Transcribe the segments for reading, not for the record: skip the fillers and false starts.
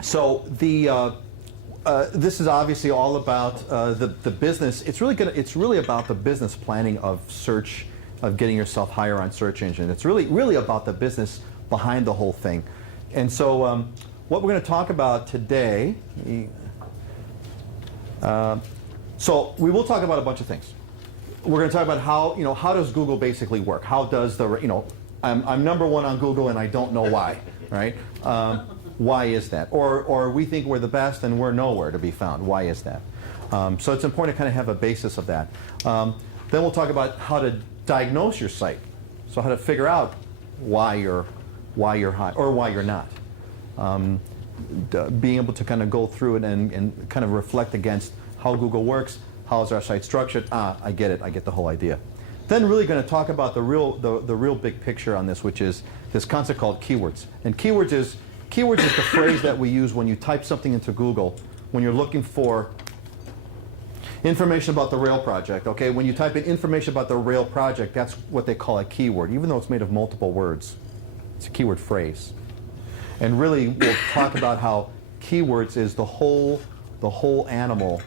So this is obviously all about the business. It's really about the business planning of search, of getting yourself higher on search engine. It's really about the business behind the whole thing. And so what we're going to talk about today. So we will talk about a bunch of things. We're going to talk about how does Google basically work? How does I'm number one on Google and I don't know why, right? Why is that? Or we think we're the best and we're nowhere to be found. Why is that? So it's important to kind of have a basis of that. Then we'll talk about how to diagnose your site. So how to figure out why you're high or why you're not. Being able to kind of go through it and kind of reflect against how Google works, how is our site structured. I get it. I get the whole idea. Then really going to talk about the real big picture on this, which is this concept called keywords. And keywords is the phrase that we use when you type something into Google when you're looking for information about the Rail project. Okay, when you type in information about the Rail project, that's what they call a keyword, even though it's made of multiple words. It's a keyword phrase. And really, we'll talk about how keywords is the whole animal.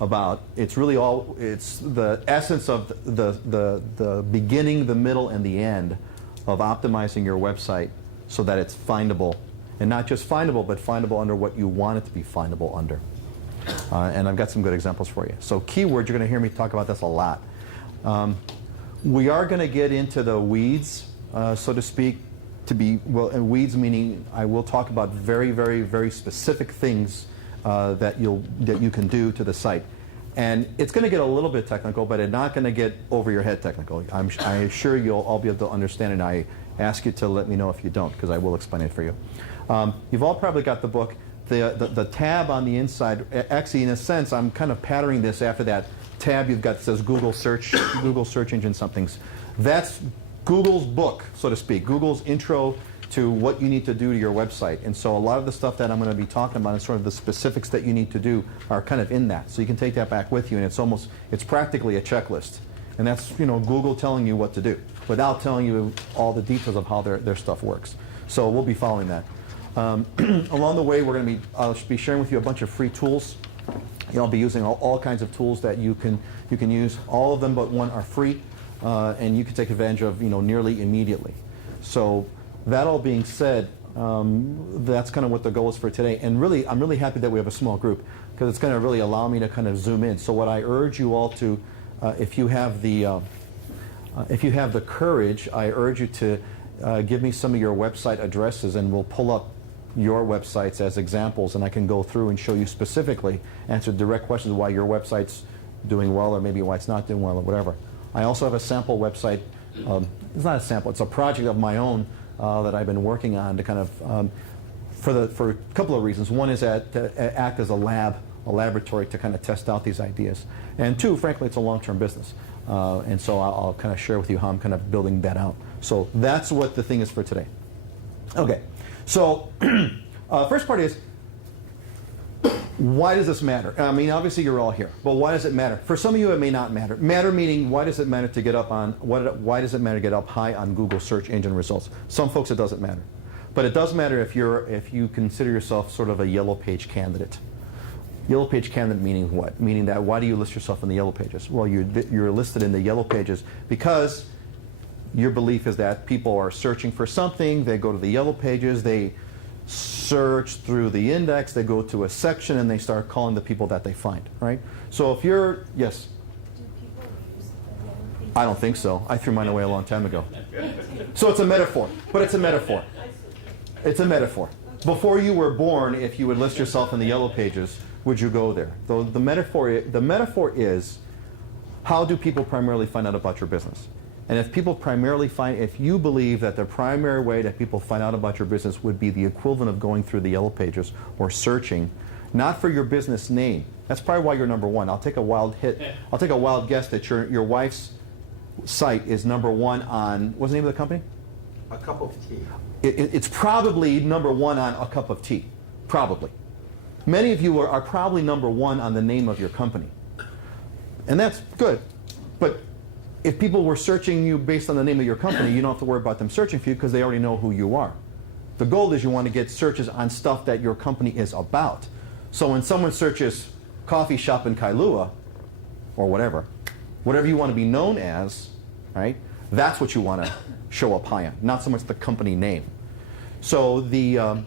It's the essence of the beginning, the middle, and the end of optimizing your website so that it's findable. And not just findable, but findable under what you want it to be findable under. And I've got some good examples for you. So keywords, you're going to hear me talk about this a lot. We are going to get into the weeds, so to speak, and weeds meaning I will talk about very, very, very specific things that you can do to the site. And it's going to get a little bit technical, but it's not going to get over your head technical. I'm sure you'll all be able to understand it, and I ask you to let me know if you don't, because I will explain it for you. You've all probably got the book. The tab on the inside, actually in a sense, I'm kind of patterning this after that tab you've got that says Google Search Engine somethings. That's Google's book, so to speak, Google's intro to what you need to do to your website. And so a lot of the stuff that I'm going to be talking about and sort of the specifics that you need to do are kind of in that. So you can take that back with you, and it's practically a checklist. And that's Google telling you what to do without telling you all the details of how their stuff works. So we'll be following that. Along the way, I'll be sharing with you a bunch of free tools. I'll be using all kinds of tools that you can use. All of them but one are free, and you can take advantage of nearly immediately. So that all being said, that's kind of what the goal is for today. And really, I'm really happy that we have a small group because it's going to really allow me to kind of zoom in. So what I urge you all to, if you have the courage, I urge you to give me some of your website addresses, and we'll pull up your websites as examples, and I can go through and show you specifically, answer direct questions why your website's doing well or maybe why it's not doing well or whatever. I also have a sample website. It's not a sample, it's a project of my own that I've been working on to kind of, for a couple of reasons. One is to act as a laboratory to kind of test out these ideas. And two, frankly, it's a long-term business. And so I'll kind of share with you how I'm kind of building that out. So that's what the thing is for today. Okay, so first part is, why does this matter? I mean, obviously you're all here, but why does it matter? For some of you, it may not matter. Matter meaning, why does it matter to get up on? Why does it matter to get up high on Google search engine results? Some folks, it doesn't matter, but it does matter if you consider yourself sort of a yellow page candidate. Yellow page candidate meaning what? Meaning that why do you list yourself in the yellow pages? Well, you're listed in the yellow pages because your belief is that people are searching for something. They go to the yellow pages. They search through the index, they go to a section, and they start calling the people that they find, right? So if you're, yes? Do people use the yellow pages? I don't think so. I threw mine away a long time ago. So it's a metaphor, but it's a metaphor. It's a metaphor. Before you were born, if you would list yourself in the yellow pages, would you go there? The metaphor is, how do people primarily find out about your business? And if you believe that the primary way that people find out about your business would be the equivalent of going through the yellow pages or searching, not for your business name. That's probably why you're number one. I'll take a wild guess that your wife's site is number one on, what's the name of the company? A Cup of Tea. It's probably number one on A Cup of Tea. Probably. Many of you are probably number one on the name of your company. And that's good. But if people were searching you based on the name of your company, you don't have to worry about them searching for you because they already know who you are. The gold is you want to get searches on stuff that your company is about. So when someone searches coffee shop in Kailua, or whatever you want to be known as, right? That's what you want to show up high on, not so much the company name. So the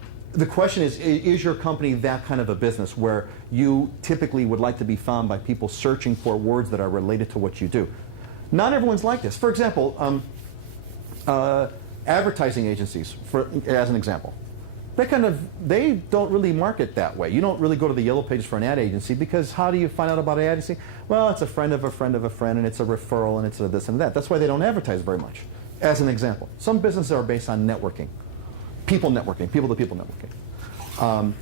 question is your company that kind of a business where you typically would like to be found by people searching for words that are related to what you do? Not everyone's like this. For example, advertising agencies, as an example, they don't really market that way. You don't really go to the yellow pages for an ad agency because how do you find out about an ad agency? Well, it's a friend of a friend of a friend, and it's a referral, and it's a this and that. That's why they don't advertise very much. As an example, some businesses are based on networking, people to people networking,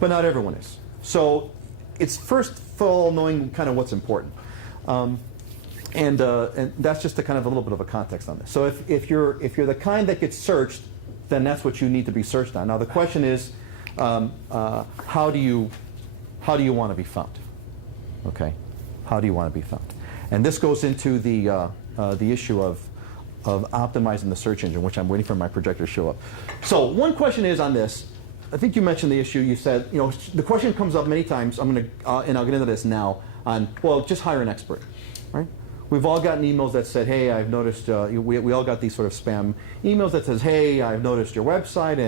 but not everyone is. So it's first of all knowing kind of what's important. And that's just a kind of a little bit of a context on this. So if you're the kind that gets searched, then that's what you need to be searched on. Now the question is, how do you want to be found? Okay, how do you want to be found? And this goes into the issue of optimizing the search engine, which I'm waiting for my projector to show up. So one question is on this. I think you mentioned the issue. You said, the question comes up many times. And I'll get into this now. On well, just hire an expert, right? We've all gotten emails that said, hey, I've noticed, we all got these sort of spam emails that says, hey, I've noticed your website,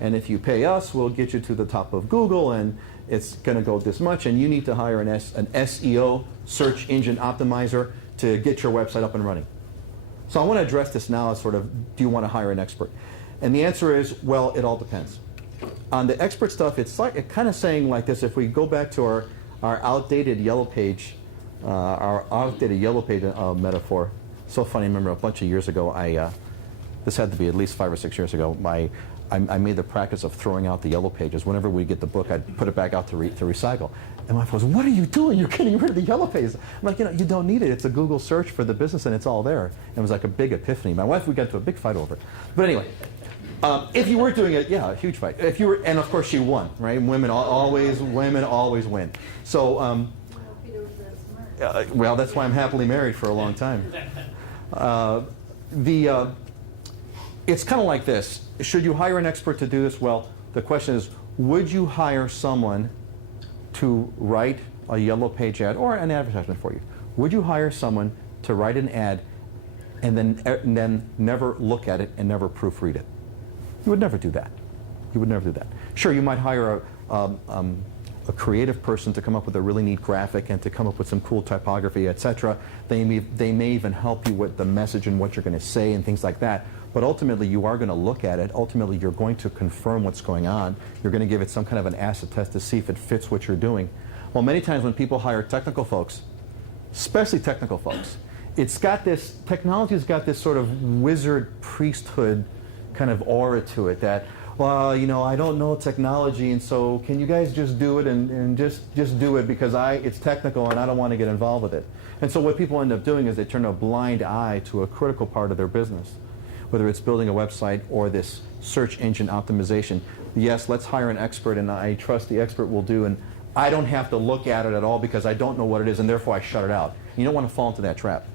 and if you pay us, we'll get you to the top of Google, and it's going to go this much, and you need to hire an SEO, search engine optimizer, to get your website up and running. So I want to address this now as sort of, do you want to hire an expert? And the answer is, well, it all depends. On the expert stuff, it's kind of saying like this, if we go back to our outdated yellow page, metaphor. So funny, I remember a bunch of years ago, this had to be at least 5 or 6 years ago, I made the practice of throwing out the yellow pages. Whenever we get the book, I'd put it back out to recycle. And my wife goes, what are you doing? You're getting rid of the yellow pages. I'm like, you don't need it. It's a Google search for the business and it's all there. And it was like a big epiphany. My wife, we got into a big fight over it. But anyway, if you were doing it, yeah, a huge fight. If you were, and of course she won, right? Women always win. So, well, that's why I'm happily married for a long time. It's kind of like this. Should you hire an expert to do this? Well, the question is, would you hire someone to write a yellow page ad or an advertisement for you? Would you hire someone to write an ad and then never look at it and never proofread it? You would never do that. You would never do that. Sure, you might hire a creative person to come up with a really neat graphic and to come up with some cool typography, etc. They may even help you with the message and what you're going to say and things like that. But ultimately, you are going to look at it. Ultimately, you're going to confirm what's going on. You're going to give it some kind of an acid test to see if it fits what you're doing. Well, many times when people hire technical folks, especially technical folks, technology's got this sort of wizard priesthood kind of aura to it that, well, I don't know technology, and so can you guys just do it and just do it because it's technical and I don't want to get involved with it. And so what people end up doing is they turn a blind eye to a critical part of their business, whether it's building a website or this search engine optimization. Yes, let's hire an expert, and I trust the expert will do, and I don't have to look at it at all because I don't know what it is, and therefore I shut it out. You don't want to fall into that trap.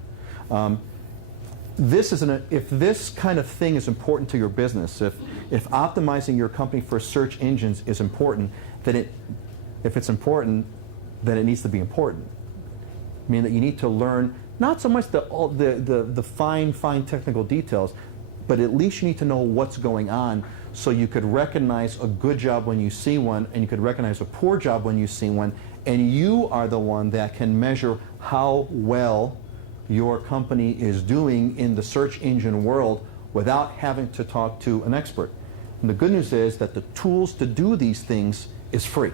If this kind of thing is important to your business, if optimizing your company for search engines is important, if it's important, then it needs to be important. I mean that you need to learn not so much the fine technical details, but at least you need to know what's going on so you could recognize a good job when you see one, and you could recognize a poor job when you see one, and you are the one that can measure how well your company is doing in the search engine world without having to talk to an expert. And the good news is that the tools to do these things is free.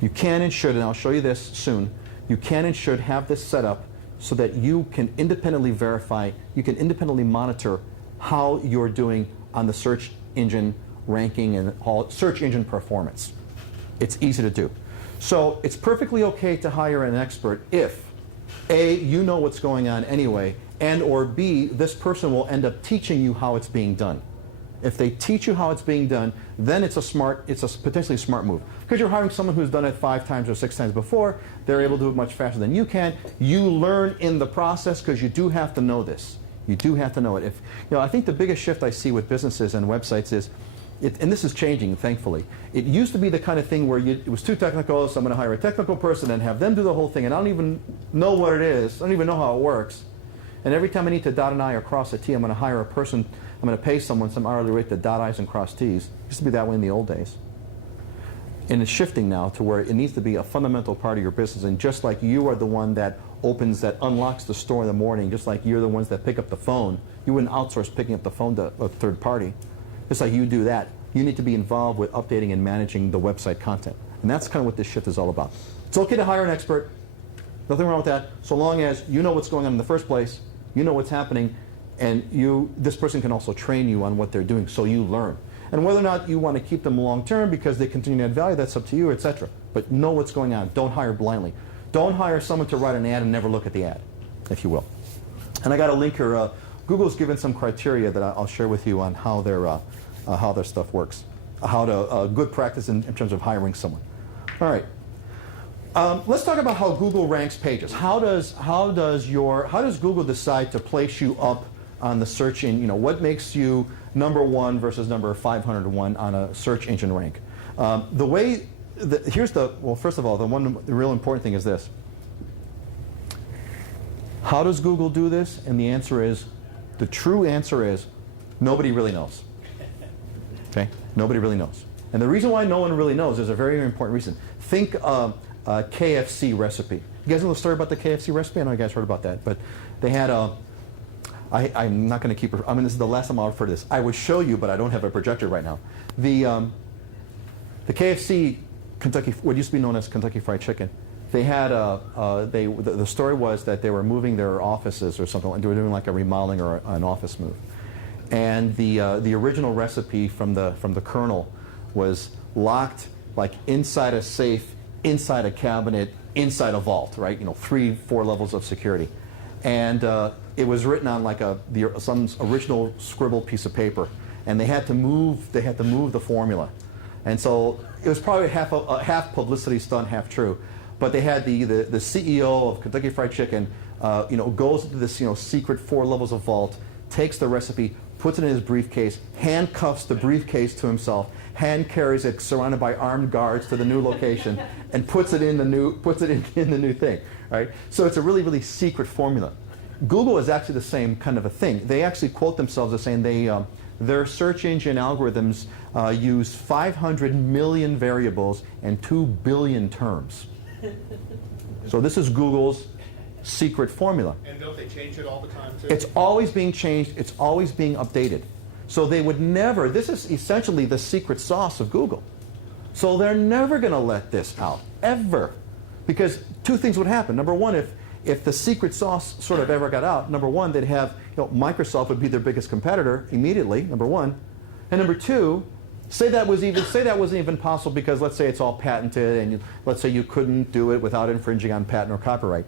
You can and should, and I'll show you this soon, you can and should have this set up so that you can independently verify, you can independently monitor how you're doing on the search engine ranking and search engine performance. It's easy to do. So it's perfectly okay to hire an expert if A, you know what's going on anyway, and or B, this person will end up teaching you how it's being done. If they teach you how it's being done, then it's a potentially smart move. Because you're hiring someone who's done it 5 times or 6 times before, they're able to do it much faster than you can. You learn in the process because you do have to know this. You do have to know it. I think the biggest shift I see with businesses and websites is and this is changing, thankfully. It used to be the kind of thing where it was too technical, so I'm going to hire a technical person and have them do the whole thing, and I don't even know what it is. I don't even know how it works. And every time I need to dot an I or cross a T, I'm going to hire a person, I'm going to pay someone some hourly rate to dot I's and cross T's. It used to be that way in the old days. And it's shifting now to where it needs to be a fundamental part of your business. And just like you are the one that unlocks the store in the morning, just like you're the ones that pick up the phone, you wouldn't outsource picking up the phone to a third party. Just like you do that, you need to be involved with updating and managing the website content. And that's kind of what this shift is all about. It's okay to hire an expert. Nothing wrong with that, so long as you know what's going on in the first place, you know what's happening, and this person can also train you on what they're doing so you learn. And whether or not you want to keep them long term because they continue to add value, that's up to you, etc. But know what's going on. Don't hire blindly. Don't hire someone to write an ad and never look at the ad, if you will. And I got a link here. Google's given some criteria that I'll share with you on how their stuff works, good practice in terms of hiring someone. All right. Let's talk about how Google ranks pages. How does Google decide to place you up on the search engine? What makes you number 1 versus number 501 on a search engine rank? First of all, the real important thing is this. How does Google do this? And the true answer is, nobody really knows. Okay? Nobody really knows. And the reason why no one really knows is a very, very important reason. Think KFC recipe. You guys know the story about the KFC recipe? I know you guys heard about that, but they had I'm not going to keep. This is the last time I'll refer to this. I would show you, but I don't have a projector right now. The KFC what used to be known as Kentucky Fried Chicken. They had the story was that they were moving their offices or something. They were doing like a remodeling or an office move, and the original recipe from the Colonel was locked like inside a safe, inside a cabinet, inside a vault, right? 3-4 levels of security, and it was written on like some original scribbled piece of paper, and they had to move the formula, and so it was probably half publicity stunt, half true. But they had the CEO of Kentucky Fried Chicken, goes into this secret 4 levels of vault, takes the recipe, puts it in his briefcase, handcuffs the briefcase to himself, hand carries it surrounded by armed guards to the new location, and puts it in the new thing, right? So it's a really, really secret formula. Google is actually the same kind of a thing. They actually quote themselves as saying their search engine algorithms use 500 million variables and 2 billion terms. So this is Google's secret formula. And don't they change it all the time too? It's always being changed. It's always being updated. So they would never, this is essentially the secret sauce of Google. So they're never going to let this out, ever. Because 2 things would happen. Number one, if the secret sauce sort of ever got out, number one, they'd have, Microsoft would be their biggest competitor immediately, number one. And number 2, say that wasn't even possible because let's say it's all patented and let's say you couldn't do it without infringing on patent or copyright.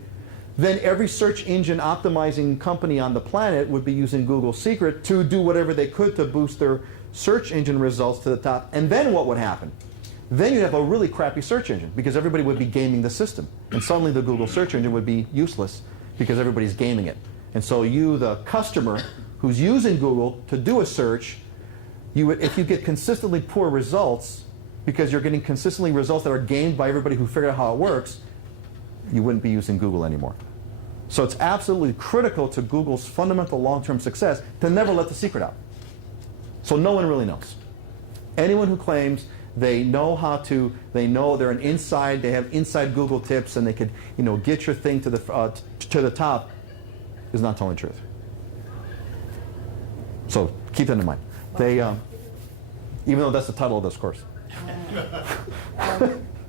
Then every search engine optimizing company on the planet would be using Google's secret to do whatever they could to boost their search engine results to the top. And then what would happen? Then you'd have a really crappy search engine because everybody would be gaming the system. And suddenly the Google search engine would be useless because everybody's gaming it. And so you, the customer who's using Google to do a search, if you get consistently poor results because you're getting consistently results that are gamed by everybody who figured out how it works, you wouldn't be using Google anymore. So it's absolutely critical to Google's fundamental long-term success to never let the secret out. So no one really knows. Anyone who claims they know they have inside Google tips and they could, get your thing to the top is not telling the truth. So keep that in mind. They, even though that's the title of this course.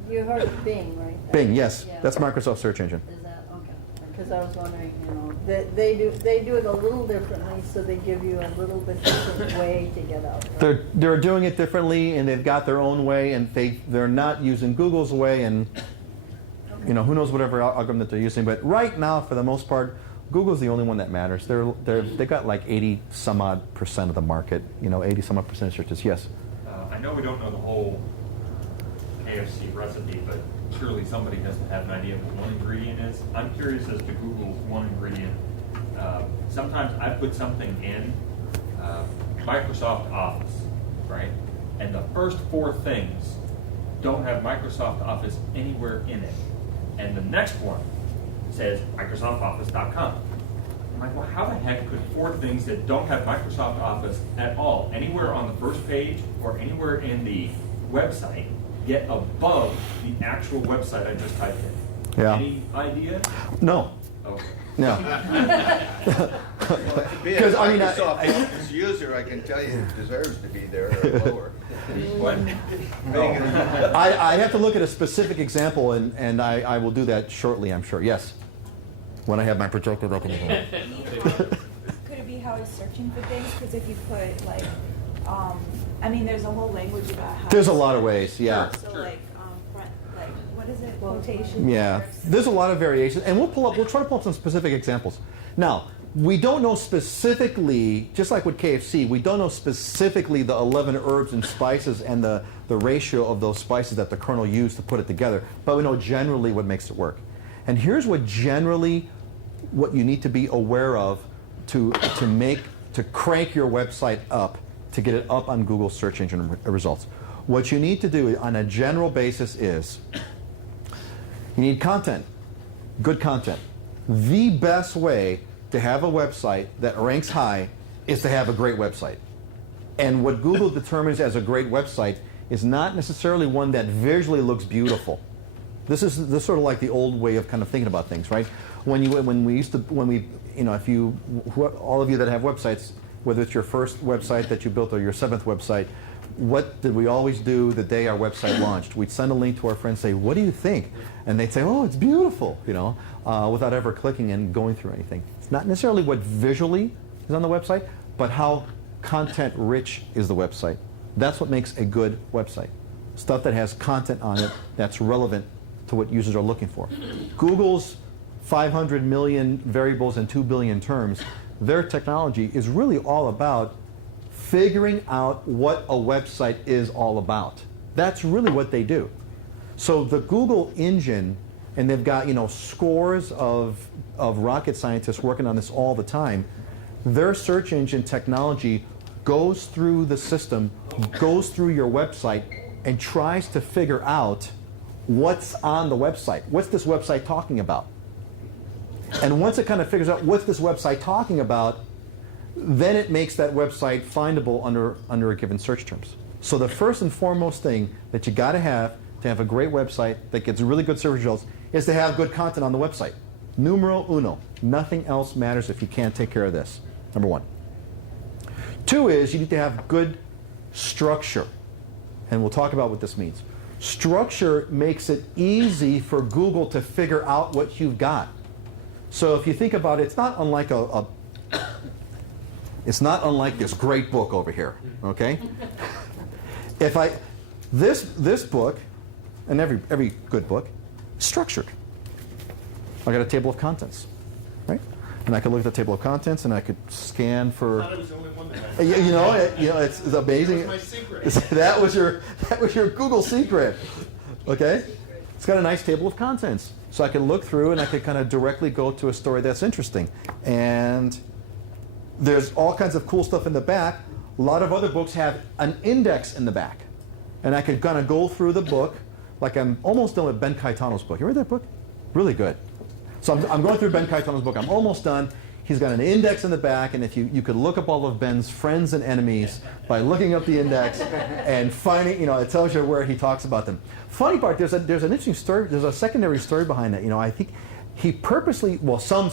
You heard of Bing, right? Bing, yes. Yeah. That's Microsoft's search engine. Is that okay? Because I was wondering, they do it a little differently, so they give you a little bit different way to get out. Right? They're doing it differently, and they've got their own way, and they're not using Google's way, and Okay. who knows whatever algorithm that they're using. But right now, for the most part, Google's the only one that matters. They've got like 80-some-odd% of the market. 80-some-odd% of searches. Yes. I know we don't know the whole KFC recipe, but surely somebody has to have an idea of what one ingredient is. I'm curious as to Google's one ingredient. Sometimes I put something in Microsoft Office, right? and the first 4 things don't have Microsoft Office anywhere in it, and the next one says MicrosoftOffice.com. I'm like, well, how the heck could 4 things that don't have Microsoft Office at all, anywhere on the first page or anywhere in the website, get above the actual website I just typed in? Yeah. Any idea? No. Okay. No. Being a 'Cause, I mean, Microsoft Office user, I can tell you it deserves to be there or lower. What? I have to look at a specific example, and I will do that shortly, I'm sure. Yes. When I have my projector open. Could it be how he's searching for things? Because if you put like, I mean, there's a whole language about how. There's a lot of ways, yeah. So Sure. like, like what is it? Quotation. Yeah, marks. there's a lot of variations, and we'll try to pull up some specific examples. Now, we don't know specifically, just like with KFC, we don't know specifically the 11 herbs and spices and the ratio of those spices that the Colonel used to put it together, but we know generally what makes it work. And here's what you need to be aware of to crank your website up, to get it up on Google search engine results. What you need to do on a general basis is you need content, good content. The best way to have a website that ranks high is to have a great website. And what Google determines as a great website is not necessarily one that visually looks beautiful. This is sort of like the old way of kind of thinking about things, right? All of you that have websites, whether it's your first website that you built or your 7th website, what did we always do the day our website launched? We'd send a link to our friends, say, "What do you think?" And they'd say, "Oh, it's beautiful," without ever clicking and going through anything. It's not necessarily what visually is on the website, but how content rich is the website. That's what makes a good website. Stuff that has content on it that's relevant to what users are looking for. Google's 500 million variables and 2 billion terms, their technology is really all about figuring out what a website is all about. That's really what they do. So the Google engine, and they've got scores of rocket scientists working on this all the time, their search engine technology goes through the system, goes through your website, and tries to figure out what's on the website. What's this website talking about? And once it kind of figures out what's this website talking about, then it makes that website findable under a given search terms. So the first and foremost thing that you got to have a great website that gets really good search results is to have good content on the website. Numero uno. Nothing else matters if you can't take care of this. Number 1. 2 is you need to have good structure. And we'll talk about what this means. Structure makes it easy for Google to figure out what you've got. So if you think about it, it's not unlike it's not unlike this great book over here, okay? This book, and every good book, is structured. I got a table of contents, right? And I could look at the table of contents, and I could scan for. I thought I was the only one that had It's amazing. That was my secret. that was your Google secret, okay? It's got a nice table of contents, so I could look through and I could kind of directly go to a story that's interesting. And there's all kinds of cool stuff in the back. A lot of other books have an index in the back, and I could kind of go through the book, like I'm almost done with Ben Caetano's book. You read that book? Really good. So I'm going through Ben Caetano's book. I'm almost done. He's got an index in the back, and if you could look up all of Ben's friends and enemies by looking up the index and finding, it tells you where he talks about them. Funny part, there's an interesting story. There's a secondary story behind that. I think he purposely, some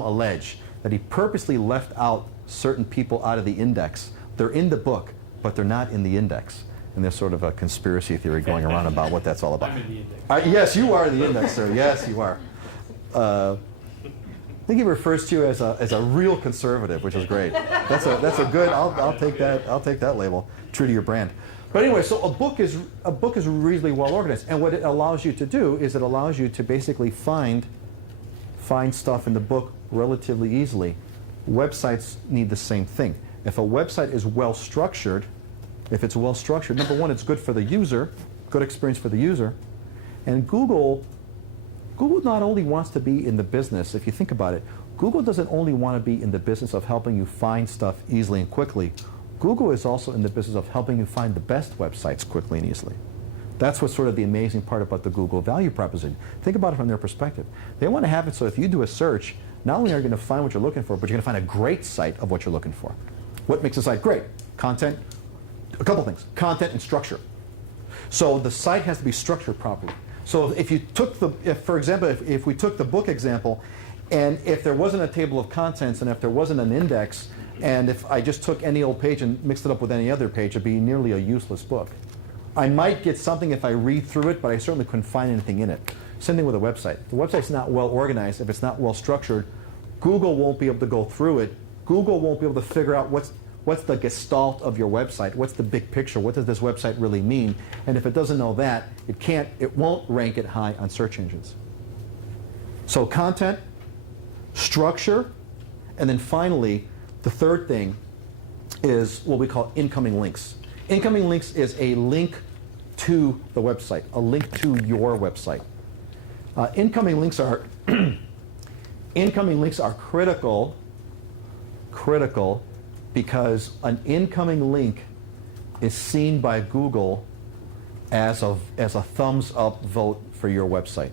allege that he purposely left out certain people out of the index. They're in the book, but they're not in the index. And there's sort of a conspiracy theory going around about what that's all about. I'm in the index. Yes, you are the index, sir. Yes, you are. I think he refers to you as a real conservative, which is great. That's a good. I'll take that. I'll take that label. True to your brand. But anyway, so a book is reasonably well organized, and what it allows you to do is it allows you to basically find stuff in the book relatively easily. Websites need the same thing. If a website is well structured, number 1, it's good for the user, good experience for the user, and Google not only wants to be in the business, if you think about it, Google doesn't only want to be in the business of helping you find stuff easily and quickly. Google is also in the business of helping you find the best websites quickly and easily. That's what's sort of the amazing part about the Google value proposition. Think about it from their perspective. They want to have it so if you do a search, not only are you going to find what you're looking for, but you're going to find a great site of what you're looking for. What makes a site great? Content, a couple things, content and structure. So the site has to be structured properly. So if you took for example, if we took the book example, and if there wasn't a table of contents, and if there wasn't an index, and if I just took any old page and mixed it up with any other page, it'd be nearly a useless book. I might get something if I read through it, but I certainly couldn't find anything in it. Same thing with a website. If the website's not well organized, if it's not well structured, Google won't be able to go through it. Google won't be able to figure out what's the gestalt of your website, what's the big picture, what does this website really mean? And if it doesn't know that, it won't rank it high on search engines. So content, structure, and then finally, the third thing is what we call incoming links. Incoming links is a link to the website, a link to your website. Incoming links are critical because an incoming link is seen by Google as a thumbs up vote for your website.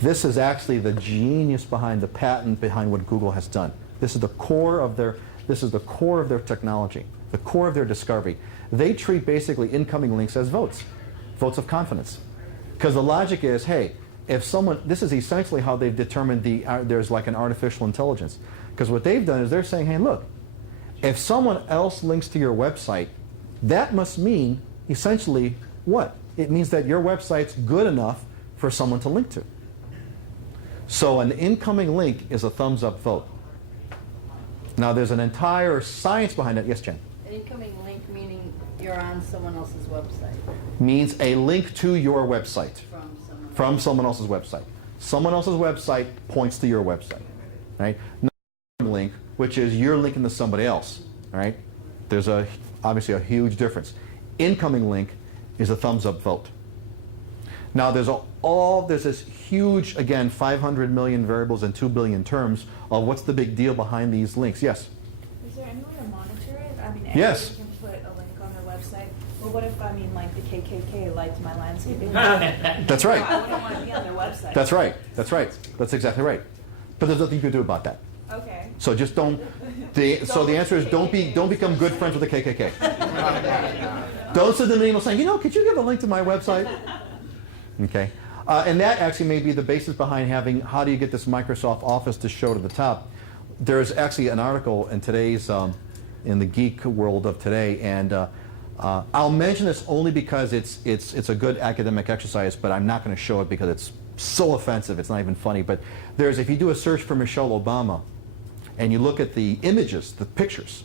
This is actually the genius behind the patent behind what Google has done. This is the core of their technology, the core of their discovery. They treat basically incoming links as votes of confidence. Because the logic is, hey, if someone, this is essentially how they've determined there's like an artificial intelligence. Because what they've done is they're saying, hey, look, if someone else links to your website, that must mean essentially what? It means that your website's good enough for someone to link to. So an incoming link is a thumbs up vote. Now there's an entire science behind it. Yes, Jen? An incoming link meaning you're on someone else's website. Means a link to your website. From someone else's website. Someone else's website points to your website. Right? Not a link, which is you're linking to somebody else. Right? There's obviously a huge difference. Incoming link is a thumbs up vote. Now there's this huge, again, 500 million variables and 2 billion terms of what's the big deal behind these links. Yes? Is there any way to monitor it? I mean, Yes. anybody can put a link on their website. Well, what if, like, the KKK liked my landscaping? That's right. I wouldn't want to be on their website. That's right. That's right. That's exactly right. But there's nothing you can do about that. Okay. So just don't. So the answer is don't become good friends with the KKK. Don't send them an email saying, could you give a link to my website? Okay. And that actually may be the basis behind how do you get this Microsoft Office to show to the top. There's actually an article in today's, in the geek world of today, and I'll mention this only because it's a good academic exercise, but I'm not going to show it because it's so offensive, it's not even funny. But if you do a search for Michelle Obama, and you look at the images, the pictures,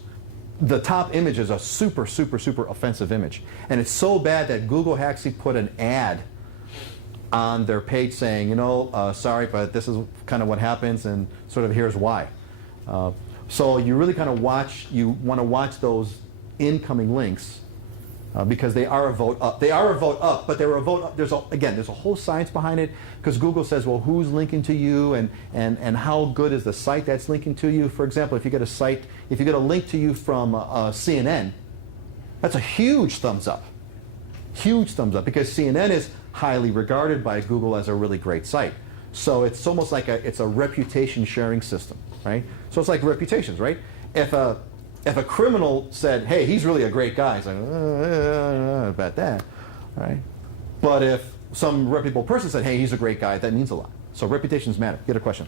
the top image is a super, super, super offensive image. And it's so bad that Google actually put an ad on their page saying, sorry, but this is kind of what happens, and sort of here's why. So you really kind of want to watch those incoming links because they are a vote up. They are a vote up, but they're a vote up. There's a whole science behind it because Google says, well, who's linking to you and how good is the site that's linking to you? For example, if you get a link to you from CNN, that's a huge thumbs up. Huge thumbs up because CNN is highly regarded by Google as a really great site. So it's almost like it's a reputation sharing system, right? So it's like reputations, right? If a criminal said, hey, he's really a great guy, it's like, about that, right? But if some reputable person said, hey, he's a great guy, that means a lot. So reputations matter. Get a question.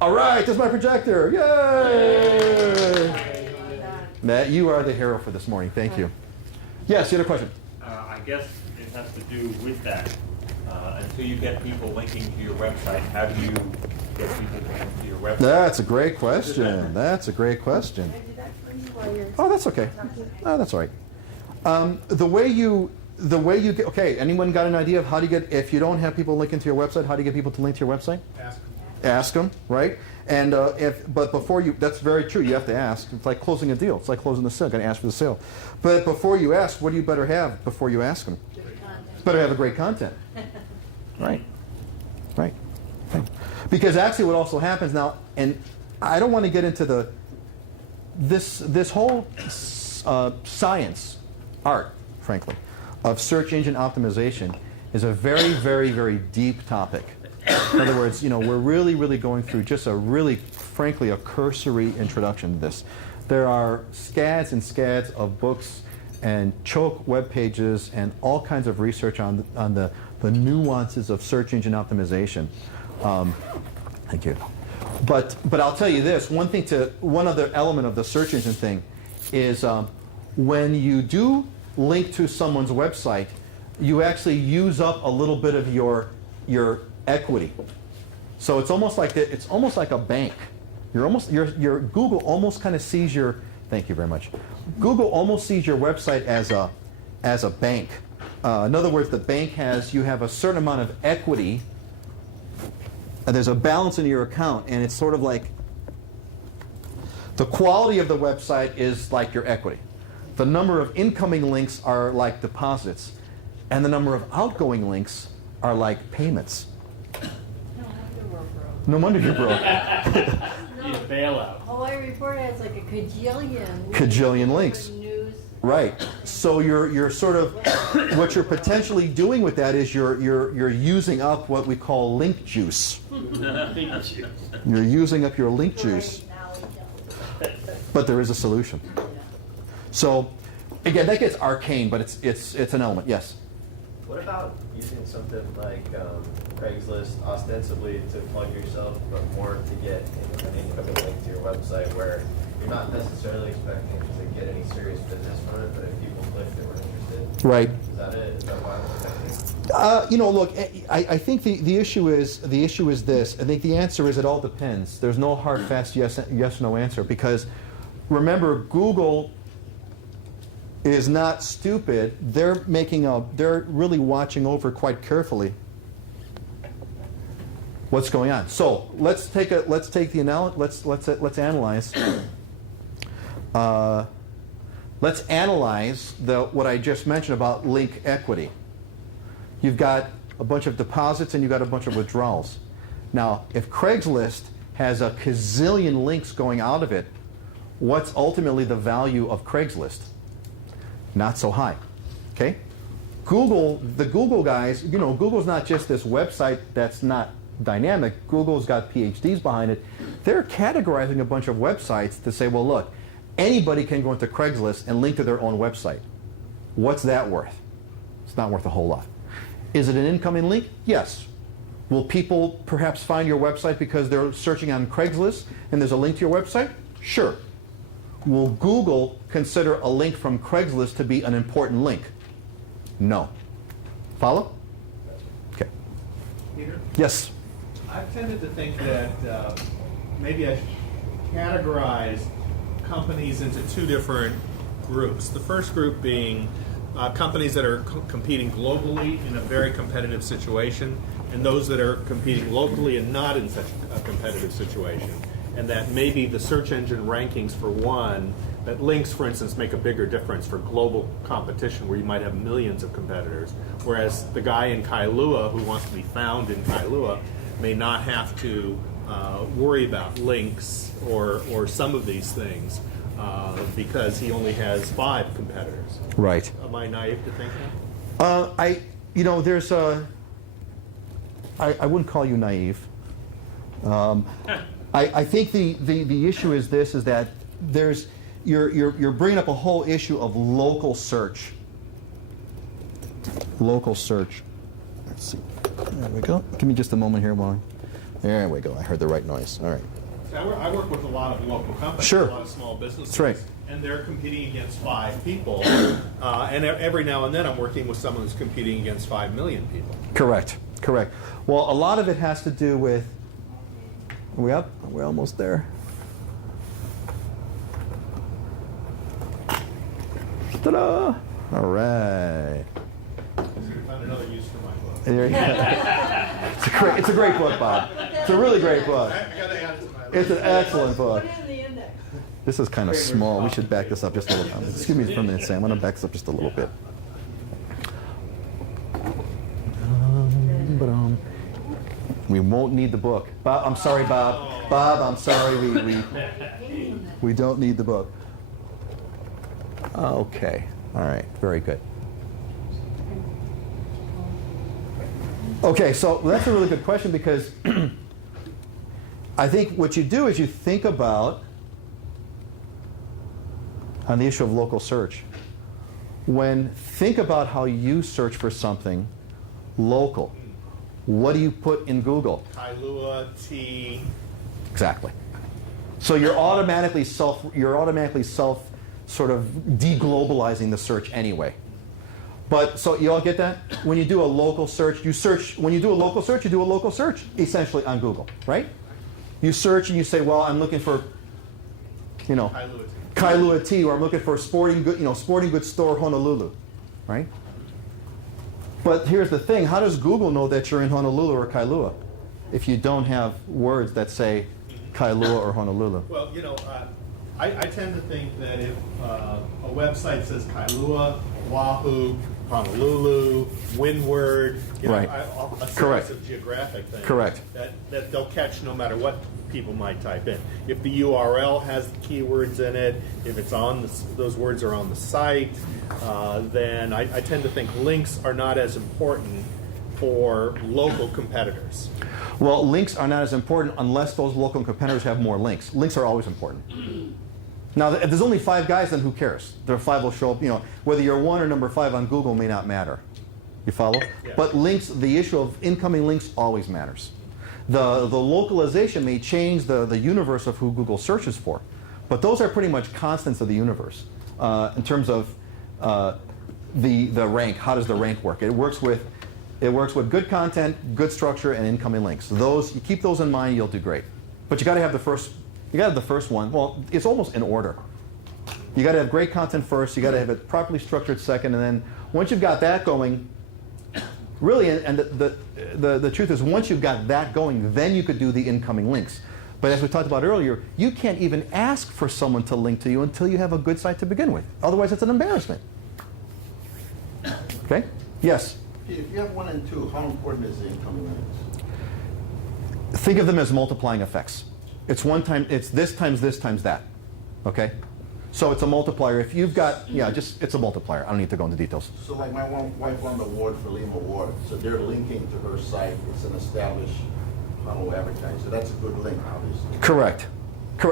All right, that's my projector. Yay! Matt, you are the hero for this morning. Thank you. Yes, you had a question. I guess it has to do with that. Until you get people linking to your website, how do you get people to link to your website? That's a great question. That's a great question. Oh, that's okay. Oh, that's all right. The way you get, okay, anyone got an idea of how to get, if you don't have people linking to your website, how do you get people to link to your website? Ask them, right? And but before you, that's very true, you have to ask. It's like closing a deal. It's like closing the sale, got to ask for the sale. But before you ask, what do you better have before you ask them? Better have a great content. Right. Because actually what also happens now, and I don't want to get into this whole science, art, frankly, of search engine optimization is a very, very, very deep topic. In other words, we're really, really going through just a really, frankly, a cursory introduction to this. There are scads and scads of books and choke web pages and all kinds of research on the nuances of search engine optimization. Thank you. But I'll tell you this, one other element of the search engine thing is when you do link to someone's website, you actually use up a little bit of your equity. So it's almost like a bank. Your Google almost kind of sees your, thank you very much. Google almost sees your website as a bank. In other words, the bank you have a certain amount of equity. There's a balance in your account, and it's sort of like the quality of the website is like your equity. The number of incoming links are like deposits, and the number of outgoing links are like payments. No wonder you're broke. Need a bailout. Hawaii Report has like a Cajillion links. News. Right. So you're sort of what you're potentially doing with that is you're using up what we call link juice. You're using up your link juice. But there is a solution. So again, that gets arcane, but it's an element. Yes. What about using something like Craigslist ostensibly to plug yourself, but more to get an incoming link to your website where you're not necessarily expecting to get any serious business from it, but if people click, they were interested. Right. Is that it? Is that why I'm expecting? Look, I think the issue is this. I think the answer is it all depends. There's no hard, fast yes no answer because remember, Google is not stupid. They're really watching over quite carefully what's going on. So let's analyze. Let's analyze what I just mentioned about link equity. You've got a bunch of deposits and you've got a bunch of withdrawals. Now, if Craigslist has a gazillion links going out of it, what's ultimately the value of Craigslist? Not so high. Okay? The Google guys, Google's not just this website that's not dynamic. Google's got PhDs behind it. They're categorizing a bunch of websites to say, well, look, anybody can go into Craigslist and link to their own website. What's that worth? It's not worth a whole lot. Is it an incoming link? Yes. Will people perhaps find your website because they're searching on Craigslist and there's a link to your website? Sure. Will Google consider a link from Craigslist to be an important link? No. Follow? Okay. Peter? Yes. I've tended to think that maybe I should categorize companies into two different groups. The first group being companies that are competing globally in a very competitive situation, and those that are competing locally and not in such a competitive situation. And that maybe the search engine rankings for one, that links, for instance, make a bigger difference for global competition where you might have millions of competitors, whereas the guy in Kailua who wants to be found in Kailua may not have to worry about links or some of these things because he only has 5 competitors. Right. Am I naive to think that? I wouldn't call you naive. I think the issue is this: is that you're bringing up a whole issue of local search. Local search. Let's see. There we go. Give me just a moment here, while. There we go. I heard the right noise. All right. I work with a lot of local companies, Sure. a lot of small businesses. That's right. And they're competing against 5 people. And every now and then I'm working with someone who's competing against 5 million people. Correct. Well, a lot of it has to do with. Are we up? Are we almost there? Ta-da! All right. So you found another use for my book. There you go. It's a great book, Bob. It's a really great book. I gotta add it to my list. It's an excellent book. Put it in the index. This is kind of small. We should back this up just a little bit. Excuse me for a minute, Sam. I'm going to back this up just a little bit. We won't need the book. Bob, I'm sorry, Bob. Bob, I'm sorry. We don't need the book. Okay. All right. Very good. Okay, so that's a really good question because I think what you do is you think about on the issue of local search. Think about how you search for something local. What do you put in Google? Kailua, T. Exactly. So you're automatically self sort of deglobalizing the search anyway. But so you all get that? When you do a local search, when you do a local search essentially on Google, right? You search and you say, well, I'm looking for, Kailua Tea, or I'm looking for sporting goods store Honolulu, right? But here's the thing, how does Google know that you're in Honolulu or Kailua if you don't have words that say Kailua or Honolulu? Well, I tend to think that if a website says Kailua, Oahu, Honolulu, Windward, Right. A series Correct. of geographic things, Correct. that they'll catch no matter what people might type in. If the URL has the keywords in it, if it's on those words are on the site, then I tend to think links are not as important for local competitors. Well, links are not as important unless those local competitors have more links. Links are always important. Now, if there's only 5 guys, then who cares? There are 5 will show up. Whether you're 1 or number 5 on Google may not matter. You follow? Yeah. But links, the issue of incoming links always matters. The localization may change the universe of who Google searches for, but those are pretty much constants of the universe in terms of the rank. How does the rank work? It works with good content, good structure, and incoming links. You keep those in mind, you'll do great. But you got to have the first. You got to have the first one. Well, it's almost in order. You got to have great content first. You got to have it properly structured second, and then once you've got that going, really, and the truth is, once you've got that going, then you could do the incoming links. But as we talked about earlier, you can't even ask for someone to link to you until you have a good site to begin with. Otherwise, it's an embarrassment. Okay? Yes? If you have 1 and 2, how important is the incoming links? Think of them as multiplying effects. It's this times this times that. Okay? So it's a multiplier. If you've got, it's a multiplier. I don't need to go into details. So like my wife won the award for Lima Award, so they're linking to her site. It's an established funnel advertising, so that's a good link, obviously. Correct.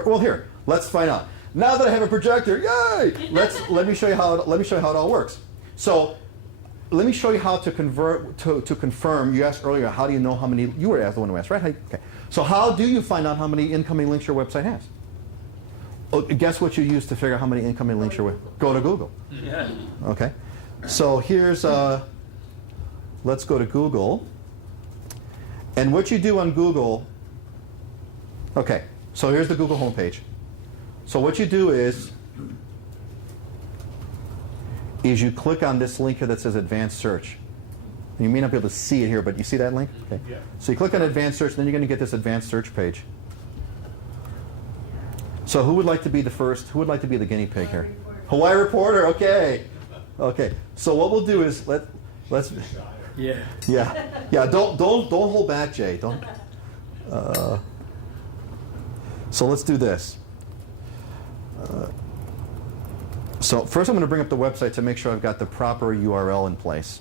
Well, here, let's find out. Now that I have a projector, yay! Let me show you how it all works. So, let me show you how to confirm. You asked earlier, how do you know how many? You were the one who asked, right? Okay. So, how do you find out how many incoming links your website has? Oh, guess what you use to figure out how many incoming links your website? Go to Google. Yeah. Okay. So here's let's go to Google. And what you do on Google. Okay. So here's the Google homepage. So what you do is you click on this link here that says Advanced Search. And you may not be able to see it here, but you see that link? Okay. Yeah. So you click on Advanced Search, then you're going to get this Advanced Search page. So who would like to be the first? Who would like to be the guinea pig here? Hawaii Reporter. Okay. Okay. So what we'll do is let's. Yeah. Yeah. Don't hold back, Jay. Don't. So let's do this. So first I'm going to bring up the website to make sure I've got the proper URL in place.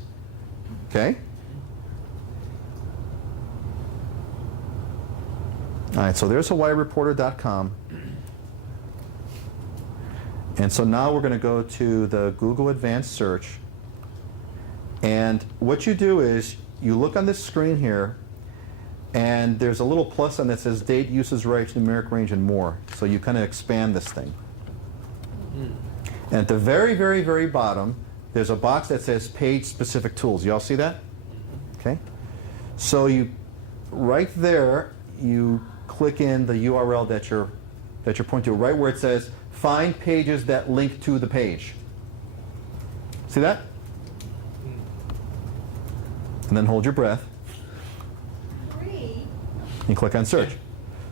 Okay? All right, so there's hawaiireporter.com. And so now we're going to go to the Google Advanced Search. And what you do is you look on this screen here, and there's a little plus sign that says date, usage rights, numeric range, and more. So you kind of expand this thing. And at the very, very, very bottom, there's a box that says page-specific tools. You all see that? Okay. So right there, you click in the URL that you're pointing to, right where it says find pages that link to the page. See that? And then hold your breath. And click on search.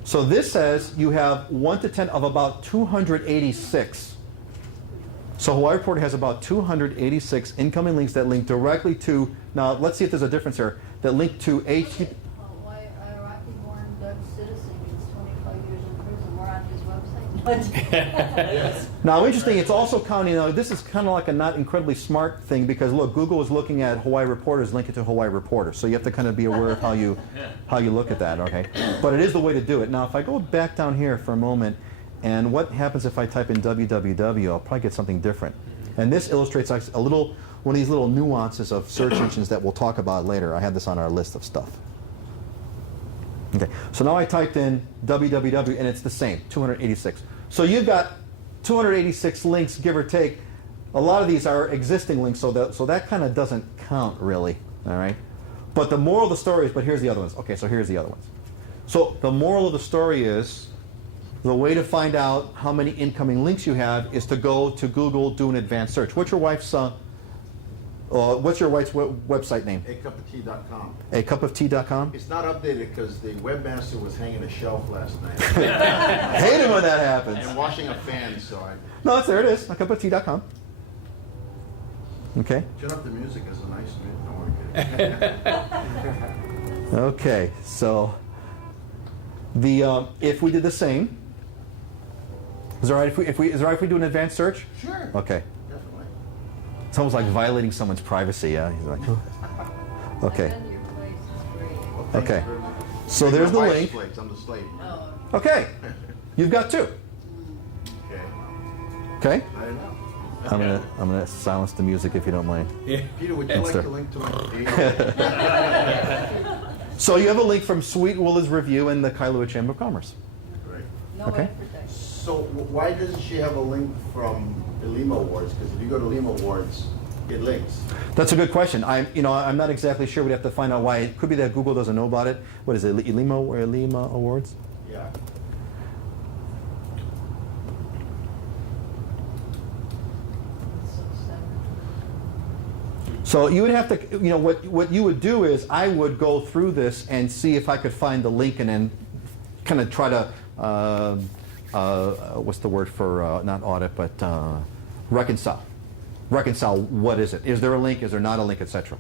So this says you have 1 to 10 of about 286. So Hawaii Reporter has about 286 incoming links that link directly to, now let's see if there's a difference here, that link to Why Iraqi-born Dutch citizen gets 25 years in prison? We're on his website. Now, interesting, it's also counting, this is kind of like a not incredibly smart thing because, look, Google is looking at Hawaii Reporters, link it to Hawaii Reporters. So you have to kind of be aware of how you look at that, okay? But it is the way to do it. Now, if I go back down here for a moment, and what happens if I type in www, I'll probably get something different. And this illustrates a little, one of these little nuances of search engines that we'll talk about later. I had this on our list of stuff. Okay, so now I typed in www, and it's the same, 286. So you've got 286 links, give or take. A lot of these are existing links, so that kind of doesn't count, really. All right. But the moral of the story is, but here's the other ones. Okay, so here's the other ones. So the moral of the story is, the way to find out how many incoming links you have is to go to Google, do an advanced search. What's your wife's website name? acupoftea.com. acupoftea.com? It's not updated because the webmaster was hanging a shelf last night Hate it when that happens. and washing a fan, so I No, there it is, acupoftea.com. Okay. turn up the music. It's a nice music. Don't worry. Okay, so if we did the same, is it all right if we do an advanced search? Sure. Okay. Definitely. It's almost like violating someone's privacy. Yeah. He's like, okay. Then your place is free. Well, thank Okay. you very much. So there's the My wife's link. plates, I'm the slave. Oh, Okay. You've got two. Okay. Okay. I know. I'm gonna silence the music if you don't mind. Peter, would you Yes, like sir. to link to my So you have a link from Sweet Willa's review in the Kailua Chamber of Commerce. Right. no Okay. advertising. So why doesn't she have a link from the Lima Awards? Because if you go to Lima Awards, it links. That's a good question. I'm not exactly sure. We'd have to find out why. It could be that Google doesn't know about it. What is it? Lima Awards? Yeah. It's so sad. So you would have to, what you would do is I would go through this and see if I could find the link and then kind of try to, what's the word for, not audit, but reconcile. Reconcile, what is it? Is there a link? Is there not a link, etc.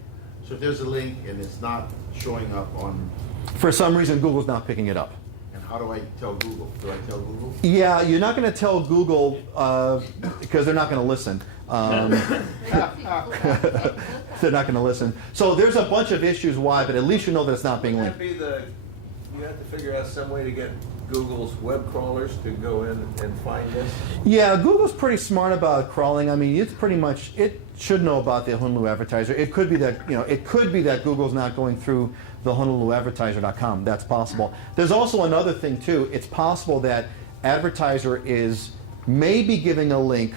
So if there's a link and it's not showing up on, For some reason, Google's not picking it up. and how do I tell Google? Do I tell Google? Yeah, you're not going to tell Google because they're not going to listen. They're not going to listen. So there's a bunch of issues why, but at least you know that it's not being linked. You have to figure out some way to get Google's web crawlers to go in and find this. Yeah, Google's pretty smart about crawling. I mean, it's pretty much, it should know about the Honolulu Advertiser. It could be that, Google's not going through the HonoluluAdvertiser.com. That's possible. There's also another thing too. It's possible that advertiser is maybe giving a link,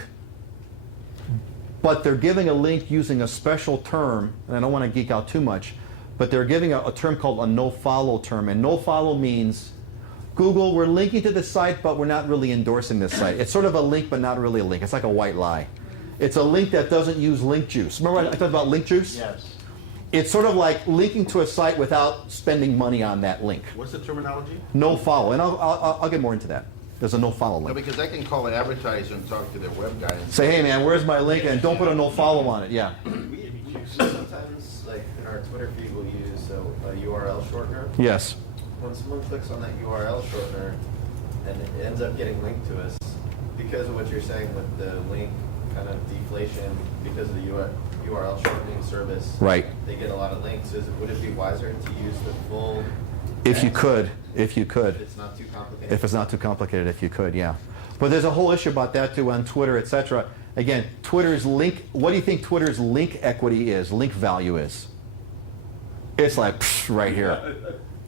but they're giving a link using a special term, and I don't want to geek out too much, but they're giving a term called a no-follow term, and no-follow means, Google, we're linking to this site, but we're not really endorsing this site. It's sort of a link, but not really a link. It's like a white lie. It's a link that doesn't use link juice. Remember I talked about link juice? Yes. It's sort of like linking to a site without spending money on that link. What's the terminology? No-follow, and I'll get more into that. There's a no-follow No, link. because I can call an advertiser and talk to their web guy and Say, hey man, where's my link? And don't put a no-follow on it, yeah. We sometimes, like in our Twitter feed, we'll use a URL shortener. Yes. When someone clicks on that URL shortener and it ends up getting linked to us, because of what you're saying with the link kind of deflation, because of the URL shortening service, Right. they get a lot of links. Would it be wiser to use the full? If you text could. If it's not too complicated. If it's not too complicated, if you could, yeah. But there's a whole issue about that too on Twitter, etc. Again, Twitter's link, what do you think Twitter's link equity is, link value is? It's like, right here,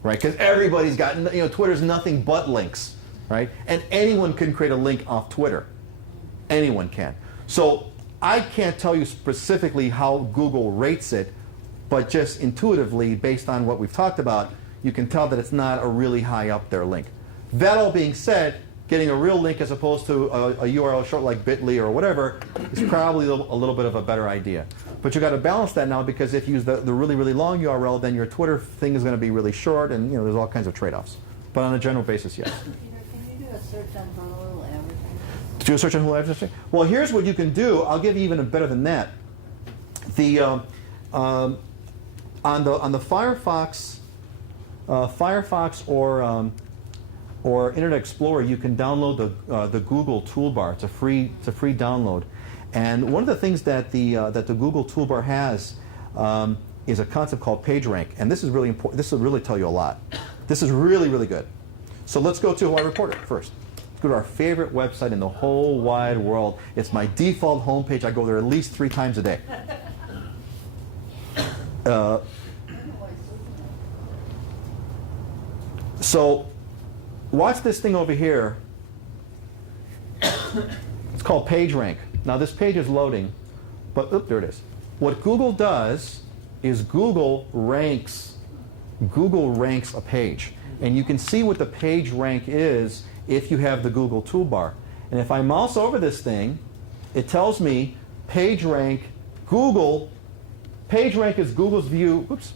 right? Because everybody's got, Twitter's nothing but links, right? And anyone can create a link off Twitter. Anyone can. So I can't tell you specifically how Google rates it, but just intuitively, based on what we've talked about, you can tell that it's not a really high up there link. That all being said, getting a real link as opposed to a URL short like bit.ly or whatever is probably a little bit of a better idea. But you got to balance that now, because if you use the really, really long URL, then your Twitter thing is going to be really short, and there's all kinds of trade-offs. But on a general basis, yes. Peter, can you do a search on Honolulu advertising? Do a search on Honolulu Advertising? Well, here's what you can do. I'll give you even better than that. The on the Firefox or or Internet Explorer, you can download the Google toolbar. It's a free download. And one of the things that the Google toolbar has is a concept called PageRank, and this is really important. This will really tell you a lot. This is really, really good. So let's go to Hawaii Reporter first. Let's go to our favorite website in the whole wide world. It's my default homepage. I go there at least 3 times a day. So watch this thing over here. It's called PageRank. Now this page is loading, but there it is. What Google does is Google ranks a page. And you can see what the page rank is if you have the Google toolbar. And if I mouse over this thing, it tells me PageRank is Google's view. Oops.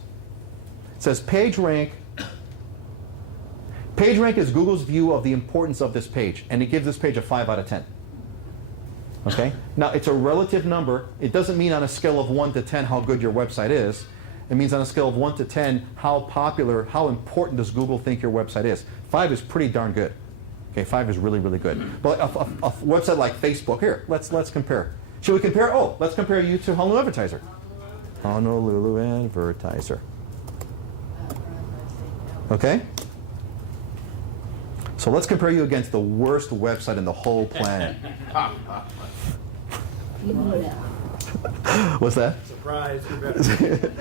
It says PageRank is Google's view of the importance of this page, and it gives this page a 5 out of 10. Okay? Now, it's a relative number. It doesn't mean on a scale of 1 to 10 how good your website is. It means on a scale of 1 to 10 how popular, how important does Google think your website is. 5 is pretty darn good. Okay, 5 is really, really good. But a website like Facebook, here, let's compare. Should we compare? Oh, let's compare you to Honolulu Advertiser. Honolulu Advertiser. Okay? So let's compare you against the worst website in the whole planet. What's that? Surprise, you're better.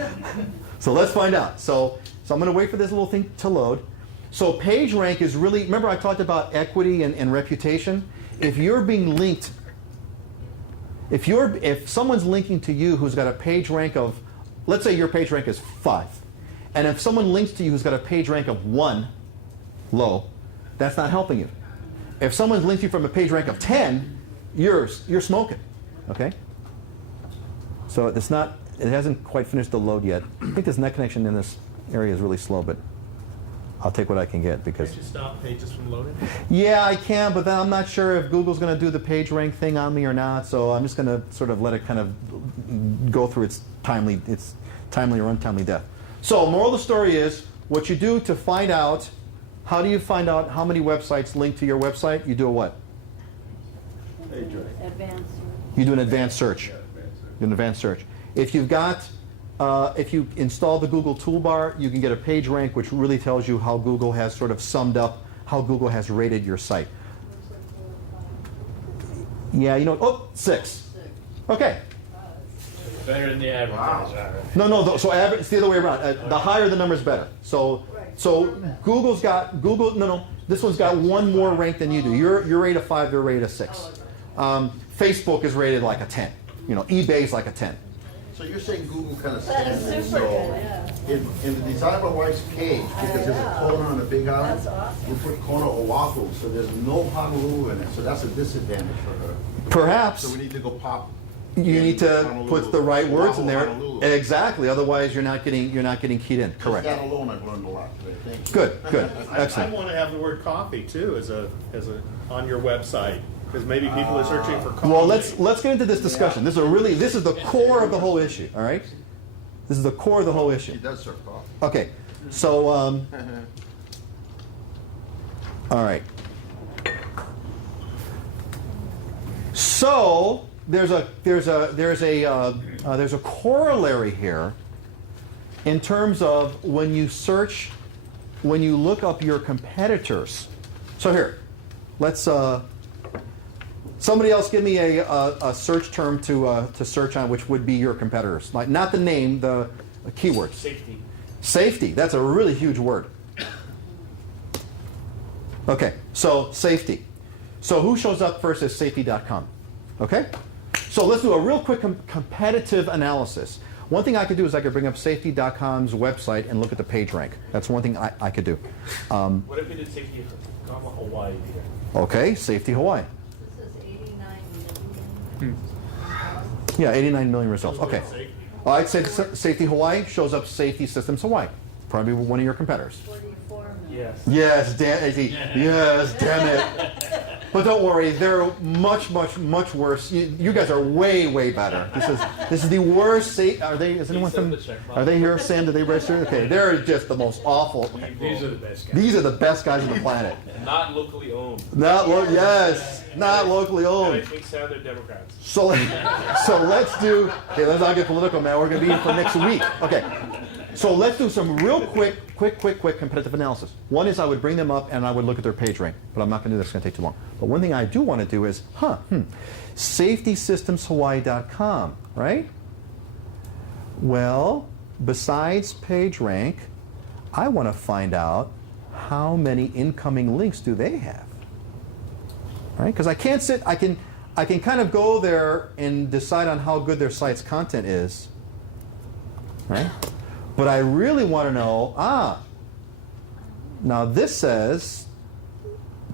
So let's find out. So I'm going to wait for this little thing to load. So PageRank is really, remember I talked about equity and reputation? If you're being linked, if someone's linking to you who's got a PageRank of, let's say your PageRank is 5, and if someone links to you who's got a PageRank of 1, low, that's not helping you. If someone's linked you from a PageRank of 10, you're smoking. Okay? So it hasn't quite finished the load yet. I think this net connection in this area is really slow, but I'll take what I can get because. Can't you stop pages from loading? Yeah, I can, but then I'm not sure if Google's going to do the PageRank thing on me or not. So I'm just going to sort of let it kind of go through its timely or untimely death. So moral of the story is, what you do to find out, how do you find out how many websites link to your website? You do a what? Advanced. You do an advanced search. You do an advanced search. If you've got, if you install the Google toolbar, you can get a PageRank, which really tells you how Google has sort of summed up how Google has rated your site. Yeah, 6. Okay. Better than the advertiser. No. So it's the other way around. The higher the number is better. So Google's got this one's got one more rank than you do. You're rated a 5. They're rated a 6. Facebook is rated like a 10. eBay's like a 10. So you're saying Google kind of That is stands super so good, yeah. in the design of our wife's page, because there's a Kona on the big island, That's awesome. we put Kona Oahu, so there's no Honolulu in it, so that's a disadvantage for her. Perhaps So we need to go pop. you need to Honolulu, put the right words in there. Honolulu. Exactly. Otherwise, you're not getting keyed in. Just Correct. that alone, I've learned a lot today. Thank you. Good. I Excellent. want to have the word coffee too as a on your website, because maybe people are searching for coffee. Well, let's get into this discussion. This is the core of the whole issue. All right. This is the core of the whole issue. She does serve coffee. Okay. So all right. So there's a corollary here in terms of when you look up your competitors. So here, let's somebody else give me a search term to search on, which would be your competitors. Like not the name, the keywords. Safety. Safety. That's a really huge word. Okay, so safety. So who shows up first as safety.com? Okay? So let's do a real quick competitive analysis. One thing I could do is I could bring up safety.com's website and look at the page rank. That's one thing I could do. What if we did safety from Hawaii here? Okay, Safety Hawaii. This is 89 million. Yeah, 89 million results. Okay. I'd say Safety Hawaii shows up Safety Systems Hawaii. Probably one of your competitors. 44 million. Yes. Yes, damn it. But don't worry, they're much, much, much worse. You guys are way, way better. This is the worst. Are they? Is anyone from? Are they here, Sam? Did they register? Okay, they're just the most awful. These are the best guys. These are the best guys on the planet. Not locally owned. Yes, not locally And I owned. think some of they're Democrats. So let's do. Okay, let's not get political, man. We're going to be in for next week. Okay, so let's do some real quick competitive analysis. One is I would bring them up and I would look at their page rank, but I'm not going to do this. It's going to take too long. But one thing I do want to do is, SafetySystemsHawaii.com, right? Well, besides page rank, I want to find out how many incoming links do they have, right? Because I can't sit. I can kind of go there and decide on how good their site's content is, right? But I really want to know, now this says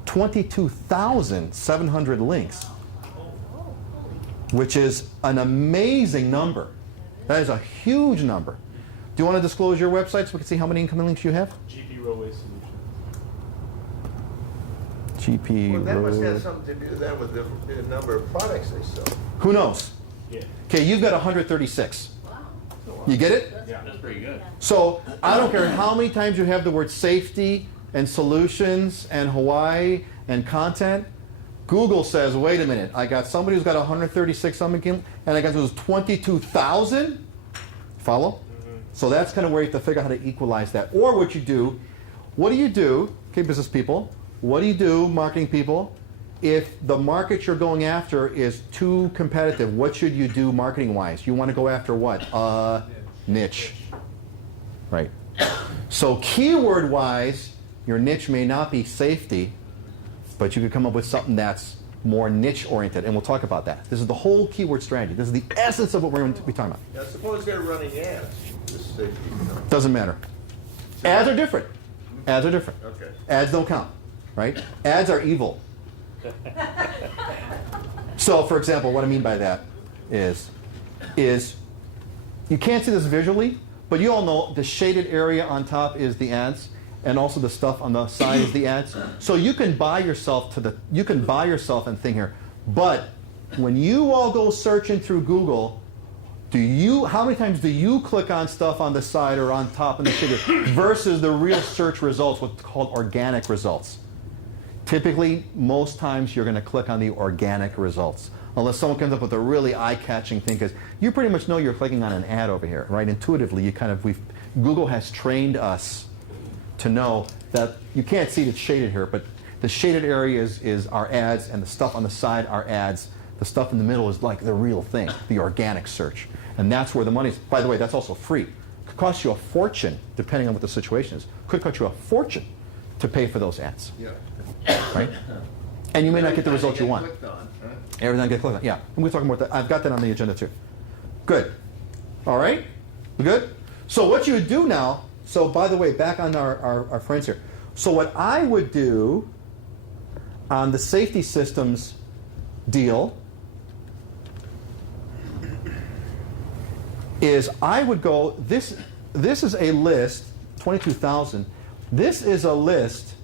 22,700 links, which is an amazing number. That is a huge number. Do you want to disclose your website so we can see how many incoming links you have? GP Railway Solutions. GP Well, that must Road. have something to do then with the number of products they sell. Who knows? Yeah. Okay, you've got 136. You get it? Yeah, that's pretty good. So I don't care how many times you have the word safety and solutions and Hawaii and content. Google says, wait a minute, I got somebody who's got 136 something, and I got those 22,000. Follow? Mm-hmm. So that's kind of where you have to figure out how to equalize that. Or what do you do, okay, business people, what do you do, marketing people, if the market you're going after is too competitive? What should you do marketing-wise? You want to go after what? Niche. Right. So keyword-wise, your niche may not be safety, but you could come up with something that's more niche-oriented, and we'll talk about that. This is the whole keyword strategy. This is the essence of what we're going to be talking about. Now, suppose they're running ads. This safety, Doesn't matter. Ads are different. Ads are different. Okay. Ads don't count, right? Ads are evil. So, for example, what I mean by that is you can't see this visually, but you all know the shaded area on top is the ads, and also the stuff on the side is the ads. So you can buy yourself and think here. But when you all go searching through Google, how many times do you click on stuff on the side or on top in the shaded versus the real search results, what's called organic results? Typically, most times you're going to click on the organic results, unless someone comes up with a really eye-catching thing, because you pretty much know you're clicking on an ad over here, right? Intuitively, Google has trained us to know that you can't see it's shaded here, but the shaded area is our ads, and the stuff on the side are ads. The stuff in the middle is like the real thing, the organic search, and that's where the money is. By the way, that's also free. Could cost you a fortune, depending on what the situation is. Could cost you a fortune to pay for those ads. Yeah. Right? And you may not get the results you want. Clicked on, huh? Everything get clicked on. Yeah. And we're talking about that. I've got that on the agenda too. Good. All right? We good? So what you would do now, so by the way, back on our friends here. So what I would do on the safety systems deal is I would go, this is a list, 22,000. This is a list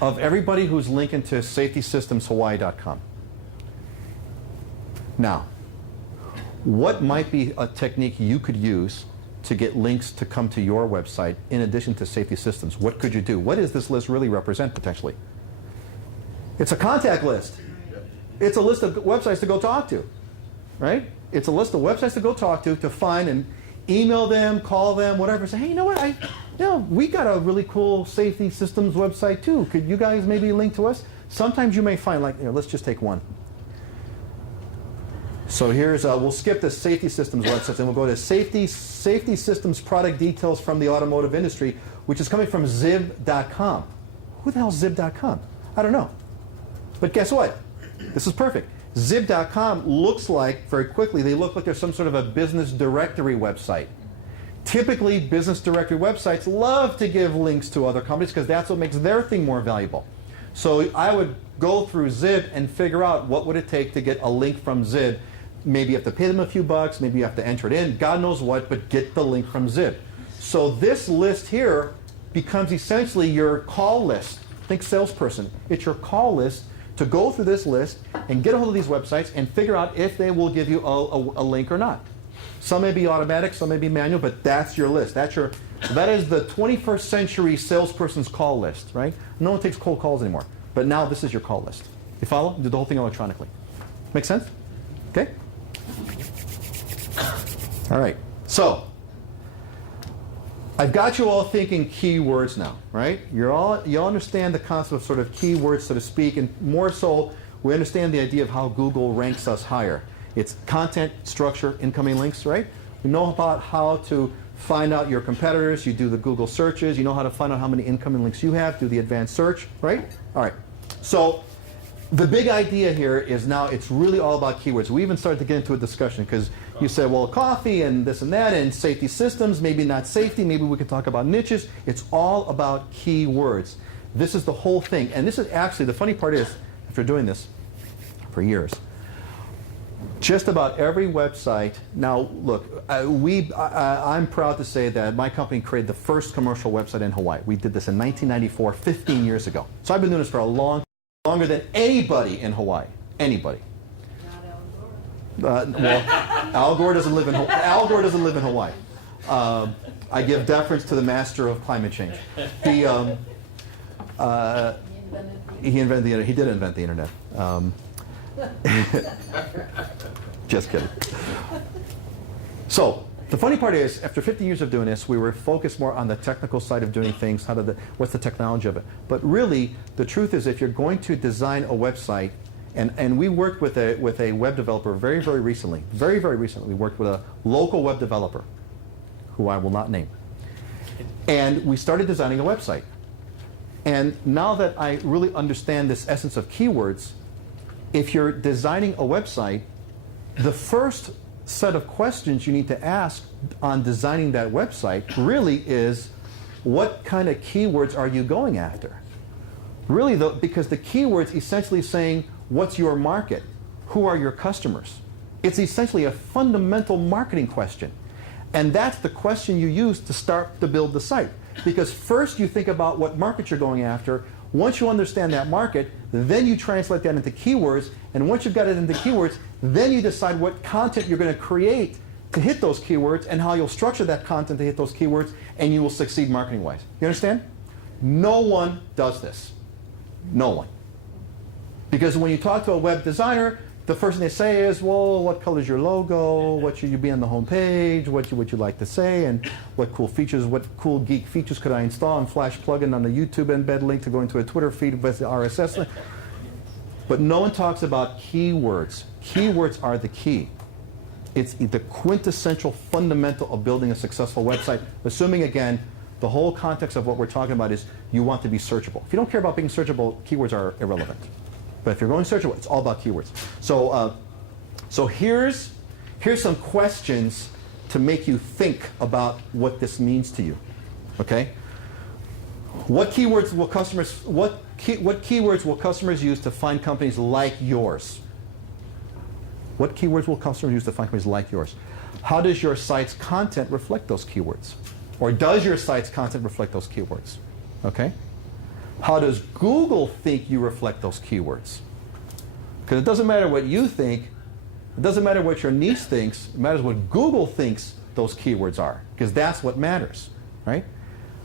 of everybody who's linking to SafetySystemsHawaii.com. Now, what might be a technique you could use to get links to come to your website in addition to Safety Systems? What could you do? What does this list really represent potentially? It's a contact list. It's a list of websites to go talk to, right? It's a list of websites to go talk to find and email them, call them, whatever. Say, hey, you know what? We got a really cool safety systems website too. Could you guys maybe link to us? Sometimes you may find, like, let's just take one. So here's, we'll skip the safety systems websites and we'll go to safety systems product details from the automotive industry, which is coming from zib.com. Who the hell is zib.com? I don't know. But guess what? This is perfect. Zib.com looks like, very quickly, they look like they're some sort of a business directory website. Typically, business directory websites love to give links to other companies because that's what makes their thing more valuable. So I would go through Zib and figure out what would it take to get a link from Zib. Maybe you have to pay them a few bucks, maybe you have to enter it in, God knows what, but get the link from Zib. So this list here becomes essentially your call list. think salesperson. It's your call list to go through this list and get a hold of these websites and figure out if they will give you a link or not. Some may be automatic, some may be manual, but that's your list. That is the 21st century salesperson's call list, right? No one takes cold calls anymore. But now this is your call list. You follow? Do the whole thing electronically. Make sense? Okay? All right. So, I've got you all thinking keywords now, right? You all understand the concept of sort of keywords, so to speak, and more so, we understand the idea of how Google ranks us higher. It's content, structure, incoming links, right? We know about how to find out your competitors. You do the Google searches. You know how to find out how many incoming links you have. Do the advanced search, right? All right. So the big idea here is now it's really all about keywords. We even started to get into a discussion because you said, well, coffee and this and that and safety systems, maybe not safety. Maybe we can talk about niches. It's all about keywords. This is the whole thing. And this is actually, the funny part is, after doing this for years, just about every website. Now, look, I'm proud to say that my company created the first commercial website in Hawaii. We did this in 1994, 15 years ago. So I've been doing this for a longer than anybody in Hawaii. Anybody. Not Al Gore. Well, Al Gore doesn't live in Hawaii. I give deference to the master of climate change. He invented He invented the internet. He did invent the internet. Just kidding. So the funny part is, after 50 years of doing this, we were focused more on the technical side of doing things. What's the technology of it? But really, the truth is, if you're going to design a website, and we worked with a web developer very recently. Very recently, we worked with a local web developer, who I will not name, and we started designing a website. And now that I really understand this essence of keywords, if you're designing a website, the first set of questions you need to ask on designing that website really is, what kind of keywords are you going after? Really, though, because the keywords essentially saying, what's your market? Who are your customers? It's essentially a fundamental marketing question. And that's the question you use to start to build the site. Because first you think about what market you're going after. Once you understand that market, then you translate that into keywords. And once you've got it into keywords, then you decide what content you're going to create to hit those keywords and how you'll structure that content to hit those keywords, and you will succeed marketing-wise. You understand? No one does this. No one. Because when you talk to a web designer, the first thing they say is, well, what color is your logo? What should you be on the home page? What you like to say? And what cool features, what cool geek features could I install and flash plugin on the YouTube embed link to go into a Twitter feed with the RSS link? But no one talks about keywords. Keywords are the key. It's the quintessential fundamental of building a successful website, assuming, again, the whole context of what we're talking about is you want to be searchable. If you don't care about being searchable, keywords are irrelevant. But if you're going searchable, it's all about keywords. So here's some questions to make you think about what this means to you. Okay? What keywords will customers use to find companies like yours? What keywords will customers use to find companies like yours? How does your site's content reflect those keywords? Or does your site's content reflect those keywords? Okay? How does Google think you reflect those keywords? Because it doesn't matter what you think, it doesn't matter what your niche thinks, it matters what Google thinks those keywords are, because that's what matters, right?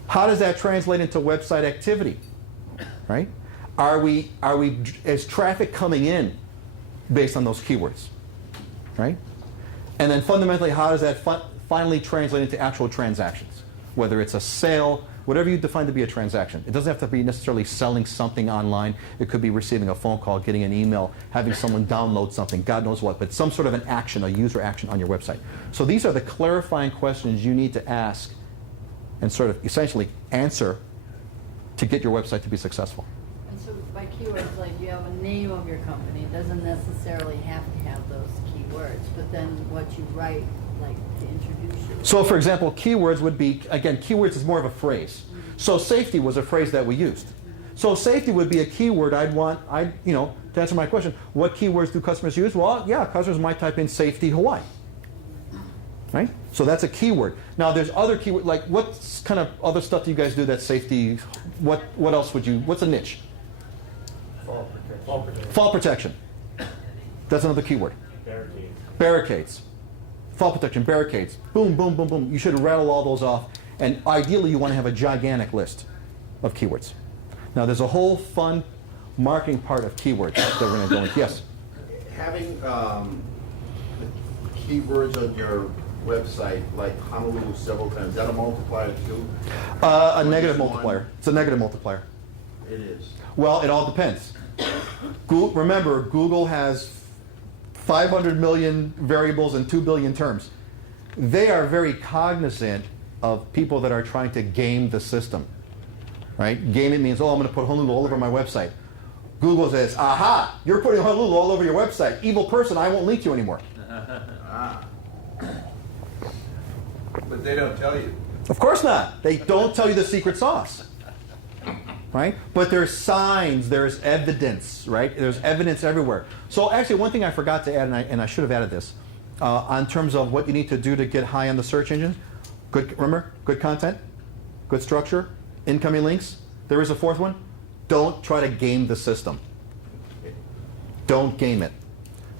How does that translate into website activity, right? Is traffic coming in based on those keywords, right? And then fundamentally, how does that finally translate into actual transactions? Whether it's a sale, whatever you define to be a transaction. It doesn't have to be necessarily selling something online. It could be receiving a phone call, getting an email, having someone download something, God knows what, but some sort of an action, a user action on your website. So these are the clarifying questions you need to ask and sort of essentially answer to get your website to be successful. And so by keywords, like you have a name of your company, it doesn't necessarily have to have those keywords, but then what you write, like to introduce you. So for example, keywords would be, again, keywords is more of a phrase. So safety was a phrase that we used. So safety would be a keyword to answer my question, what keywords do customers use? Well, yeah, customers might type in safety Hawaii. right? So that's a keyword. Now there's other keyword, like what kind of other stuff do you guys do that's safety? What else would you, what's a niche? Fall protection. Fall protection. Fall protection. That's another keyword. Barricade. Barricades. Fall protection, barricades. Boom, boom, boom, boom. You should rattle all those off. And ideally you want to have a gigantic list of keywords. Now there's a whole fun marketing part of keywords that we're going to go into. Yes? Having keywords on your website, like Honolulu several times, is that a multiplier too? A Or negative just one? multiplier. It's a negative multiplier. It is. Well, it all depends. Remember, Google has 500 million variables and 2 billion terms. They are very cognizant of people that are trying to game the system. Right? Game it means, oh, I'm going to put Honolulu all over my website. Google says, aha, you're putting Honolulu all over your website. Evil person, I won't link you anymore. But they don't tell you. Of course not. They don't tell you the secret sauce. Right? But there's signs, there's evidence, right? There's evidence everywhere. So actually, one thing I forgot to add, and I should have added this, on terms of what you need to do to get high on the search engine. Remember, good content, good structure, incoming links. There is a fourth one. Don't try to game the system. Don't game it.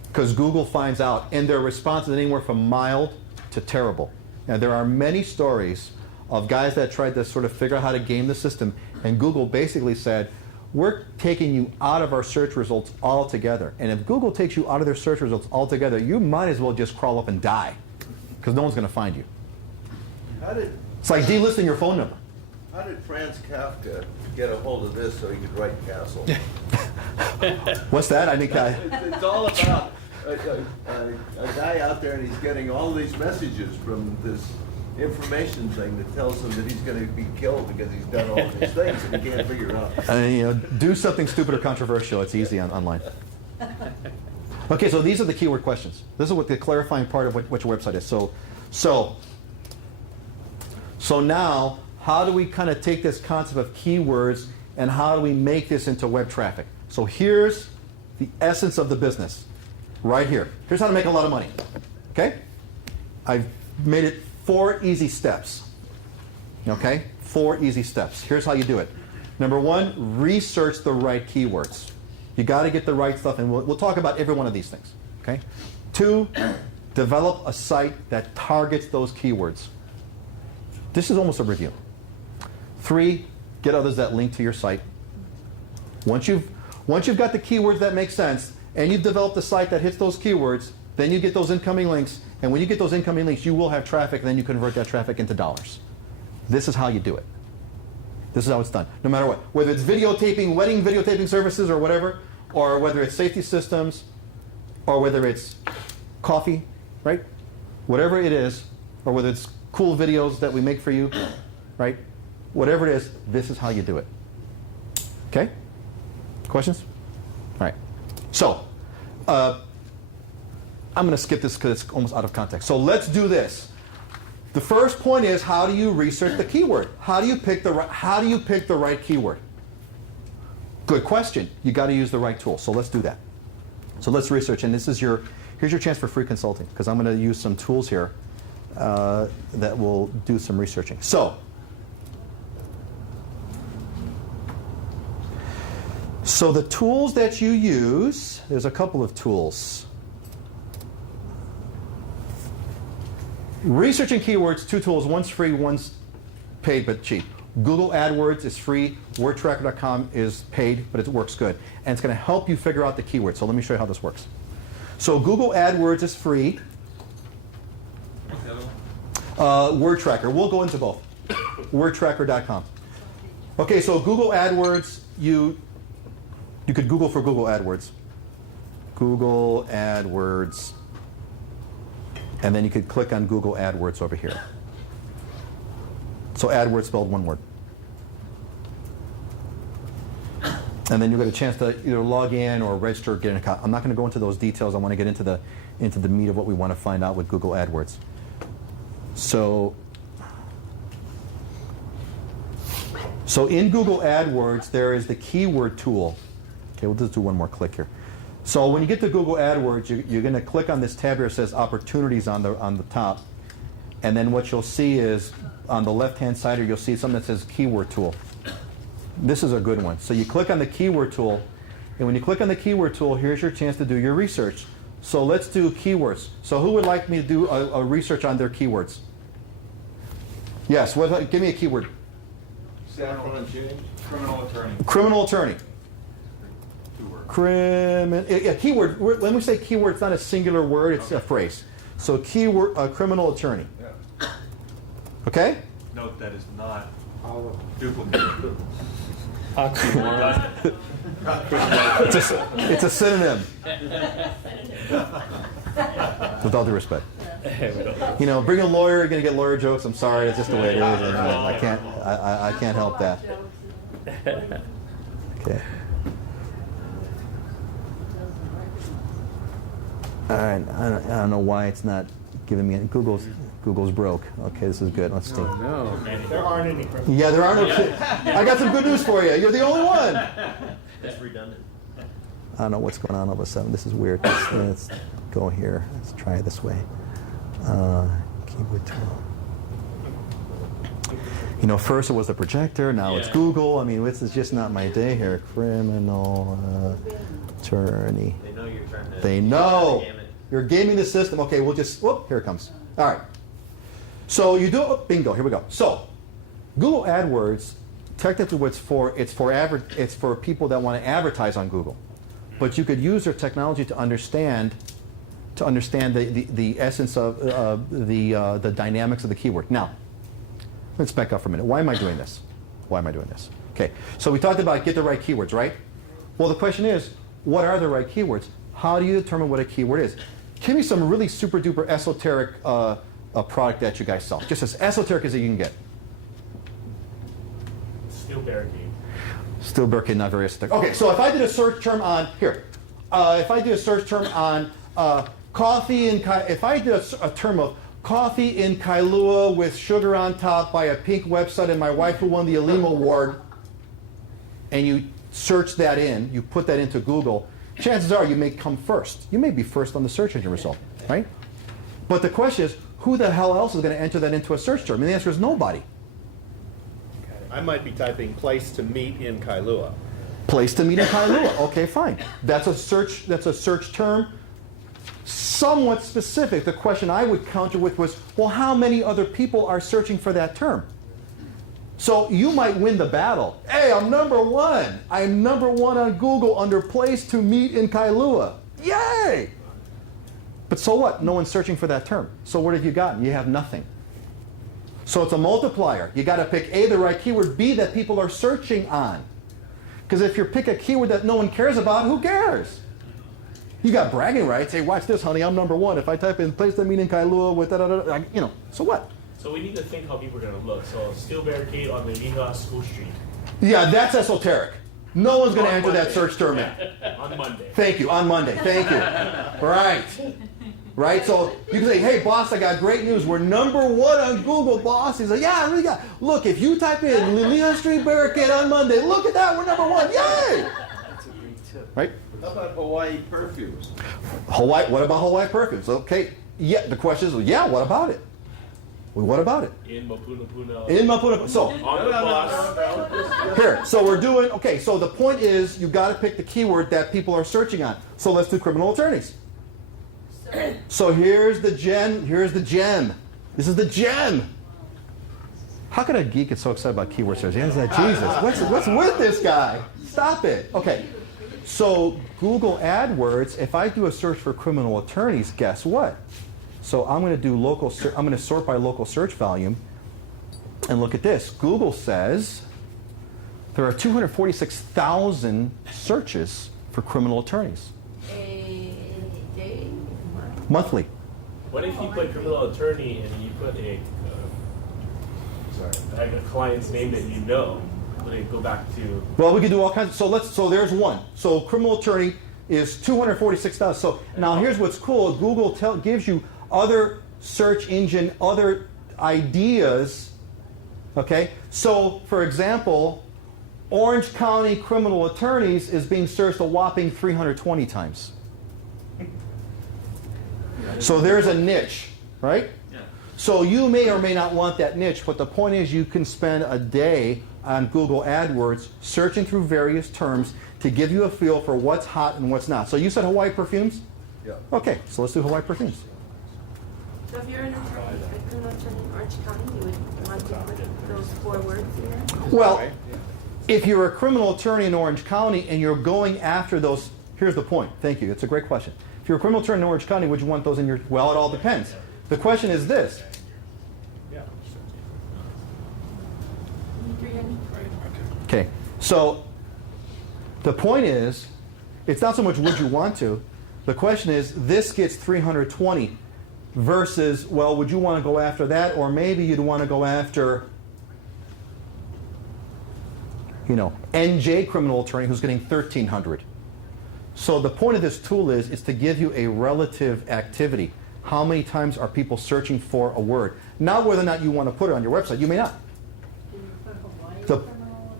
Because Google finds out, and their response is anywhere from mild to terrible. Now, there are many stories of guys that tried to sort of figure out how to game the system, and Google basically said, we're taking you out of our search results altogether. And if Google takes you out of their search results altogether, you might as well just crawl up and die, because no one's going to find you. It's like delisting your phone number. How did Franz Kafka get a hold of this so he could write Castle? What's that? I think It's all about a guy out there, and he's getting all these messages from this information thing that tells him that he's going to be killed because he's done all these things and he can't figure out. Do something stupid or controversial. It's easy online. Okay, so these are the keyword questions. This is what the clarifying part of what your website is. So now, how do we kind of take this concept of keywords and how do we make this into web traffic? So here's the essence of the business, right here. Here's how to make a lot of money. Okay? I've made it 4 easy steps. Okay? 4 easy steps. Here's how you do it. Number 1, research the right keywords. You got to get the right stuff, and we'll talk about every one of these things. Okay? 2, develop a site that targets those keywords. This is almost a review. 3, get others that link to your site. Once you've got the keywords that make sense, and you've developed a site that hits those keywords, then you get those incoming links, and when you get those incoming links, you will have traffic, and then you convert that traffic into dollars. This is how you do it. This is how it's done. No matter what. Whether it's videotaping, wedding videotaping services or whatever, or whether it's safety systems, or whether it's coffee, right? Whatever it is, or whether it's cool videos that we make for you, right? Whatever it is, this is how you do it. Okay? Questions? All right. So, I'm going to skip this because it's almost out of context. So let's do this. The first point is, how do you research the keyword? How do you pick the right keyword? Good question. You got to use the right tool. So let's do that. So let's research, and here's your chance for free consulting, because I'm going to use some tools here that will do some researching. So the tools that you use, there's a couple of tools. Researching keywords, 2 tools. One's free, one's paid but cheap. Google AdWords is free. WordTracker.com is paid, but it works good. And it's going to help you figure out the keywords. So let me show you how this works. So Google AdWords is free. WordTracker. We'll go into both. WordTracker.com. Okay, so Google AdWords, you could Google for Google AdWords. Google AdWords. And then you could click on Google AdWords over here. So AdWords spelled one word. And then you get a chance to either log in or register or get an account. I'm not going to go into those details. I want to get into the meat of what we want to find out with Google AdWords. So in Google AdWords, there is the keyword tool. Okay, we'll just do one more click here. So when you get to Google AdWords, you're going to click on this tab here that says Opportunities on the top. And then what you'll see is on the left-hand side here, you'll see something that says keyword tool. This is a good one. So you click on the keyword tool, and when you click on the keyword tool, here's your chance to do your research. So let's do keywords. So who would like me to do a research on their keywords? Yes, give me a keyword. Saffron James. Criminal attorney. Criminal attorney. Two-word. Yeah, keyword. When we say keyword, it's not a singular word, it's a phrase. So keyword, criminal attorney. Yeah. Okay? Note that is not duplicated. It's a synonym. With all due respect. You know, bring a lawyer, you're gonna get lawyer jokes. I'm sorry, it's just the way it is. I can't help that. Okay. All right. I don't know why it's not giving me. Google's broke. Okay, this is good. Let's see. No. There aren't any criminals. Yeah, there are no. I got some good news for you. You're the only one. That's redundant. I don't know what's going on all of a sudden. This is weird. Let's go here. Let's try it this way. Keyword tool. You know, first it was the projector. Now it's Google. I mean, this is just not my day here. Criminal attorney. They know you're trying to. They know. Game it. You're gaming the system. Okay, we'll just, whoop, here it comes. All right. So you do, oh, bingo, here we go. So Google AdWords, technically it's for people that want to advertise on Google. But you could use their technology to understand the essence of the dynamics of the keyword. Now, let's back up for a minute. Why am I doing this? Why am I doing this? Okay, so we talked about get the right keywords, right? Well, the question is, what are the right keywords? How do you determine what a keyword is? Give me some really super duper esoteric product that you guys sell. Just as esoteric as you can get. Steel barricade. Still Birkin, not very esoteric. Okay, so if I did a search term on, if I did a search term on coffee in, if I did a term of coffee in Kailua with sugar on top by a pink website and my wife who won the Alima Award, and you search that in, you put that into Google, chances are you may come first. You may be first on the search engine result, right? But the question is, who the hell else is going to enter that into a search term? And the answer is nobody. I might be typing place to meet in Kailua. Place to meet in Kailua. Okay, fine. That's a search term, somewhat specific. The question I would counter with was, well, how many other people are searching for that term? So you might win the battle. Hey, I'm number one. I'm number one on Google under place to meet in Kailua. Yay! But so what? No one's searching for that term. So what have you gotten? You have nothing. So it's a multiplier. You got to pick A, the right keyword, B, that people are searching on. Because if you pick a keyword that no one cares about, who cares? You got bragging rights. Hey, watch this, honey. I'm number one. If I type in place to meet in Kailua with da-da-da-da, you know, so what? So we need to think how people are going to look. So steel barricade on the Liga School Street. Yeah, that's esoteric. No one's going to enter that search term in. On Monday. Thank you, on Monday. Thank you. Right. Right? So you can say, hey, boss, I got great news. We're number one on Google, boss. He's like, yeah, I really got. Look, if you type in Lilian Street Barricade on Monday, look at that. We're number one. Yay! That's a great tip. Right? How about Hawaii perfumes? Hawaii, what about Hawaii perfumes? Okay. Yeah, the question is, well, yeah, what about it? Well, what about it? In Mapunapuna. In Mapuna. So, On the bus. here, so we're doing, okay, so the point is you got to pick the keyword that people are searching on. So let's do criminal attorneys. So here's the gem. This is the gem. How could a geek get so excited about keyword search? Jesus, what's with this guy? Stop it. Okay, so Google AdWords, if I do a search for criminal attorneys, guess what? So I'm going to do I'm going to sort by local search volume, and look at this. Google says there are 246,000 searches for criminal attorneys A day? monthly. What if you put criminal attorney and you put like a client's name that you know? Would it go back to? Well, we could do all kinds. So there's one. So criminal attorney is 246,000. So now here's what's cool. Google gives you other search engine, other ideas. Okay. So for example, Orange County criminal attorneys is being searched a whopping 320 times. So there's a niche, right? Yeah. So you may or may not want that niche, but the point is you can spend a day on Google AdWords searching through various terms to give you a feel for what's hot and what's not. So you said Hawaii perfumes? Yeah. Okay, so let's do Hawaii perfumes. So if you're an attorney, a criminal attorney in Orange County, you would want to put those 4 words in there? Well, if you're a criminal attorney in Orange County and you're going after those, here's the point. Thank you. It's a great question. If you're a criminal attorney in Orange County, would you want those in your, well, it all depends. The question is this. Okay, so the point is, it's not so much would you want to. The question is, this gets 320 versus, well, would you want to go after that? Or maybe you'd want to go after, you know, NJ criminal attorney who's getting 1,300. So the point of this tool is to give you a relative activity. How many times are people searching for a word? Not whether or not you want to put it on your website. You may not. The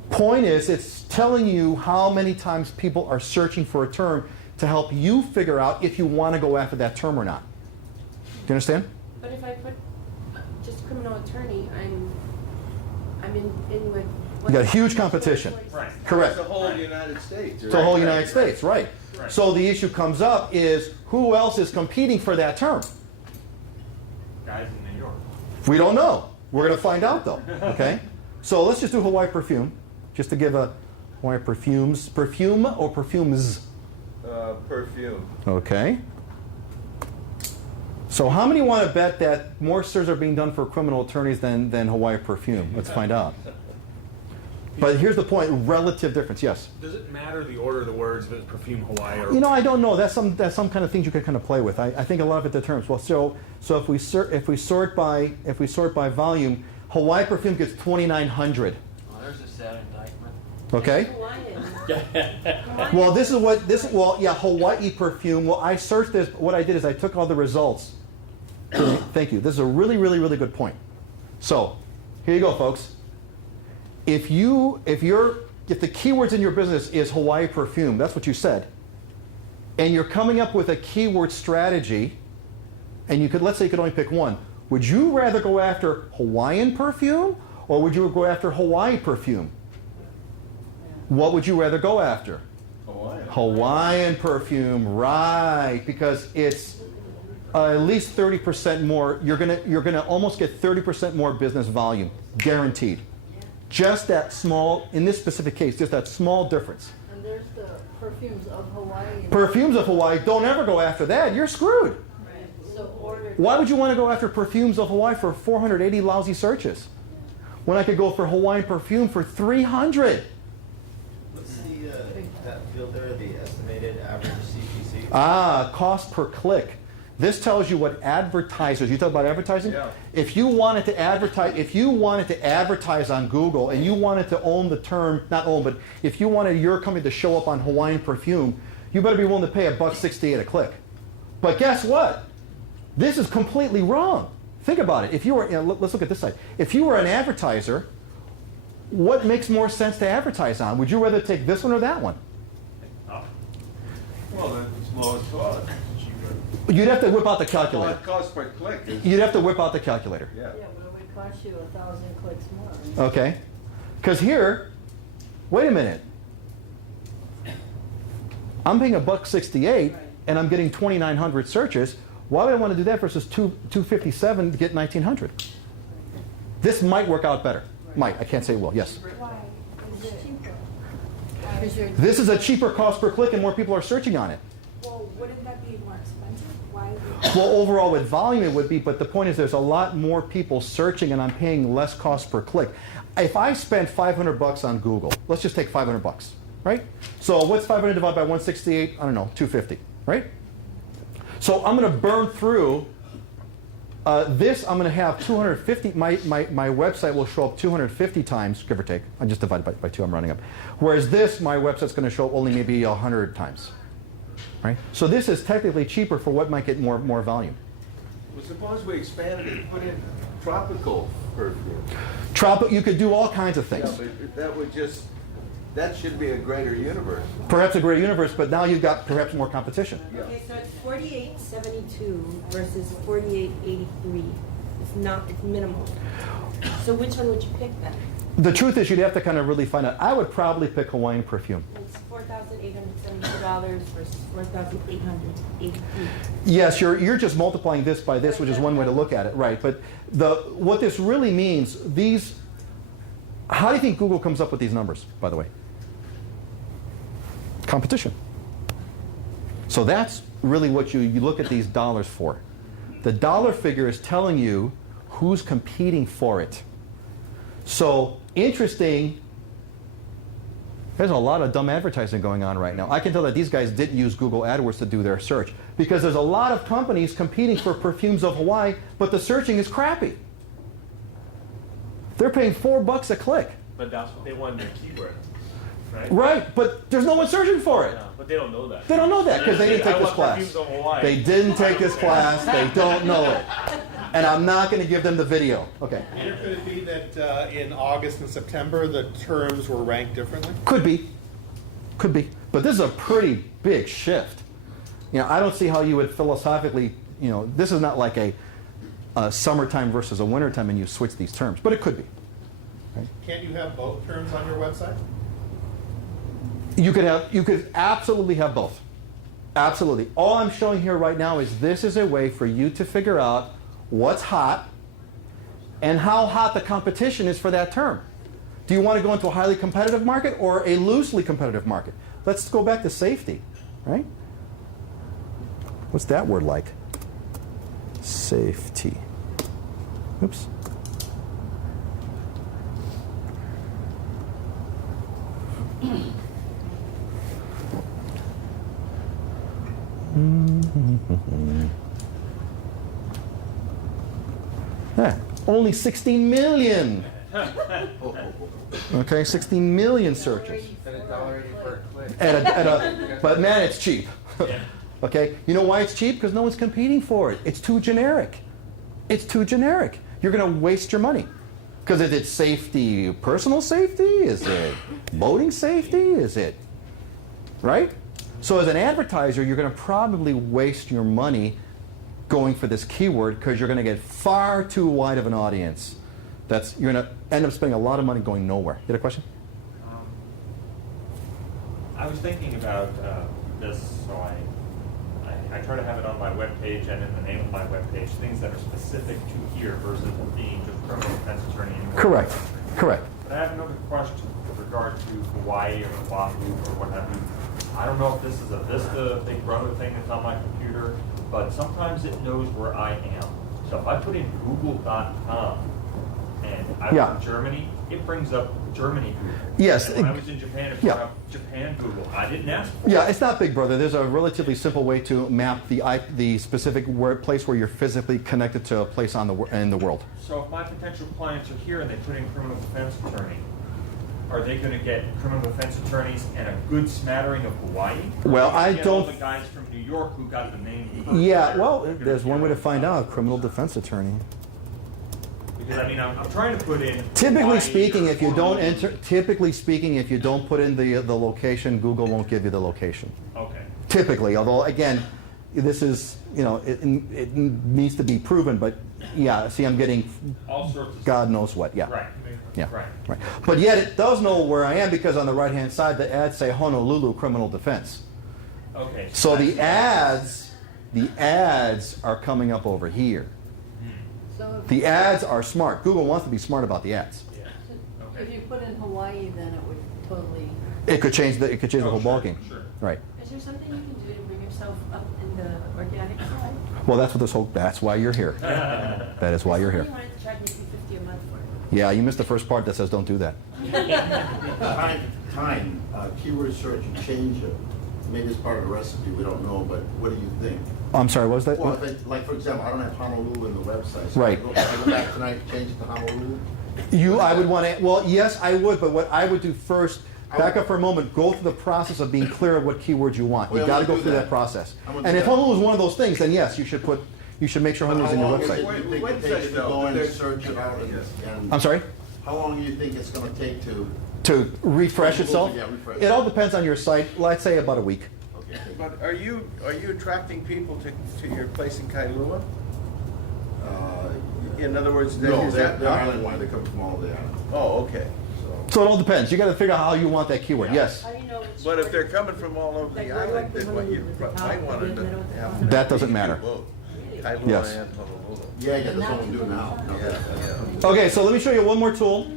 point is, it's telling you how many times people are searching for a term to help you figure out if you want to go after that term or not. Do you understand? But if I put just criminal attorney, I'm in with... You got huge competition. Right. Correct. It's the whole United States. It's the whole United States, right. Right. So the issue comes up is, who else is competing for that term? Guys in New York. We don't know. We're going to find out, though. Okay? So let's just do Hawaii perfume, just to give a Hawaii perfumes. Perfume or perfumes? Perfume. Okay. So how many want to bet that more searches are being done for criminal attorneys than Hawaii perfume? Let's find out. But here's the point, relative difference, yes. Does it matter the order of the words if it's perfume Hawaii or? You know, I don't know. That's some kind of things you can kind of play with. I think a lot of it determines. Well, so if we sort by volume, Hawaii perfume gets 2,900. Well, there's a sad indictment. Okay. Hawaiian. Well, Hawaii perfume. Well, I searched this. What I did is I took all the results. Thank you. This is a really, really, really good point. So, here you go, folks. If the keywords in your business is Hawaii perfume, that's what you said, and you're coming up with a keyword strategy, and let's say you could only pick one, would you rather go after Hawaiian perfume or would you go after Hawaii perfume? What would you rather go after? Hawaiian perfume, right? Because it's at least 30% more. You're gonna almost get 30% more business volume, guaranteed. Just that small, in this specific case, just that small difference. And there's the perfumes of Hawaii. Perfumes of Hawaii, don't ever go after that. You're screwed. Right. So order. Why would you want to go after perfumes of Hawaii for 480 lousy searches when I could go for Hawaiian perfume for 300? What's that field there, the estimated average CPC? Cost per click. This tells you what advertisers, you talk about advertising? Yeah. If you wanted to advertise on Google and you wanted to own the term, not own, but if you wanted your company to show up on Hawaiian perfume, you better be willing to pay $1.68 a click. But guess what? This is completely wrong. Think about it. If you were, let's look at this side. If you were an advertiser, what makes more sense to advertise on? Would you rather take this one or that one? Well, then it's lowest cost. You'd have to whip out the Well, calculator. it costs per click. You'd have to whip out the calculator. Yeah. Yeah, but it would cost you 1,000 clicks more. Okay. Because here, wait a minute. I'm paying $1.68 and I'm getting 2,900 searches. Why would I want to do that versus $2.57 to get 1,900? This might work out better. Might. I can't say it will. Yes. Why? Is it cheaper? Because you're This is a cheaper cost per click and more people are searching on it. Well, wouldn't that be more expensive? Why would Well, overall with volume it would be, but the point is there's a lot more people searching and I'm paying less cost per click. If I spend $500 on Google, let's just take $500, right? So what's 500 divided by 168? I don't know, 250, right? So I'm going to burn through this. I'm going to have 250. My website will show up 250 times, give or take. I just divided by 2. I'm rounding up. Whereas this, my website's going to show up only maybe 100 times, right? So this is technically cheaper for what might get more volume. Well, suppose we expanded it, put in tropical perfume. You could do all kinds of Yeah, things. but that should be a greater universe. Perhaps a great universe, but now you've got perhaps more competition. Yeah. Okay, so it's 48.72 versus 48.83. It's not. It's minimal. So which one would you pick then? The truth is, you'd have to kind of really find out. I would probably pick Hawaiian perfume. It's $4,872 versus $4,883. Yes, you're just multiplying this by this, which is one way to look at it, right? But what this really means, how do you think Google comes up with these numbers, by the way? Competition. So that's really what you look at these dollars for. The dollar figure is telling you who's competing for it. So interesting, there's a lot of dumb advertising going on right now. I can tell that these guys didn't use Google AdWords to do their search because there's a lot of companies competing for perfumes of Hawaii, but the searching is crappy. They're paying $4 a click. But that's what they want in their keyword, right? Right, but there's no one searching for it. Yeah, but they don't know that. They don't know that because they didn't take this class. They didn't take this class. They don't know it. And I'm not going to give them the video. Okay. Peter, could it be that in August and September the terms were ranked differently? Could be. Could be. But this is a pretty big shift. I don't see how you would philosophically, this is not like a summertime versus a wintertime and you switch these terms, but it could be. Right? Can't you have both terms on your website? You could absolutely have both. Absolutely. All I'm showing here right now is this is a way for you to figure out what's hot and how hot the competition is for that term. Do you want to go into a highly competitive market or a loosely competitive market? Let's go back to safety, right? What's that word like? Safety. Oops. Only 16 million. Okay, 16 million searches. But man, it's cheap. Okay, you know why it's cheap? Because no one's competing for it. It's too generic. It's too generic. You're going to waste your money. Because is it safety, personal safety? Is it boating safety? Is it, right? So as an advertiser, you're going to probably waste your money going for this keyword because you're going to get far too wide of an audience. You're going to end up spending a lot of money going nowhere. You had a question? I was thinking about this, so I try to have it on my webpage and in the name of my webpage, things that are specific to here versus being just criminal defense attorney. Correct. Correct. But I have another question with regard to Hawaii or Oahu or what have you. I don't know if this is a Vista Big Brother thing that's on my computer, but sometimes it knows where I am. So if I put in google.com and I was in Germany, it brings up Germany Google. Yes. And when I was in Japan, it brought up Japan Google. I didn't ask for it. Yeah, it's not Big Brother. There's a relatively simple way to map the specific place where you're physically connected to a place in the world. So if my potential clients are here and they put in criminal defense attorney, are they going to get criminal defense attorneys and a good smattering of Hawaii? Well, I All don't. the guys from New York who got the name. Yeah, well, there's one way to find out. Criminal defense attorney. Because I mean, I'm trying to put in. Typically Hawaii speaking, or if you don't Honolulu. if you don't put in the location, Google won't give you the location. Okay. Typically, although again, this is it needs to be proven. But yeah, see, I'm getting All sorts of God knows what. Yeah. Right. Yeah. Right. But yet it does know where I am because on the right-hand side, the ads say Honolulu Criminal Defense. Okay. So the ads are coming up over here. So The ads are smart. Google wants to be smart about the ads. if you put in Hawaii, then it would totally. It could change the whole sure, ballgame. sure. Right. Is there something you can do to bring yourself up in the organic side? Well, that's why you're here. That is why you're here. You wanted to charge me $250 a month for it. Yeah, you missed the first part that says don't do that. Keyword search, you change it. Maybe it's part of the recipe, we don't know, but what do you think? I'm sorry, what was that? Well, like for example, I don't have Honolulu in the website. So Right. If I go back tonight, change it to Honolulu? I would want to, well, yes, I would, but what I would do first, back up for a moment, go through the process of being clear of what keywords you want. Well, You got to I'm gonna go through do that that. process. I'm gonna And do if that. Honolulu is one of those things, then yes, you should make sure Honolulu is in your How long website. do you think Wait it a takes second, to though. go and There's- search it out? And I'm sorry? how long do you think it's going to take to? To refresh itself? Yeah, refresh. It all depends on your site. Let's say about a week. Okay. But are you attracting people to your place in Kailua? In other words, No, is they're that island-wide, they come from all over the island. Oh, okay. So, So it all depends. You got to figure out how you want that keyword. Yes. How do you know which But if word- they're coming from all over Like, the what island, was then one what you with the top, might want the to middle, the have. bottom? That doesn't you can do matter. both. Kailua Yes. and Honolulu. yeah, that's what we do now. Yeah. Okay, so let me show you one more tool.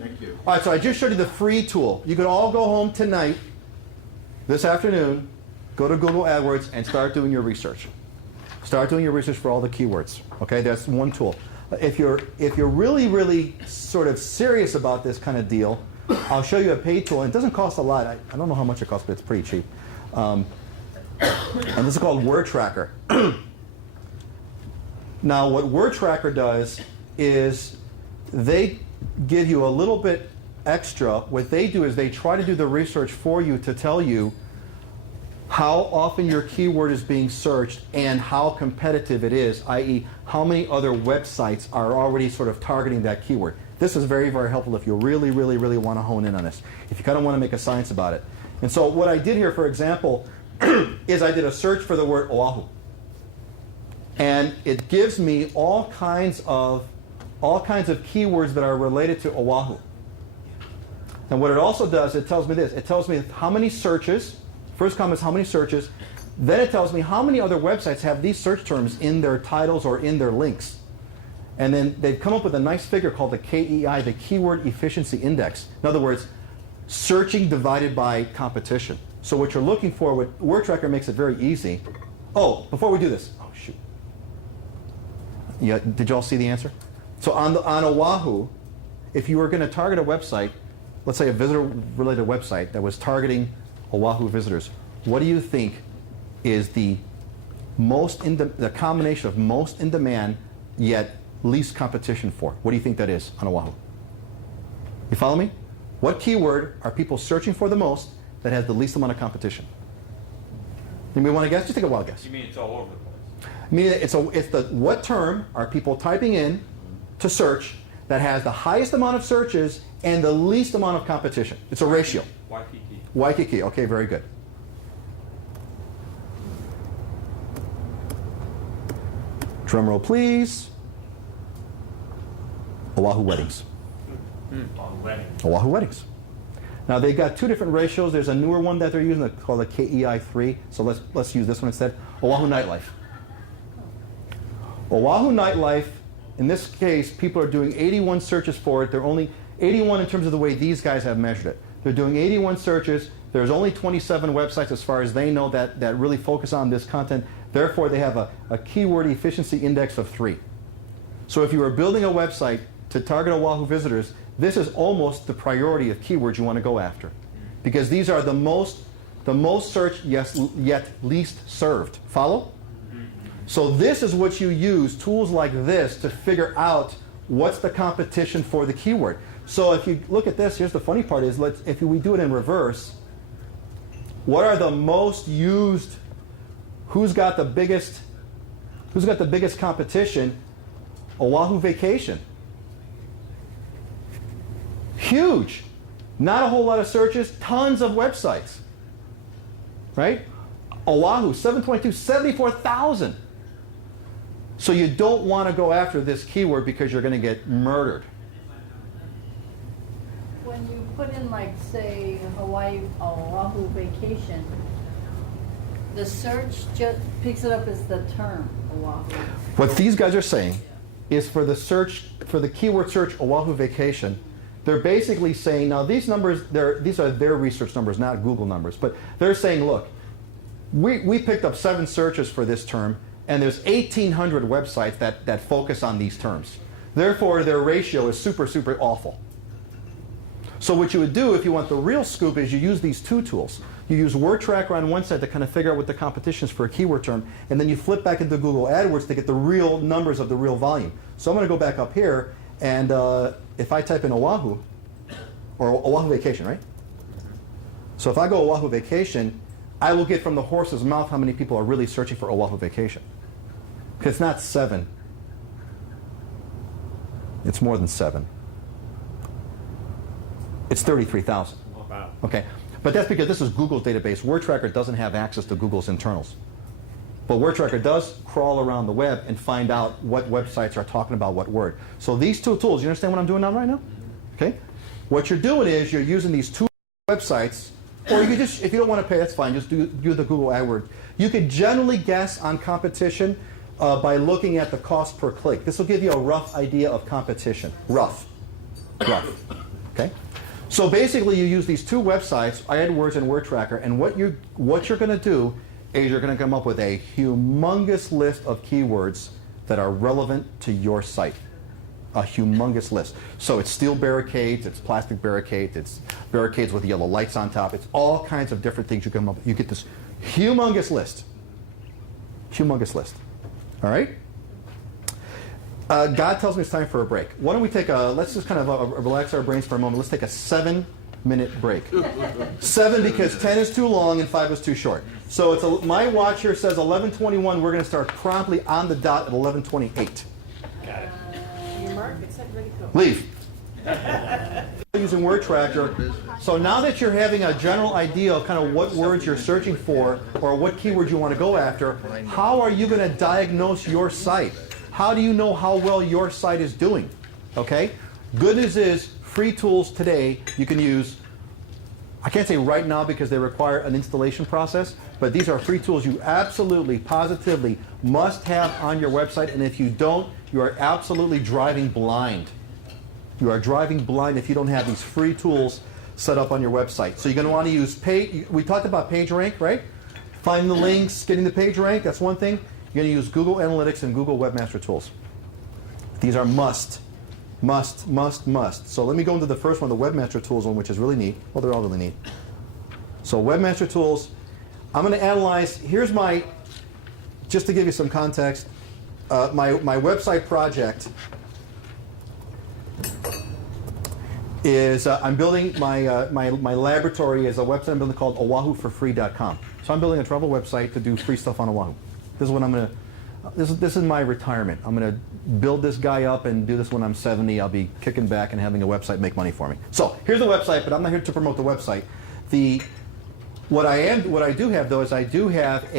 Thank you. All right, so I just showed you the free tool. You could all go home tonight, this afternoon, go to Google AdWords and start doing your research. Start doing your research for all the keywords. Okay, that's one tool. If you're really sort of serious about this kind of deal, I'll show you a paid tool. And it doesn't cost a lot. I don't know how much it costs, but it's pretty cheap. And this is called Word Tracker. Now, what Word Tracker does is they give you a little bit extra. What they do is they try to do the research for you to tell you how often your keyword is being searched and how competitive it is, i.e. how many other websites are already sort of targeting that keyword. This is very, very helpful if you really want to hone in on this, if you kind of want to make a science about it. And so what I did here, for example, is I did a search for the word Oahu. And it gives me all kinds of keywords that are related to Oahu. And what it also does, it tells me this. It tells me how many searches. First column is how many searches. Then it tells me how many other websites have these search terms in their titles or in their links. And then they've come up with a nice figure called the KEI, the Keyword Efficiency Index. In other words, searching divided by competition. So what you're looking for with Word Tracker makes it very easy. Oh, before we do this, oh shoot. Yeah, did y'all see the answer? So on Oahu, if you were going to target a website, let's say a visitor-related website that was targeting Oahu visitors, what do you think is the combination of most in demand yet least competition for? What do you think that is on Oahu? You follow me? What keyword are people searching for the most that has the least amount of competition? Anybody want to guess? Just take a wild guess. You mean it's all over the place? Meaning what term are people typing in to search that has the highest amount of searches and the least amount of competition? It's a ratio. Waikiki. Waikiki. Okay, very good. Drum roll, please. Oahu weddings. On wedding. Oahu weddings. Now they've got two different ratios. There's a newer one that they're using called the KEI3. So let's use this one instead. Oahu nightlife. Oahu nightlife. In this case, people are doing 81 searches for it. They're only 81 in terms of the way these guys have measured it. They're doing 81 searches. There's only 27 websites as far as they know that really focus on this content. Therefore, they have a keyword efficiency index of 3. So if you are building a website to target Oahu visitors, this is almost the priority of keywords you want to go after. Because these are the most searched, yes, yet least served. Follow? So this is what you use, tools like this, to figure out what's the competition for the keyword. So if you look at this, here's the funny part is, if we do it in reverse, what are the most used, who's got the biggest competition? Oahu vacation. Huge. Not a whole lot of searches, tons of websites. Right? Oahu, 722, 74,000. So you don't want to go after this keyword because you're going to get murdered. When you put in, like, say, Hawaii, Oahu vacation, the search just picks it up as the term Oahu. What these guys are saying is for the keyword search Oahu vacation, they're basically saying, now these numbers, these are their research numbers, not Google numbers, but they're saying, look, we picked up 7 searches for this term, and there's 1,800 websites that focus on these terms. Therefore, their ratio is super, super awful. So what you would do if you want the real scoop is you use these two tools. You use Word Tracker on one side to kind of figure out what the competition is for a keyword term, and then you flip back into Google AdWords to get the real numbers of the real volume. So I'm going to go back up here, and if I type in Oahu, or Oahu vacation, right? So if I go Oahu vacation, I will get from the horse's mouth how many people are really searching for Oahu vacation. Because it's not 7. It's more than 7. It's 33,000. Wow. Okay, but that's because this is Google's database. Word Tracker doesn't have access to Google's internals. But Word Tracker does crawl around the web and find out what websites are talking about what word. So these two tools, you understand what I'm doing now right now? Okay? What you're doing is you're using these two websites, or you could just, if you don't want to pay, that's fine, just do the Google AdWords. You could generally guess on competition by looking at the cost per click. This will give you a rough idea of competition. Rough. Okay? So basically you use these two websites, AdWords and Word Tracker, and what you're going to do is you're going to come up with a humongous list of keywords that are relevant to your site. A humongous list. So it's steel barricades, it's plastic barricades, it's barricades with yellow lights on top. It's all kinds of different things you come up with. You get this humongous list. Humongous list. All right? God tells me it's time for a break. Why don't we take let's just kind of relax our brains for a moment. Let's take a 7-minute break. 7 because 10 is too long and 5 is too short. So it's my watch here says 11:21. We're going to start promptly on the dot at 11:28. Your mark, it said ready to go. Leave. Using Word Tracker. So now that you're having a general idea of kind of what words you're searching for or what keywords you want to go after, how are you going to diagnose your site? How do you know how well your site is doing? Okay? Good news is free tools today you can use. I can't say right now because they require an installation process, but these are free tools you absolutely, positively must have on your website, and if you don't, you are absolutely driving blind. You are driving blind if you don't have these free tools set up on your website. So you're going to want to use we talked about PageRank, right? Finding the links, getting the PageRank, that's one thing. You're going to use Google Analytics and Google Webmaster Tools. These are must. So let me go into the first one, the Webmaster Tools one, which is really neat. Well, they're all really neat. So Webmaster Tools, I'm going to analyze, here's my, just to give you some context, my website project is, I'm building, my laboratory is a website I'm building called oahuforfree.com. So I'm building a travel website to do free stuff on Oahu. This is what I'm going to, this is my retirement. I'm going to build this guy up and do this when I'm 70. I'll be kicking back and having a website make money for me. So here's the website, but I'm not here to promote the website. What I do have though is I do have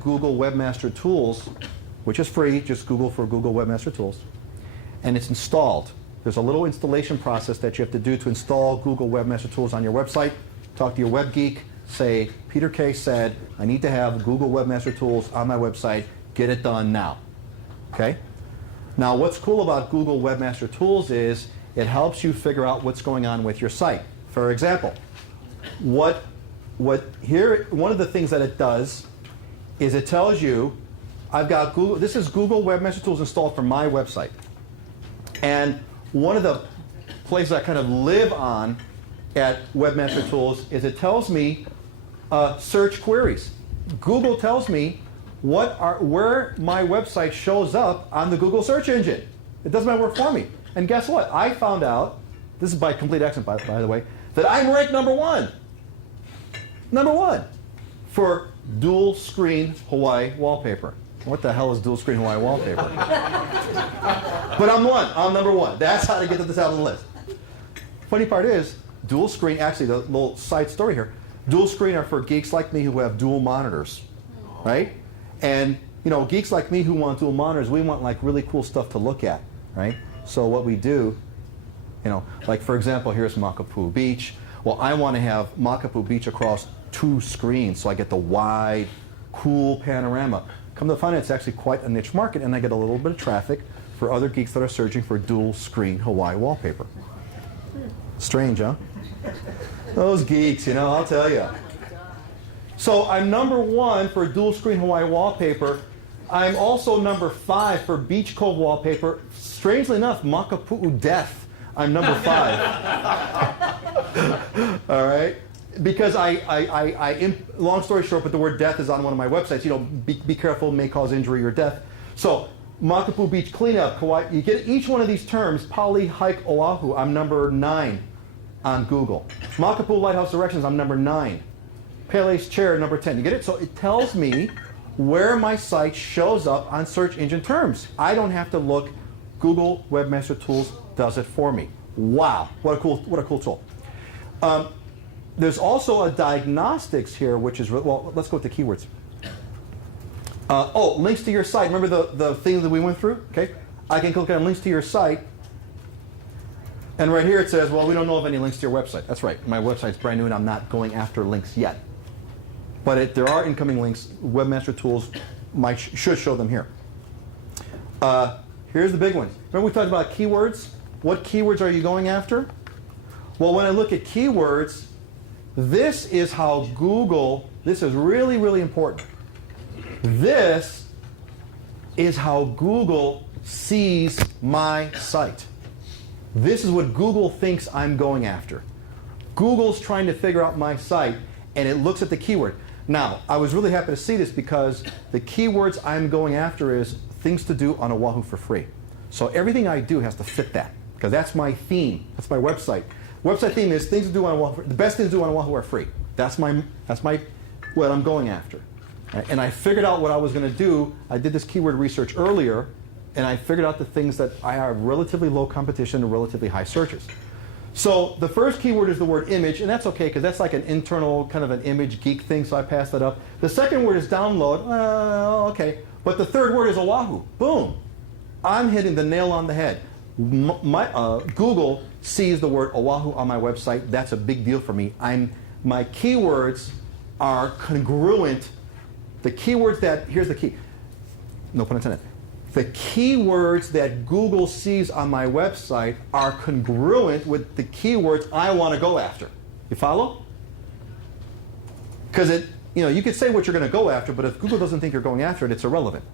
Google Webmaster Tools, which is free. Just Google for Google Webmaster Tools, and it's installed. There's a little installation process that you have to do to install Google Webmaster Tools on your website. Talk to your web geek. Say, Peter K said, I need to have Google Webmaster Tools on my website. Get it done now. Okay? Now, what's cool about Google Webmaster Tools is it helps you figure out what's going on with your site. For example, one of the things that it does is it tells you, I've got Google, this is Google Webmaster Tools installed for my website. And one of the places I kind of live on at Webmaster Tools is it tells me search queries. Google tells me where my website shows up on the Google search engine. It does my work for me. And guess what? I found out, this is by complete accident by the way, that I'm ranked number one for dual screen Hawaii wallpaper. What the hell is dual screen Hawaii wallpaper? But I'm number one. That's how to get to the top of the list. Funny part is, dual screen, actually the little side story here, dual screen are for geeks like me who have dual monitors, right? And geeks like me who want dual monitors, we want like really cool stuff to look at, right? So what we do, like for example, here's Makapu'u Beach. Well, I want to have Makapu'u Beach across 2 screens so I get the wide, cool panorama. Come to find out, it's actually quite a niche market, and I get a little bit of traffic for other geeks that are searching for dual screen Hawaii wallpaper. Strange, huh? Those geeks, I'll tell you. So I'm number 1 for dual screen Hawaii wallpaper. I'm also number 5 for Beach Cove wallpaper. Strangely enough, Makapu'u Death, I'm number 5. All right? Because long story short, but the word death is on one of my websites. Be careful, may cause injury or death. So Makapu'u Beach Cleanup, Kauai, you get each one of these terms, Pali Hike Oahu, I'm number 9 on Google. Makapu'u Lighthouse Directions, I'm number 9. Pele's Chair, number 10. You get it? So it tells me where my site shows up on search engine terms. I don't have to look. Google Webmaster Tools does it for me. Wow, what a cool tool. There's also a diagnostics here, which is, well, let's go with the keywords. Links to your site. Remember the thing that we went through? Okay. I can click on links to your site. And right here it says, well, we don't know of any links to your website. That's right. My website's brand new and I'm not going after links yet. But there are incoming links. Webmaster Tools should show them here. Here's the big one. Remember we talked about keywords? What keywords are you going after? Well, when I look at keywords, this is how Google, this is really, really important. This is how Google sees my site. This is what Google thinks I'm going after. Google's trying to figure out my site, and it looks at the keyword. Now, I was really happy to see this because the keywords I'm going after is things to do on Oahu for free. So everything I do has to fit that, because that's my theme. That's my website. Website theme is things to do on Oahu. The best things to do on Oahu are free. That's what I'm going after. And I figured out what I was going to do. I did this keyword research earlier, and I figured out the things that I have relatively low competition and relatively high searches. So the first keyword is the word image, and that's okay because that's like an internal kind of an image geek thing, so I passed that up. The second word is download. Okay. But the third word is Oahu. Boom. I'm hitting the nail on the head. Google sees the word Oahu on my website. That's a big deal for me. My keywords are congruent. The keywords that, here's the key. No pun intended. The keywords that Google sees on my website are congruent with the keywords I want to go after. You follow? Because you could say what you're going to go after, but if Google doesn't think you're going after it, it's irrelevant.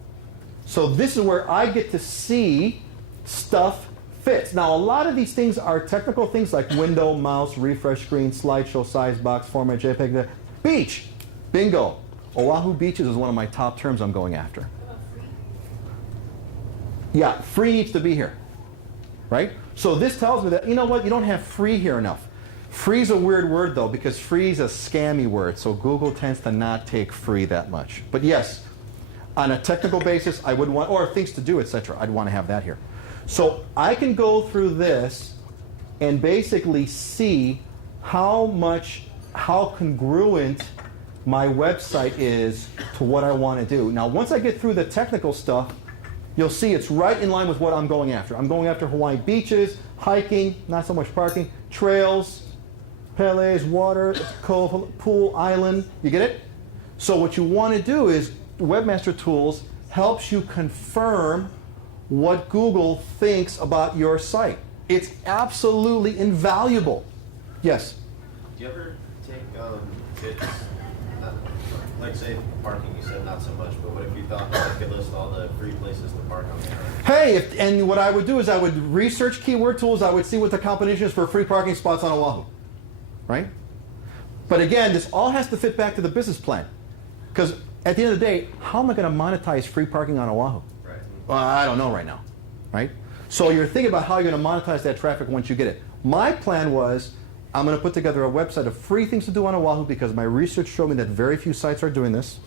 So this is where I get to see stuff fits. Now, a lot of these things are technical things like window, mouse, refresh screen, slideshow, size box, format, JPEG. Beach. Bingo. Oahu beaches is one of my top terms I'm going after. Yeah, free needs to be here, right? So this tells me that, you know what, you don't have free here enough. Free's a weird word, though, because free's a scammy word, so Google tends to not take free that much. But yes, on a technical basis, I would want, or things to do, etc., I'd want to have that here. So I can go through this and basically see how congruent my website is to what I want to do. Now, once I get through the technical stuff, you'll see it's right in line with what I'm going after. I'm going after Hawaii beaches, hiking, not so much parking, trails, pele's, water, cove, pool, island. You get it? So what you want to do is Webmaster Tools helps you confirm what Google thinks about your site. It's absolutely invaluable. Yes? Do you ever take tips, like say parking, you said not so much, but what if you thought I could list all the free places to park on there? Hey, and what I would do is I would research keyword tools. I would see what the competition is for free parking spots on Oahu, right? But again, this all has to fit back to the business plan. Because at the end of the day, how am I going to monetize free parking on Oahu? Right. Well, I don't know right now, right? So you're thinking about how you're going to monetize that traffic once you get it. My plan was I'm going to put together a website of free things to do on Oahu because my research showed me that very few sites are doing this.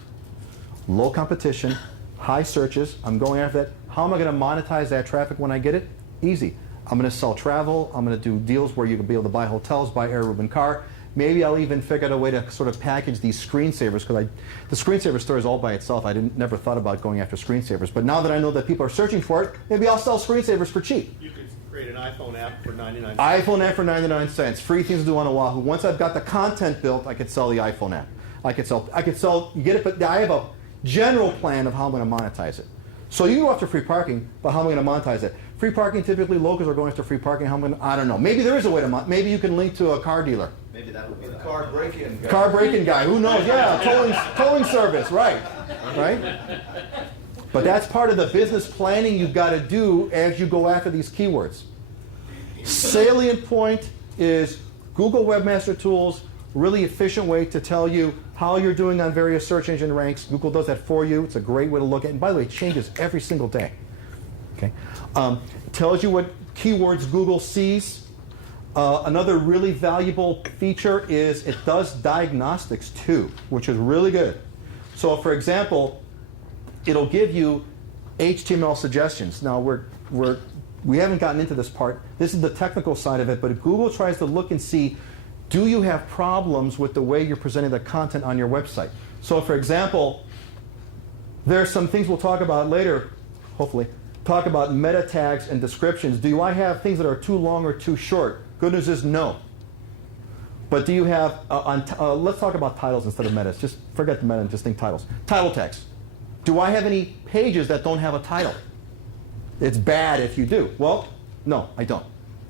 Low competition, high searches. I'm going after that. How am I going to monetize that traffic when I get it? Easy. I'm going to sell travel. I'm going to do deals where you can be able to buy hotels, buy Air Reuben car. Maybe I'll even figure out a way to sort of package these screensavers because the screensaver story is all by itself. I never thought about going after screensavers. But now that I know that people are searching for it, maybe I'll sell screensavers for cheap. You could create an iPhone app for 99 cents. iPhone app for 99 cents. Free things to do on Oahu. Once I've got the content built, I could sell the iPhone app. I could sell, you get it, but I have a general plan of how I'm going to monetize it. So you go after free parking, but how am I going to monetize it? Free parking, typically locals are going after free parking. I don't know. Maybe there is a way to maybe you can link to a car dealer. Maybe that would be the Car break-in guy. Car break-in guy. Who knows? Yeah, towing service. Right. But that's part of the business planning you've got to do as you go after these keywords. Salient point is Google Webmaster Tools, really efficient way to tell you how you're doing on various search engine ranks. Google does that for you. It's a great way to look at it. And by the way, it changes every single day. Okay, tells you what keywords Google sees. Another really valuable feature is it does diagnostics too, which is really good. So for example, it'll give you HTML suggestions. Now we haven't gotten into this part. This is the technical side of it, but Google tries to look and see, do you have problems with the way you're presenting the content on your website? So for example, There's some things we'll talk about later, hopefully. Talk about meta tags and descriptions. Do I have things that are too long or too short? Good news is no. But do you have, let's talk about titles instead of metas. Just forget the meta and just think titles. Title tags. Do I have any pages that don't have a title? It's bad if you do. Well, no, I don't.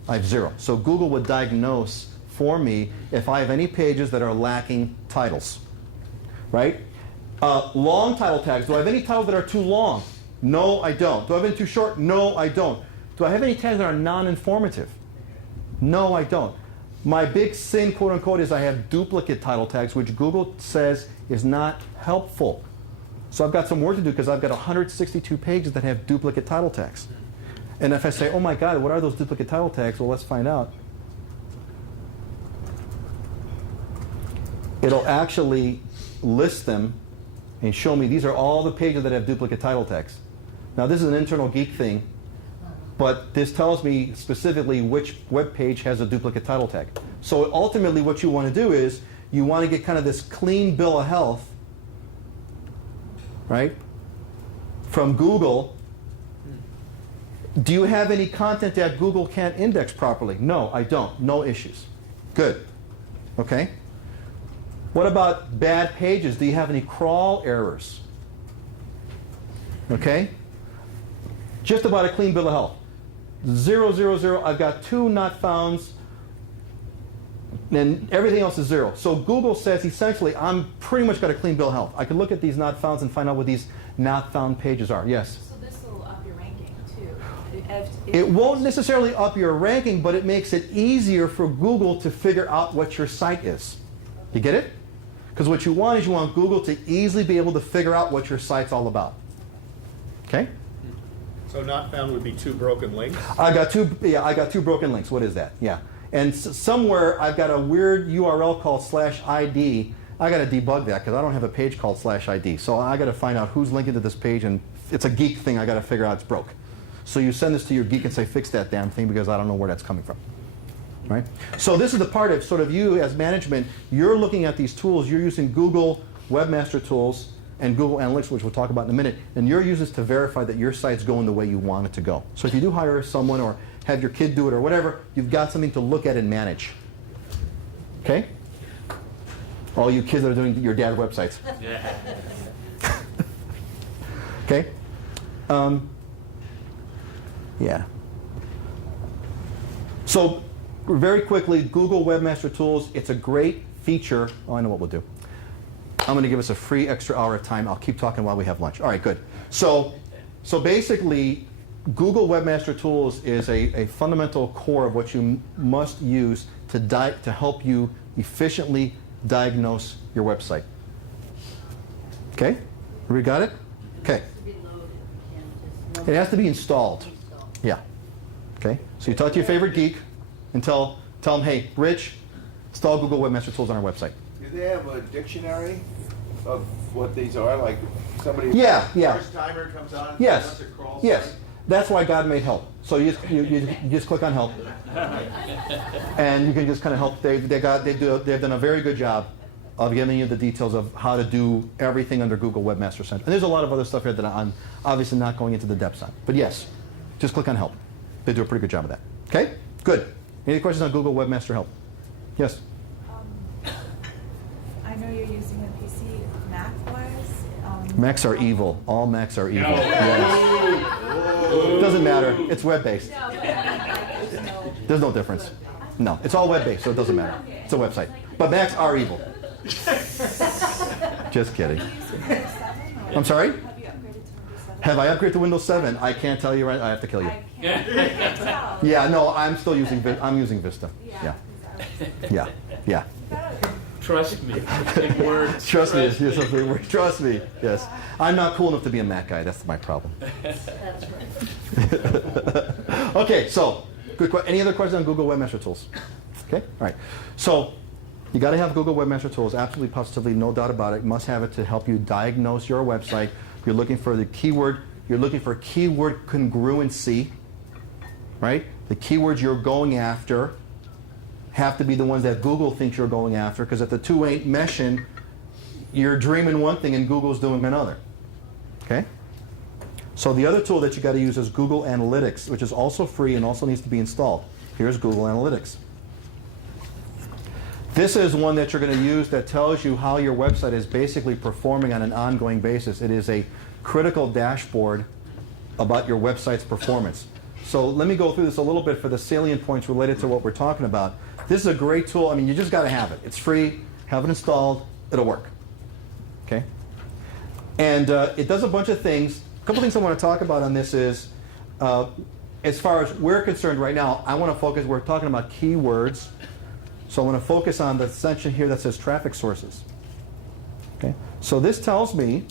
I have 0. So Google would diagnose for me if I have any pages that are lacking titles. Right? Long title tags. Do I have any titles that are too long? No, I don't. Do I have any too short? No, I don't. Do I have any tags that are non-informative? No, I don't. My big sin, quote unquote, is I have duplicate title tags, which Google says is not helpful. So I've got some work to do because I've got 162 pages that have duplicate title tags. And if I say, oh my God, what are those duplicate title tags? Well, let's find out. It'll actually list them and show me these are all the pages that have duplicate title tags. Now this is an internal geek thing, but this tells me specifically which web page has a duplicate title tag. So ultimately what you want to do is you want to get kind of this clean bill of health, right, from Google. Do you have any content that Google can't index properly? No, I don't. No issues. Good. Okay. What about bad pages? Do you have any crawl errors? Okay. Just about a clean bill of health. 0, 0, 0. I've got 2 not founds, and everything else is 0. So Google says essentially I'm pretty much got a clean bill of health. I can look at these not founds and find out what these not found pages are. Yes? So this will up your ranking too. It won't necessarily up your ranking, but it makes it easier for Google to figure out what your site is. You get it? Because what you want is you want Google to easily be able to figure out what your site's all about. Okay? So not found would be 2 broken links? I got 2 broken links. What is that? Yeah. And somewhere I've got a weird URL called /ID. I got to debug that because I don't have a page called /ID. So I got to find out who's linking to this page, and it's a geek thing. I got to figure out it's broke. So you send this to your geek and say, fix that damn thing because I don't know where that's coming from. Right? So this is the part of sort of you as management. You're looking at these tools. You're using Google Webmaster Tools and Google Analytics, which we'll talk about in a minute, and you're using this to verify that your site's going the way you want it to go. So if you do hire someone or have your kid do it or whatever, you've got something to look at and manage. Okay? All you kids that are doing your dad's websites. Okay? Yeah. So very quickly, Google Webmaster Tools, it's a great feature. Oh, I know what we'll do. I'm going to give us a free extra hour of time. I'll keep talking while we have lunch. All right, good. So basically, Google Webmaster Tools is a fundamental core of what you must use to help you efficiently diagnose your website. Okay? We got it? Okay. It has to be installed. Yeah. Okay? So you talk to your favorite geek and tell them, hey, Rich, install Google Webmaster Tools on our website. Do they have a dictionary of what these are? Like somebody, yeah. first timer comes on and Yes. wants to crawl Yes. site? That's why God made help. So you just click on help, and you can just kind of help. They've done a very good job of giving you the details of how to do everything under Google Webmaster Center. And there's a lot of other stuff here that I'm obviously not going into the depths on. But yes, just click on help. They do a pretty good job of that. Okay? Good. Any questions on Google Webmaster Help? Yes? I know you're using a PC Mac-wise. Macs are evil. All Macs are evil. Yes. Doesn't matter. It's web-based. No, but I mean, like, There's no difference. No, it's all web-based, so it doesn't matter. It's a website. But Macs are evil. Just kidding. I'm sorry? Have you upgraded to Windows 7? Have I upgraded to Windows 7? I can't tell you right. I have to kill you. I can't tell. Yeah, no, I'm still using I'm using Vista. Yeah. Yeah. Yeah. Trust me. It works. Trust me. Trust me. Yes. I'm not cool enough to be a Mac guy. That's my problem. That's right. Okay, so good. Any other questions on Google Webmaster Tools? Okay. All right. So you got to have Google Webmaster Tools. Absolutely, positively, no doubt about it. You must have it to help you diagnose your website. You're looking for the keyword. You're looking for keyword congruency. Right. The keywords you're going after have to be the ones that Google thinks you're going after, because if the two ain't meshing, you're dreaming one thing and Google's doing another. Okay? So the other tool that you got to use is Google Analytics, which is also free and also needs to be installed. Here's Google Analytics. This is one that you're going to use that tells you how your website is basically performing on an ongoing basis. It is a critical dashboard about your website's performance. So let me go through this a little bit for the salient points related to what we're talking about. This is a great tool. I mean, you just got to have it. It's free. Have it installed. It'll work. Okay? And it does a bunch of things. A couple things I want to talk about on this is, as far as we're concerned right now, I want to focus, we're talking about keywords. So I want to focus on the section here that says traffic sources. Okay? So this tells me,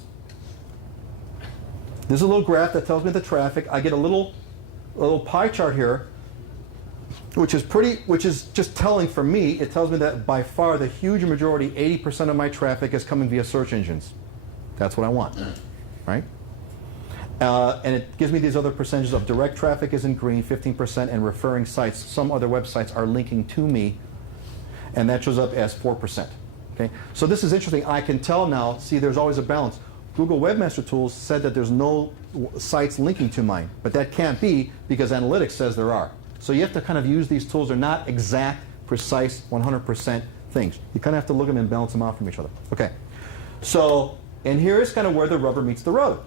there's a little graph that tells me the traffic. I get a little pie chart here, which is just telling for me, it tells me that by far the huge majority, 80% of my traffic is coming via search engines. That's what I want, right? And it gives me these other percentages of direct traffic is in green, 15%, and referring sites. Some other websites are linking to me, and that shows up as 4%. Okay? So this is interesting. I can tell now, see, there's always a balance. Google Webmaster Tools said that there's no sites linking to mine, but that can't be because analytics says there are. So you have to kind of use these tools. They're not exact, precise, 100% things. You kind of have to look at them and balance them out from each other. Okay. So, and here's kind of where the rubber meets the road.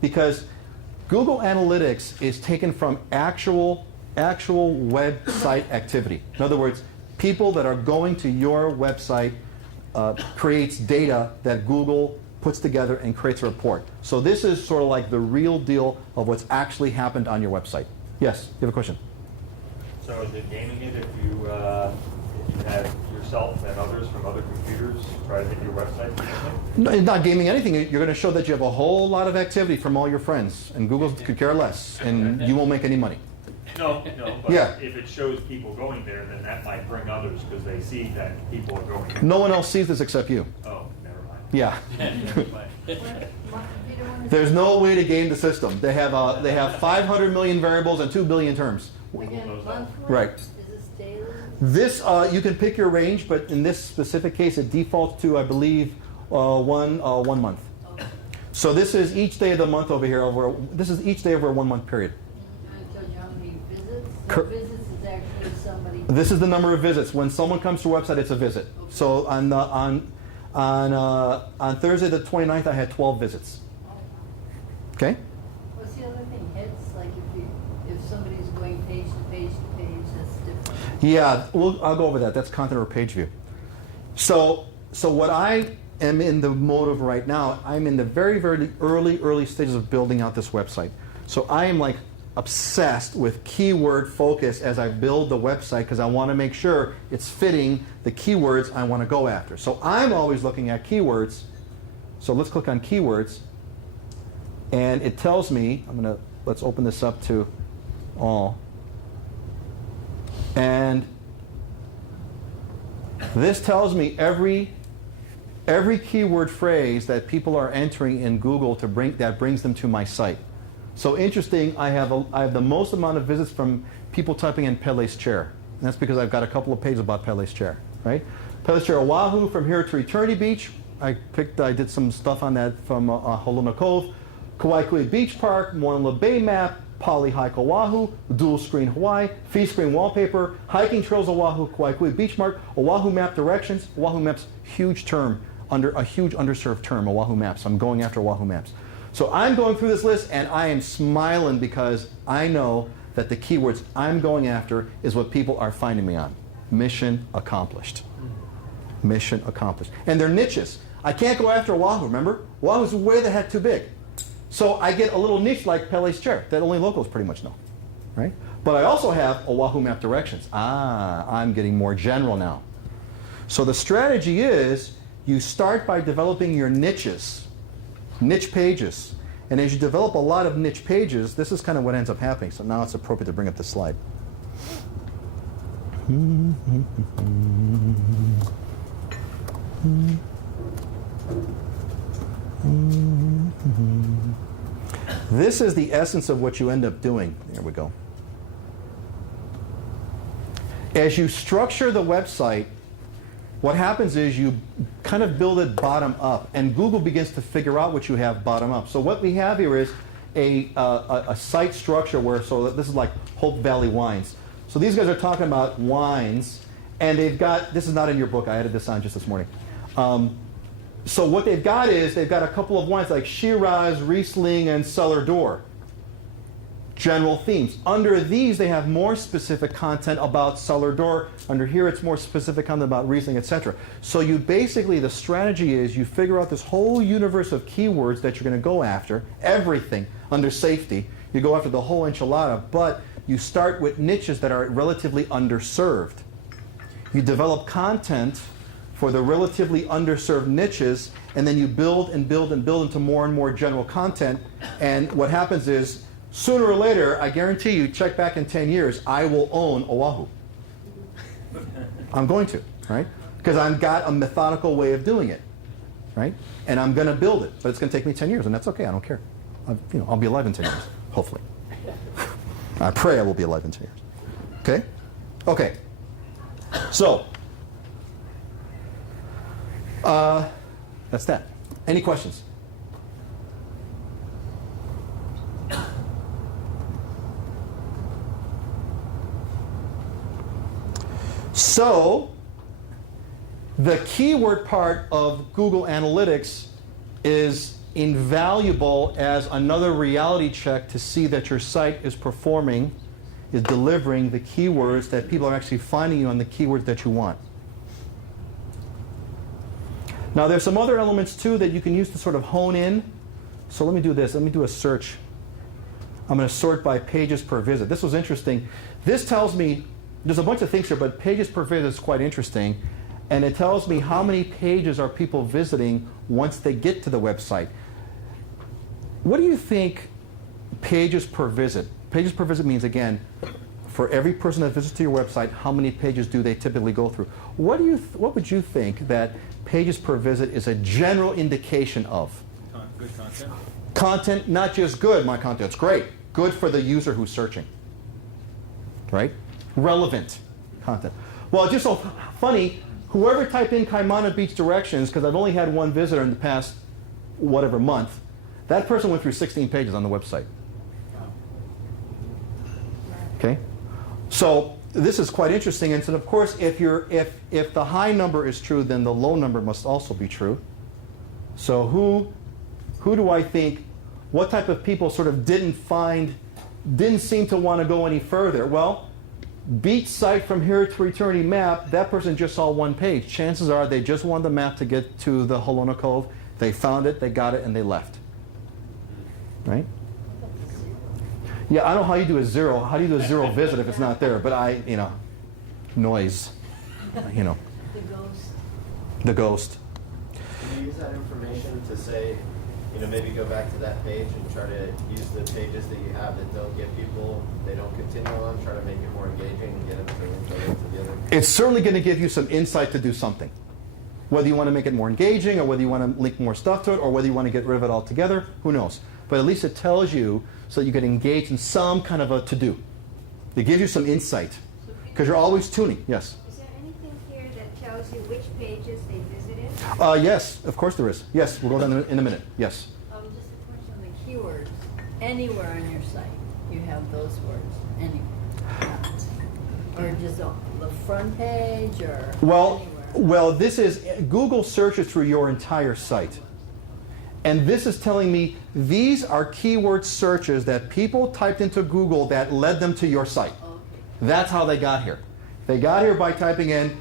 Because Google Analytics is taken from actual website activity. In other words, people that are going to your website creates data that Google puts together and creates a report. So this is sort of like the real deal of what's actually happened on your website. Yes, you have a question? So is it gaming it if you have yourself and others from other computers try to hit your website? No, it's not gaming anything. You're going to show that you have a whole lot of activity from all your friends, and Google could care less, and you won't make any money. No, but Yeah. if it shows people going there, then that might bring others because they see that people are going there. No one else sees this except you. Oh, never mind. Yeah. There's no way to game the system. They have 500 million variables and 2 billion terms. Again, monthly? Right. Is this daily? This, you can pick your range, but in this specific case, it defaults to, I believe, 1 month. Okay. So this is each day of the month over here. This is each day over a 1 month period. And it tells you how many visits? Cor- So visits is actually somebody. This is the number of visits. When someone comes to a website, it's a visit. Okay. So on Thursday the 29th, I had 12 visits. Okay? What's the other thing? Hits, like if somebody's going page to page to page, that's different. Yeah, I'll go over that. That's content or page view. So what I am in the mode of right now, I'm in the very, very early stages of building out this website. So I am like obsessed with keyword focus as I build the website because I want to make sure it's fitting the keywords I want to go after. So I'm always looking at keywords. So let's click on keywords. And it tells me, let's open this up to all. And this tells me every keyword phrase that people are entering in Google that brings them to my site. So interesting, I have the most amount of visits from people typing in Pele's chair. And that's because I've got a couple of pages about Pele's chair, right? Pele's chair, Oahu, from here to Eternity Beach. I did some stuff on that from Haluna Cove. Kauai Beach Park, Moana Bay Map, Poly Hike Oahu, Dual Screen Hawaii, Fee Screen Wallpaper, Hiking Trails Oahu, Kauai Beach Mark, Oahu Map Directions. Oahu Maps, huge term, a huge underserved term, Oahu Maps. I'm going after Oahu Maps. So I'm going through this list and I am smiling because I know that the keywords I'm going after is what people are finding me on. Mission accomplished. Mission accomplished. And they're niches. I can't go after Oahu, remember? Oahu's way the heck too big. So I get a little niche like Pele's chair that only locals pretty much know, right? But I also have Oahu Map Directions. I'm getting more general now. So the strategy is you start by developing your niches, niche pages. And as you develop a lot of niche pages, this is kind of what ends up happening. So now it's appropriate to bring up this slide. This is the essence of what you end up doing. There we go. As you structure the website, what happens is you kind of build it bottom up, and Google begins to figure out what you have bottom up. So what we have here is a site structure where, so this is like Hope Valley Wines. So these guys are talking about wines, and they've got, this is not in your book, I added this on just this morning. So what they've got is, they've got a couple of wines like Shiraz, Riesling, and Cellar d'Or. General themes. Under these, they have more specific content about Cellar d'Or. Under here, it's more specific content about Riesling, etc. So you basically, the strategy is you figure out this whole universe of keywords that you're going to go after, everything under safety. You go after the whole enchilada, but you start with niches that are relatively underserved. You develop content for the relatively underserved niches, and then you build and build and build into more and more general content. And what happens is, sooner or later, I guarantee you, check back in 10 years, I will own Oahu. I'm going to, right? Because I've got a methodical way of doing it, right? And I'm going to build it, but it's going to take me 10 years, and that's okay. I don't care. I'll be alive in 10 years, hopefully. I pray I will be alive in 10 years. Okay? Okay. So, that's that. Any questions? So, the keyword part of Google Analytics is invaluable as another reality check to see that your site is performing, is delivering the keywords that people are actually finding you on the keywords that you want. Now, there's some other elements too that you can use to sort of hone in. So let me do this. Let me do a search. I'm going to sort by pages per visit. This was interesting. This tells me, there's a bunch of things here, but pages per visit is quite interesting. And it tells me how many pages are people visiting once they get to the website. What do you think pages per visit? Pages per visit means, again, for every person that visits to your website, how many pages do they typically go through? What would you think that pages per visit is a general indication of? Good content. Content, not just good, my content's great. Good for the user who's searching. Right? Relevant content. Well, it's just so funny, whoever typed in Kaimana Beach directions, because I've only had one visitor in the past whatever month, that person went through 16 pages on the website. Okay? So this is quite interesting. And so of course, if the high number is true, then the low number must also be true. So who do I think, what type of people sort of didn't seem to want to go any further? Well, beach site from here to eternity map, that person just saw one page. Chances are they just wanted the map to get to the Halona Cove. They found it, they got it, and they left. Right? Yeah, I don't know how you do a zero. How do you do a zero visit if it's not there? But noise. The ghost. The ghost. Can you use that information to say, maybe go back to that page and try to use the pages that you have that don't get people, they don't continue on, try to make it more engaging and get them to link to the other? It's certainly going to give you some insight to do something. Whether you want to make it more engaging, or whether you want to link more stuff to it, or whether you want to get rid of it altogether, who knows? But at least it tells you so that you can engage in some kind of a to-do. It gives you some insight, because you're always tuning. Yes? Is there anything here that tells you which pages they visited? Yes, of course there is. Yes, we'll go down in a minute. Yes. Just a question on the keywords. Anywhere on your site, you have those words. Anywhere. Or just on the front page, or anywhere? Well, this is, Google searches through your entire site. And this is telling me these are keyword searches that people typed into Google that led them to your site. Okay. That's how they got here. They got here by typing in,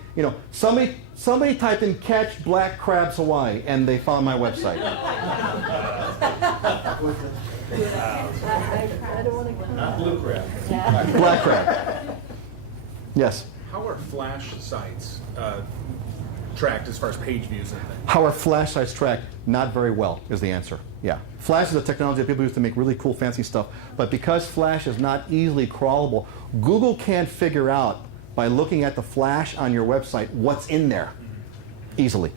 somebody typed in catch black crabs Hawaii, and they found my website. I don't want to come. Not blue crab. Black crab. Yes. How are Flash sites tracked as far as page views and things? How are Flash sites tracked? Not very well is the answer. Yeah. Flash is a technology that people use to make really cool, fancy stuff. But because Flash is not easily crawlable, Google can't figure out, by looking at the Flash on your website, what's in there easily.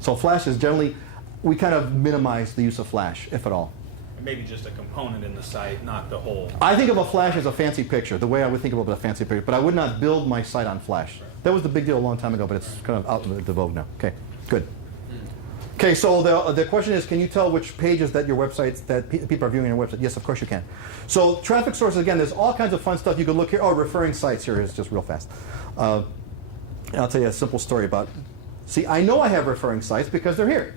So Flash is generally, we kind of minimize the use of Flash, if at all. maybe just a component in the site, not the whole. I think of a Flash as a fancy picture, the way I would think about a fancy picture, but I would not build my site on Flash. That was the big deal a long time ago, but it's kind of out of the vogue now. Okay, good. Okay, so the question is, can you tell which pages that your websites, that people are viewing on your website? Yes, of course you can. So traffic sources, again, there's all kinds of fun stuff you could look here. Oh, referring sites here is just real fast. And I'll tell you a simple story about, see, I know I have referring sites because they're here.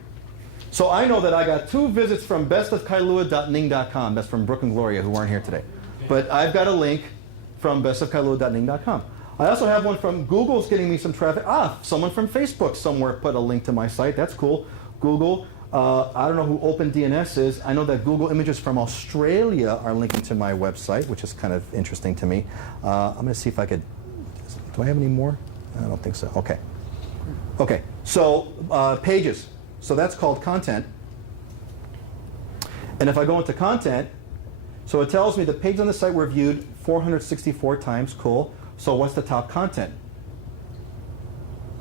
So I know that I got 2 visits from bestofkailua.ning.com. That's from Brooke and Gloria, who aren't here today. But I've got a link from bestofkailua.ning.com. I also have one from Google's getting me some traffic. Someone from Facebook somewhere put a link to my site. That's cool. Google. I don't know who OpenDNS is. I know that Google Images from Australia are linking to my website, which is kind of interesting to me. I'm going to see if I could. Do I have any more? I don't think so. Okay. Okay. So pages. So that's called content. And if I go into content, so it tells me the pages on the site were viewed 464 times. Cool. So what's the top content?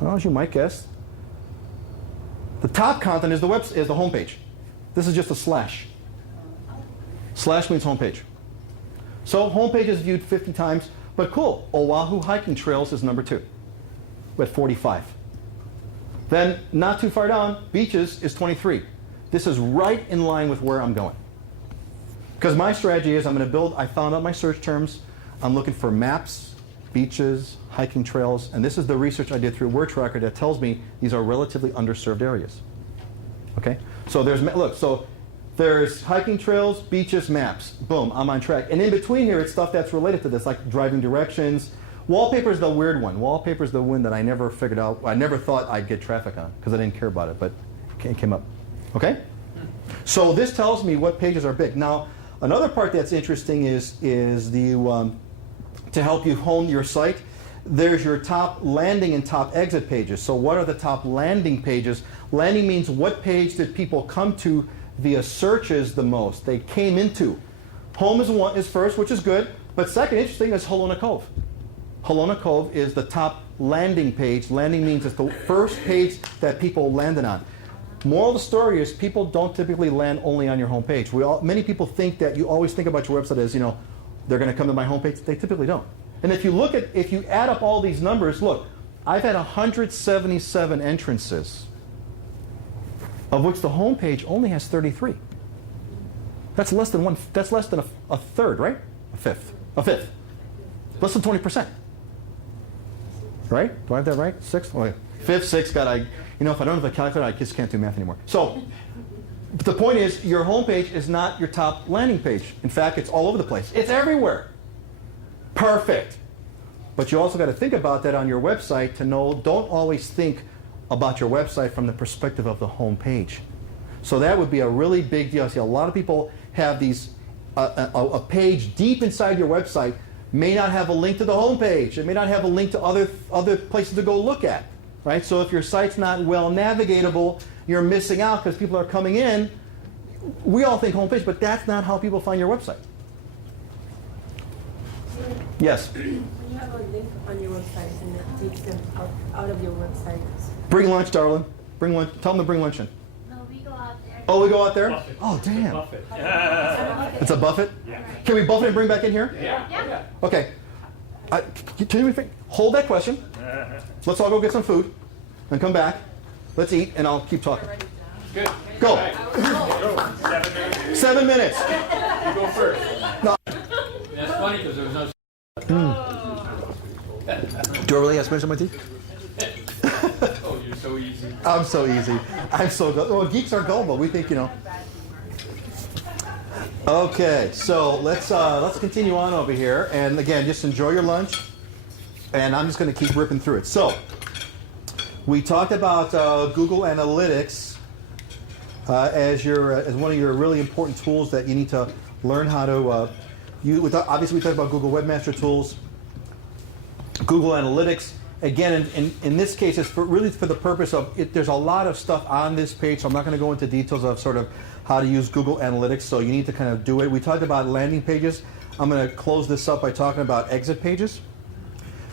Well, as you might guess, the top content is the homepage. This is just a slash. Slash means homepage. So homepage is viewed 50 times, but cool. Oahu hiking trails is number 2 with 45. Then, not too far down, beaches is 23. This is right in line with where I'm going. Because my strategy is I'm going to build, I found out my search terms. I'm looking for maps, beaches, hiking trails, and this is the research I did through Word Tracker that tells me these are relatively underserved areas. Okay? So there's hiking trails, beaches, maps. Boom, I'm on track. And in between here, it's stuff that's related to this, like driving directions. Wallpaper is the weird one. Wallpaper is the one that I never figured out. I never thought I'd get traffic on because I didn't care about it, but it came up. Okay? So this tells me what pages are big. Now, another part that's interesting is the to help you hone your site. There's your top landing and top exit pages. So what are the top landing pages? Landing means what page did people come to via searches the most? They came into. Home is first, which is good. But second, interesting, is Halona Cove. Halona Cove is the top landing page. Landing means it's the first page that people landed on. Moral of the story is people don't typically land only on your home page. Many people think that you always think about your website as, they're going to come to my homepage. They typically don't. And if you add up all these numbers, look, I've had 177 entrances, of which the homepage only has 33. That's less than a third, right? A fifth. Less than 20%. Right? Do I have that right? 6? Oh, yeah. Fifth, sixth, if I don't have a calculator, I just can't do math anymore. So, the point is, your homepage is not your top landing page. In fact, it's all over the place. It's everywhere. Perfect. But you also got to think about that on your website to know, don't always think about your website from the perspective of the home page. So that would be a really big deal. I see a lot of people have these, a page deep inside your website may not have a link to the home page. It may not have a link to other places to go look at. Right? So if your site's not well navigatable, you're missing out because people are coming in. We all think homepage, but that's not how people find your website. Yes? When you have a link on your website and it takes them out of your website. Bring lunch, darling. Bring lunch. Tell them to bring lunch in. No, we go out there. Oh, we go out there? Buffet. Oh, damn. Buffet. It's a buffet? Yeah. Can we buffet and bring back in here? Yeah. Okay. Can you hold that question? Let's all go get some food and come back. Let's eat, and I'll keep talking. Good. Go. Go. 7 minutes. 7 minutes. You go first. No. That's funny because there was no. Do I really have Spanish on my teeth? Oh, you're so easy. I'm so easy. I'm so good. Well, geeks are gullible. We think, Okay, so let's continue on over here. And again, just enjoy your lunch. And I'm just going to keep ripping through it. So, we talked about Google Analytics as one of your really important tools that you need to learn how to use. Obviously, we talked about Google Webmaster Tools, Google Analytics. Again, in this case, it's really for the purpose of there's a lot of stuff on this page, so I'm not going to go into details of sort of how to use Google Analytics, so you need to kind of do it. We talked about landing pages. I'm going to close this up by talking about exit pages,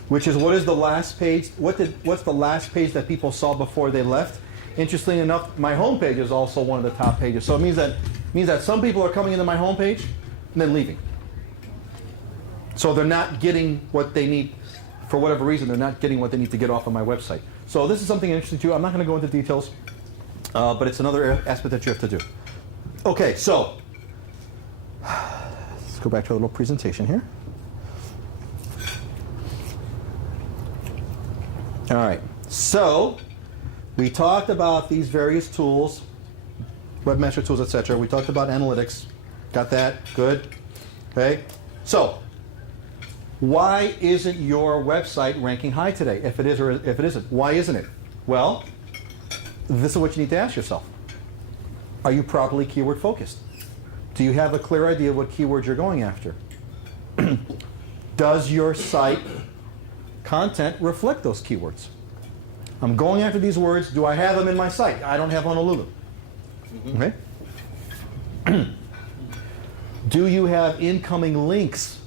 which is what is the last page, what's the last page that people saw before they left. Interestingly enough, my home page is also one of the top pages. So it means that means that some people are coming into my homepage and then leaving. So they're not getting what they need, for whatever reason, they're not getting what they need to get off of my website. So this is something interesting too. I'm not going to go into details, but it's another aspect that you have to do. Okay, so let's go back to a little presentation here. All right, so we talked about these various tools, webmaster tools, etc. We talked about analytics. Got that? Good. Okay. So, why isn't your website ranking high today? If it is or if it isn't, why isn't it? Well, this is what you need to ask yourself. Are you properly keyword focused? Do you have a clear idea of what keywords you're going after? Does your site content reflect those keywords? I'm going after these words. Do I have them in my site? I don't have Honolulu. Okay. Do you have incoming links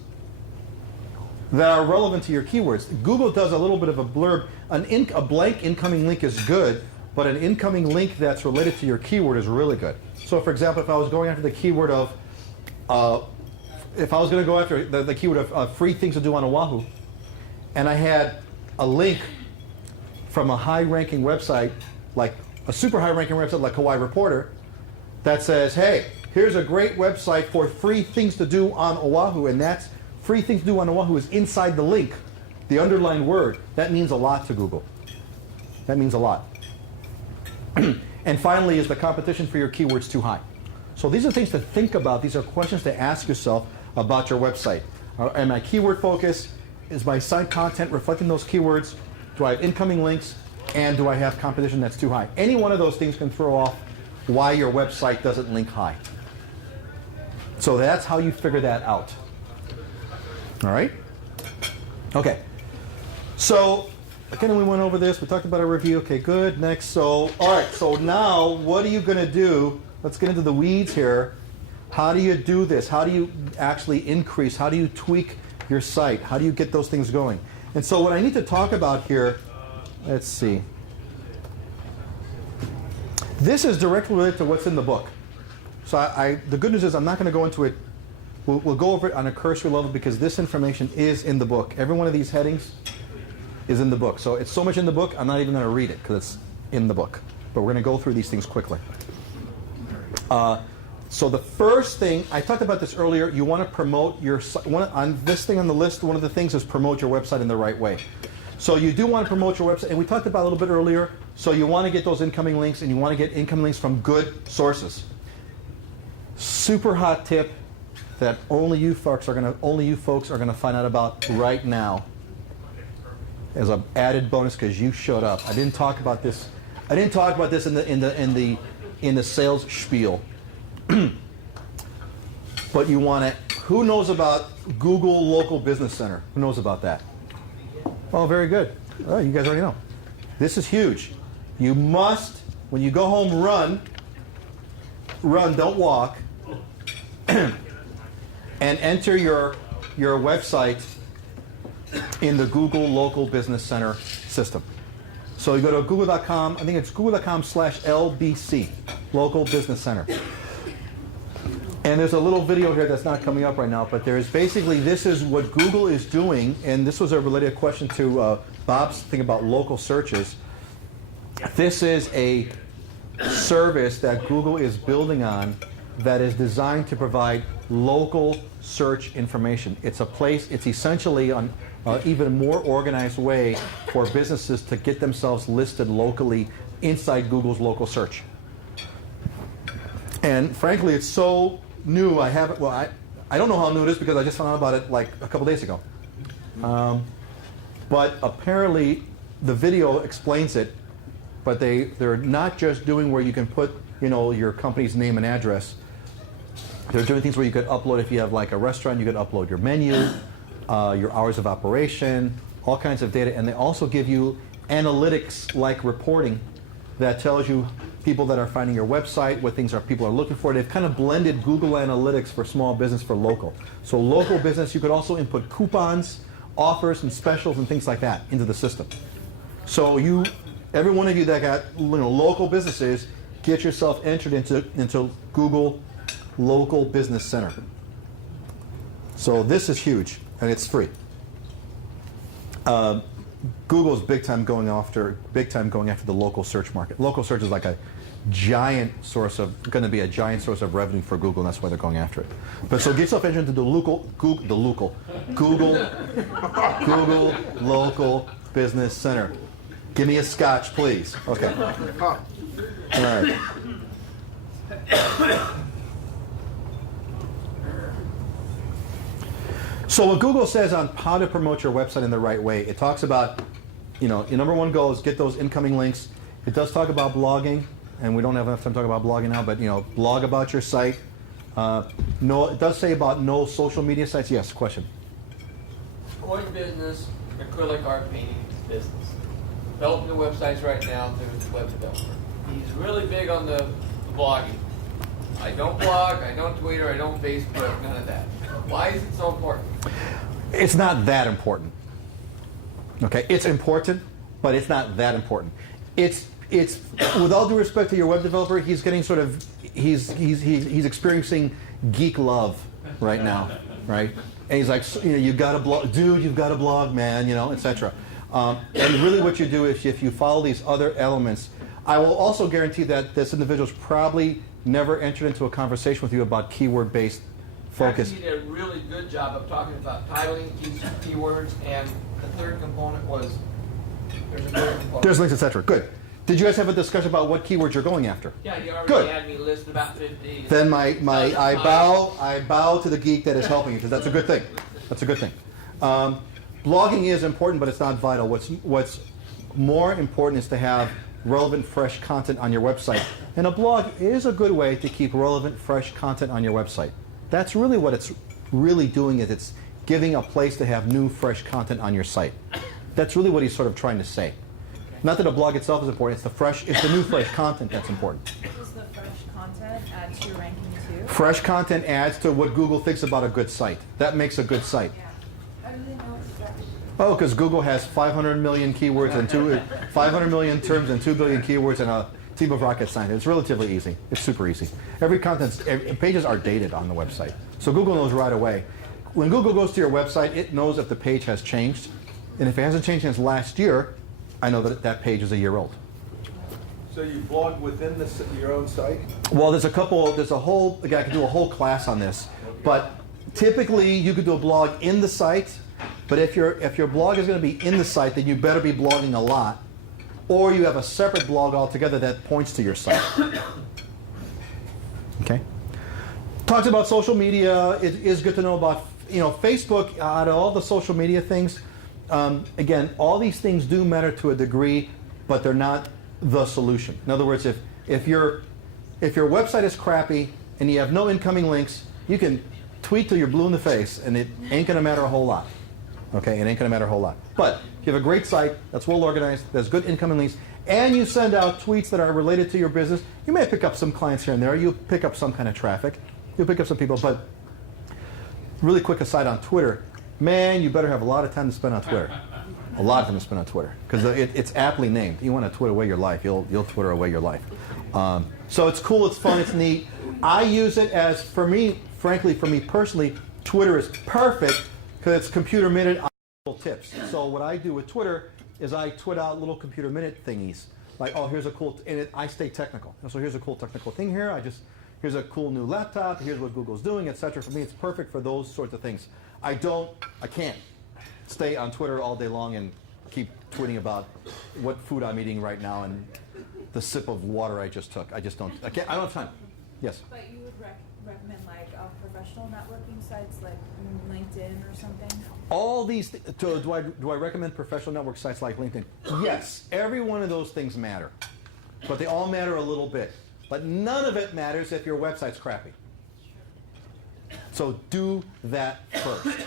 that are relevant to your keywords? Google does a little bit of a blurb. A blank incoming link is good, but an incoming link that's related to your keyword is really good. So, for example, if I was going after the keyword of, if I was going to go after the keyword of free things to do on Oahu, and I had a link from a high-ranking website, like a super high-ranking website like Hawaii Reporter, that says, hey, here's a great website for free things to do on Oahu, and that's free things to do on Oahu is inside the link, the underlined word. That means a lot to Google. That means a lot. And finally, is the competition for your keywords too high? So these are things to think about. These are questions to ask yourself about your website. Am I keyword focused? Is my site content reflecting those keywords? Do I have incoming links? And do I have competition that's too high? Any one of those things can throw off why your website doesn't link high. So that's how you figure that out. All right? Okay. So, again, we went over this. We talked about a review. Okay, good. Next. So, all right. So now, what are you going to do? Let's get into the weeds here. How do you do this? How do you actually increase? How do you tweak your site? How do you get those things going? And so what I need to talk about here, let's see. This is directly related to what's in the book. So the good news is I'm not going to go into it. We'll go over it on a cursory level because this information is in the book. Every one of these headings is in the book. So it's so much in the book, I'm not even going to read it because it's in the book. But we're going to go through these things quickly. So the first thing, I talked about this earlier, you want to promote your site. On this thing on the list, one of the things is promote your website in the right way. So you do want to promote your website, and we talked about it a little bit earlier, so you want to get those incoming links, and you want to get incoming links from good sources. Super hot tip that only you folks are going to find out about right now as an added bonus because you showed up. I didn't talk about this. I didn't talk about this in the sales spiel. But you want to, who knows about Google Local Business Center? Who knows about that? Oh, very good. Oh, you guys already know. This is huge. You must, when you go home, run, don't walk, and enter your website in the Google Local Business Center system. So you go to google.com, I think it's google.com/LBC, Local Business Center. And there's a little video here that's not coming up right now, but there's basically, this is what Google is doing, and this was a related question to Bob's thing about local searches. This is a service that Google is building on that is designed to provide local search information. It's a place, it's essentially an even more organized way for businesses to get themselves listed locally inside Google's local search. And frankly, it's so new, I don't know how new it is because I just found out about it like a couple days ago. But apparently the video explains it, but they're not just doing where you can put, your company's name and address. They're doing things where you could upload, if you have like a restaurant, you could upload your menu, your hours of operation, all kinds of data, and they also give you analytics-like reporting that tells you people that are finding your website, what things people are looking for. They've kind of blended Google Analytics for small business for local. So local business, you could also input coupons, offers, and specials and things like that into the system. So every one of you that got local businesses, get yourself entered into Google local business center. So this is huge, and it's free. Google's big time going after the local search market. Local search is like a going to be a giant source of revenue for Google, and that's why they're going after it. But so get yourself entered into the Google local business center. Give me a scotch, please. Okay. All right. So what Google says on how to promote your website in the right way, it talks about, your number one goal is get those incoming links. It does talk about blogging, and we don't have enough time to talk about blogging now, but blog about your site. It does say about no social media sites. Yes, question. One business, acrylic art painting business. Developing the websites right now through the web developer. He's really big on the blogging. I don't blog, I don't Twitter, I don't Facebook, none of that. Why is it so important? It's not that important. Okay, it's important, but it's not that important. It's with all due respect to your web developer, he's getting he's experiencing geek love right now, right? And he's like, you got to blog, dude, you've got to blog, man, etc. And really, what you do is if you follow these other elements, I will also guarantee that this individual's probably never entered into a conversation with you about keyword-based focus. He did a really good job of talking about titling, keywords, and the third component was there's a third component. There's links, etc. Good. Did you guys have a discussion about what keywords you're going after? Yeah, you already Good. had me list about 50. Then I bow to the geek that is helping you, because that's a good thing. That's a good thing. Blogging is important, but it's not vital. What's more important is to have relevant, fresh content on your website. And a blog is a good way to keep relevant, fresh content on your website. That's really what it's really doing, is it's giving a place to have new, fresh content on your site. That's really what he's sort of trying to say. Not that a blog itself is important, it's the new, fresh content that's important. Does the fresh content add to your ranking too? Fresh content adds to what Google thinks about a good site. That makes a good site. Yeah. How do they know exactly? Oh, because Google has 500 million keywords and 500 million terms and 2 billion keywords and a team of rocket scientists. It's relatively easy. It's super easy. Pages are dated on the website. So Google knows right away. When Google goes to your website, it knows if the page has changed. And if it hasn't changed since last year, I know that that page is a year old. So you blog within your own site? Well, I could do a whole class on this. But typically, you could do a blog in the site. But if your blog is going to be in the site, then you better be blogging a lot. Or you have a separate blog altogether that points to your site. Okay? Talks about social media. It is good to know about, Facebook, out of all the social media things, again, all these things do matter to a degree, but they're not the solution. In other words, if your website is crappy and you have no incoming links, you can tweet till you're blue in the face, and it ain't going to matter a whole lot. Okay, it ain't going to matter a whole lot. But if you have a great site that's well organized, there's good incoming links, and you send out tweets that are related to your business, you may pick up some clients here and there. You'll pick up some kind of traffic. You'll pick up some people. But really quick aside on Twitter, man, you better have a lot of time to spend on Twitter. A lot of time to spend on Twitter, because it's aptly named. You want to Twitter away your life, you'll Twitter away your life. So it's cool, it's fun, it's neat. I use it as, for me personally, Twitter is perfect because it's computer minute tips. So what I do with Twitter is I tweet out little computer minute thingies. Like, oh, here's a cool, I stay technical. So here's a cool technical thing here. Here's a cool new laptop. Here's what Google's doing, etc. For me, it's perfect for those sorts of things. I can't stay on Twitter all day long and keep tweeting about what food I'm eating right now and the sip of water I just took. I don't have time. Yes? But you would recommend professional networking sites like LinkedIn or something? All these, do I recommend professional network sites like LinkedIn? Yes, every one of those things matter. But they all matter a little bit. But none of it matters if your website's crappy. So do that first.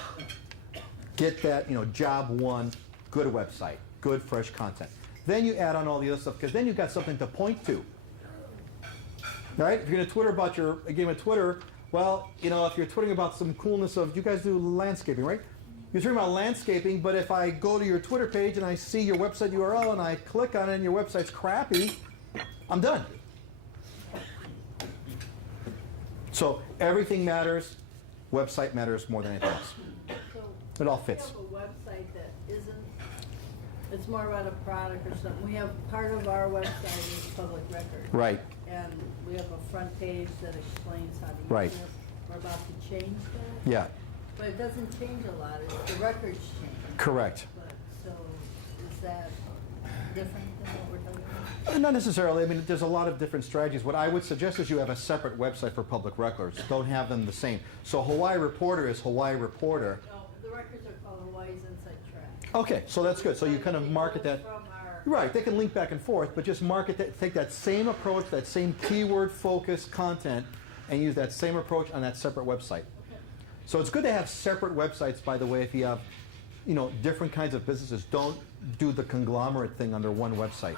Get that, job one, good website, good fresh content. Then you add on all the other stuff, because then you've got something to point to. All right? If you're going to Twitter about with Twitter, well, if you're tweeting about some coolness of, you guys do landscaping, right? You're tweeting about landscaping, but if I go to your Twitter page and I see your website URL and I click on it and your website's crappy, I'm done. So everything matters. Website matters more than anything else. So It all we fits. have a website that isn't, it's more about a product or something. We have, part of our website is public record. Right. And we have a front page that explains how to use Right. it. We're about to change that. Yeah, But it doesn't change a lot. It's the records change. correct. But, so is that different than what we're talking about? Not necessarily. I mean, there's a lot of different strategies. What I would suggest is you have a separate website for public records. Don't have them the same. So Hawaii Reporter is Hawaii Reporter. No, the records are called Hawaii's Inside Track. Okay, so that's good. So you kind of market that. From our, Right, they can link back and forth, but just market that, take that same approach, that same keyword focused content, and use that same approach on that separate website. So it's good to have separate websites, by the way, if you have, different kinds of businesses. Don't do the conglomerate thing under one website.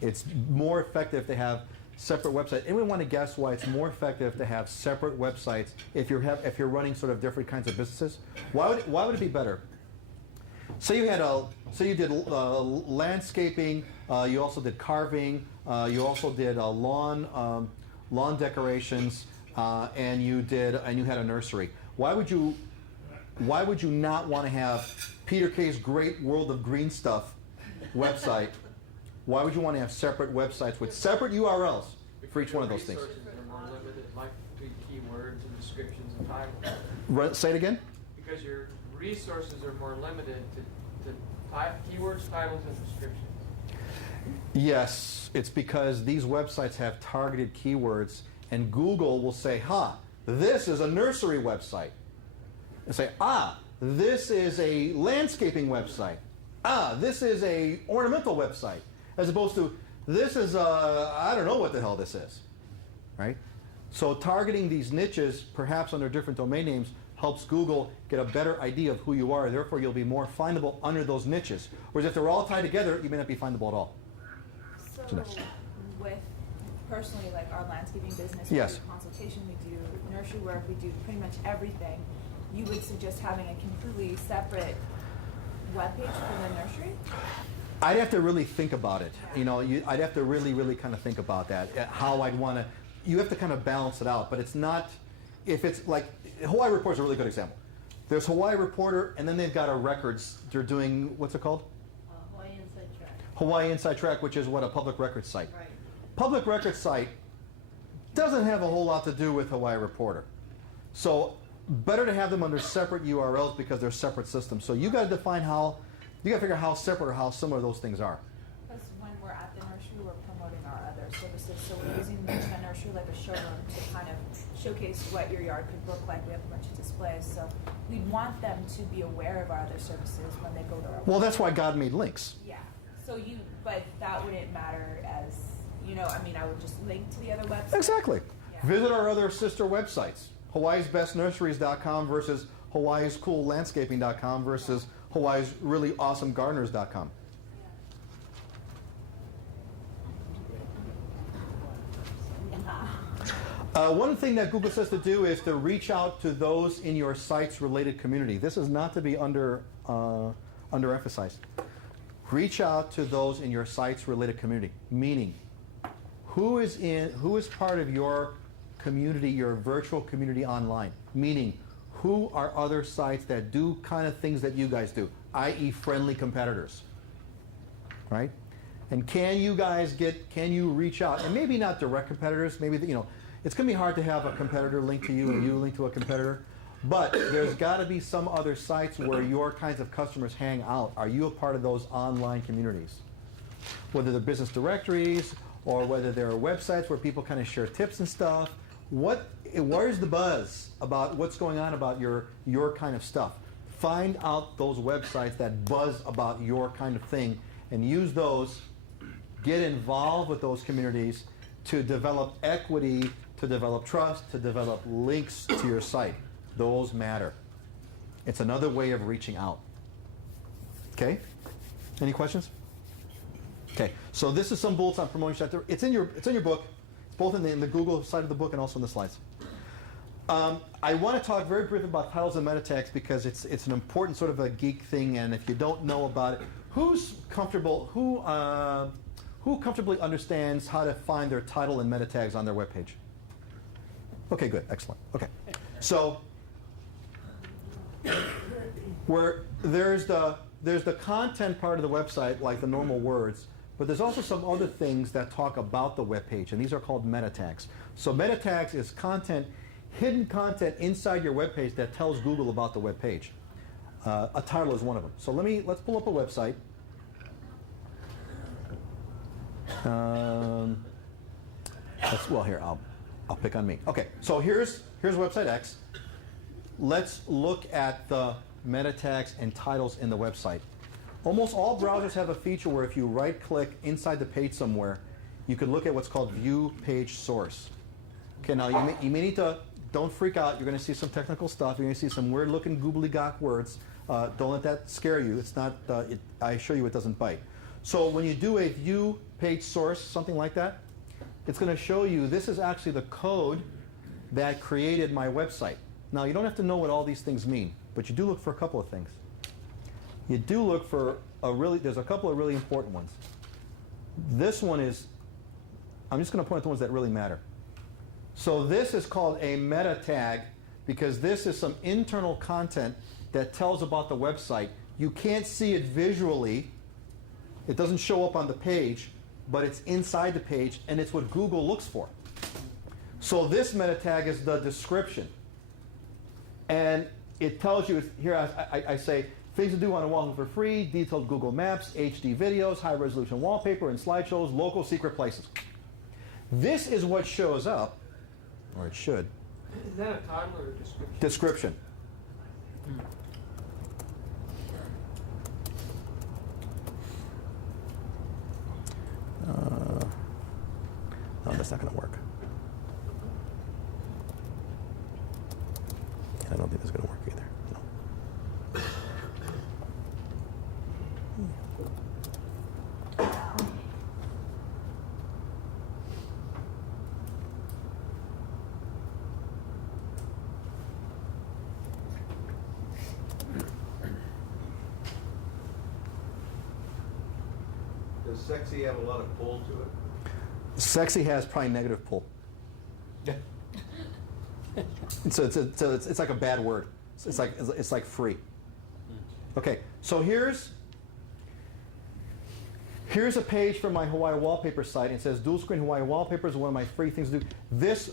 It's more effective to have separate websites. Anyone want to guess why it's more effective to have separate websites if you're running sort of different kinds of businesses? Why would it be better? Say you did landscaping. You also did carving. You also did lawn decorations, and you had a nursery. Why would you not want to have Peter K's Great World of Green Stuff website? Why would you want to have separate websites with separate URLs for each one of those things? Resources are more limited, like the keywords and descriptions and titles. Say it again. Because your resources are more limited to keywords, titles, and descriptions. Yes, it's because these websites have targeted keywords, and Google will say, this is a nursery website. And say, this is a landscaping website. This is a ornamental website. As opposed to, this is I don't know what the hell this is. Right? So targeting these niches, perhaps under different domain names, helps Google get a better idea of who you are. Therefore, you'll be more findable under those niches. Whereas if they're all tied together, you may not be findable at all. So with personally, like our landscaping business, Yes. we do consultation, we do nursery work, we do pretty much everything. You would suggest having a completely separate webpage for the nursery? I'd have to really think about it. I'd have to really kind of think about that. How I'd want to. You have to kind of balance it out. But it's not. If it's like Hawaii Reporter is a really good example. There's Hawaii Reporter, and then they've got a records. They're doing what's it called? Hawaii Inside Track. Hawaii Inside Track, which is what a public records site. Right. Public records site doesn't have a whole lot to do with Hawaii Reporter. So better to have them under separate URLs because they're separate systems. So you got to define you got to figure out how separate or how similar those things are. Because when we're at the nursery, we're promoting our other services. So we're using the nursery like a showroom to kind of showcase what your yard could look like. We have a bunch of displays. So we'd want them to be aware of our other services when they go to our Well, website. that's why God made links. Yeah. So but that wouldn't matter as, I would just link to the other website. Exactly. Yeah. Visit our other sister websites. Hawaii'sBestNurseries.com versus Hawaii'sCoolLandscaping.com versus Hawaii'sReallyAwesomeGardeners.com. One thing that Google says to do is to reach out to those in your site's related community. This is not to be underemphasized. Reach out to those in your site's related community, meaning who is part of your community, your virtual community online, meaning who are other sites that do kind of things that you guys do, i.e. friendly competitors, right? And can you reach out, and maybe not direct competitors, maybe, it's going to be hard to have a competitor link to you and you link to a competitor, but there's got to be some other sites where your kinds of customers hang out. Are you a part of those online communities? Whether they're business directories or whether there are websites where people kind of share tips and stuff. Where's the buzz about what's going on about your kind of stuff? Find out those websites that buzz about your kind of thing and use those. Get involved with those communities to develop equity, to develop trust, to develop links to your site. Those matter. It's another way of reaching out. Okay? Any questions? Okay, so this is some bullets on promotion. It's in your book. It's both in the Google side of the book and also in the slides. I want to talk very briefly about titles and meta tags because it's an important sort of a geek thing, and if you don't know about it, who comfortably understands how to find their title and meta tags on their webpage? Okay, good, excellent. Okay, so where there's the content part of the website, like the normal words, but there's also some other things that talk about the web page, and these are called meta tags. So meta tags is content, hidden content inside your web page that tells Google about the web page. A title is one of them. So let's pull up a website. Well, here I'll pick on me. Okay, so here's website X. Let's look at the meta tags and titles in the website. Almost all browsers have a feature where if you right-click inside the page somewhere, you can look at what's called View Page Source. Okay, now you may need to, don't freak out. You're going to see some technical stuff. You're going to see some weird-looking gobbledygook words. Don't let that scare you. It's not. I assure you, it doesn't bite. So when you do a View Page Source, something like that, it's going to show you this is actually the code that created my website. Now, you don't have to know what all these things mean, but you do look for a couple of things. You do look for there's a couple of really important ones. This one is, I'm just going to point out the ones that really matter. So this is called a meta tag because this is some internal content that tells about the website. You can't see it visually. It doesn't show up on the page, but it's inside the page, and it's what Google looks for. So this meta tag is the description. And it tells you, here I say, things to do on Oahu for free, detailed Google Maps, HD videos, high-resolution wallpaper, and slideshows, local secret places. This is what shows up, or it should. Is that a title or a description? Description. No, that's not going to work. I don't think that's going to work either. No. Does sexy have a lot of pull to it? Sexy has probably negative pull. So it's like a bad word. It's like free. Okay, so here's a page from my Hawaii wallpaper site. It says dual screen Hawaii wallpapers are one of my free things to do. This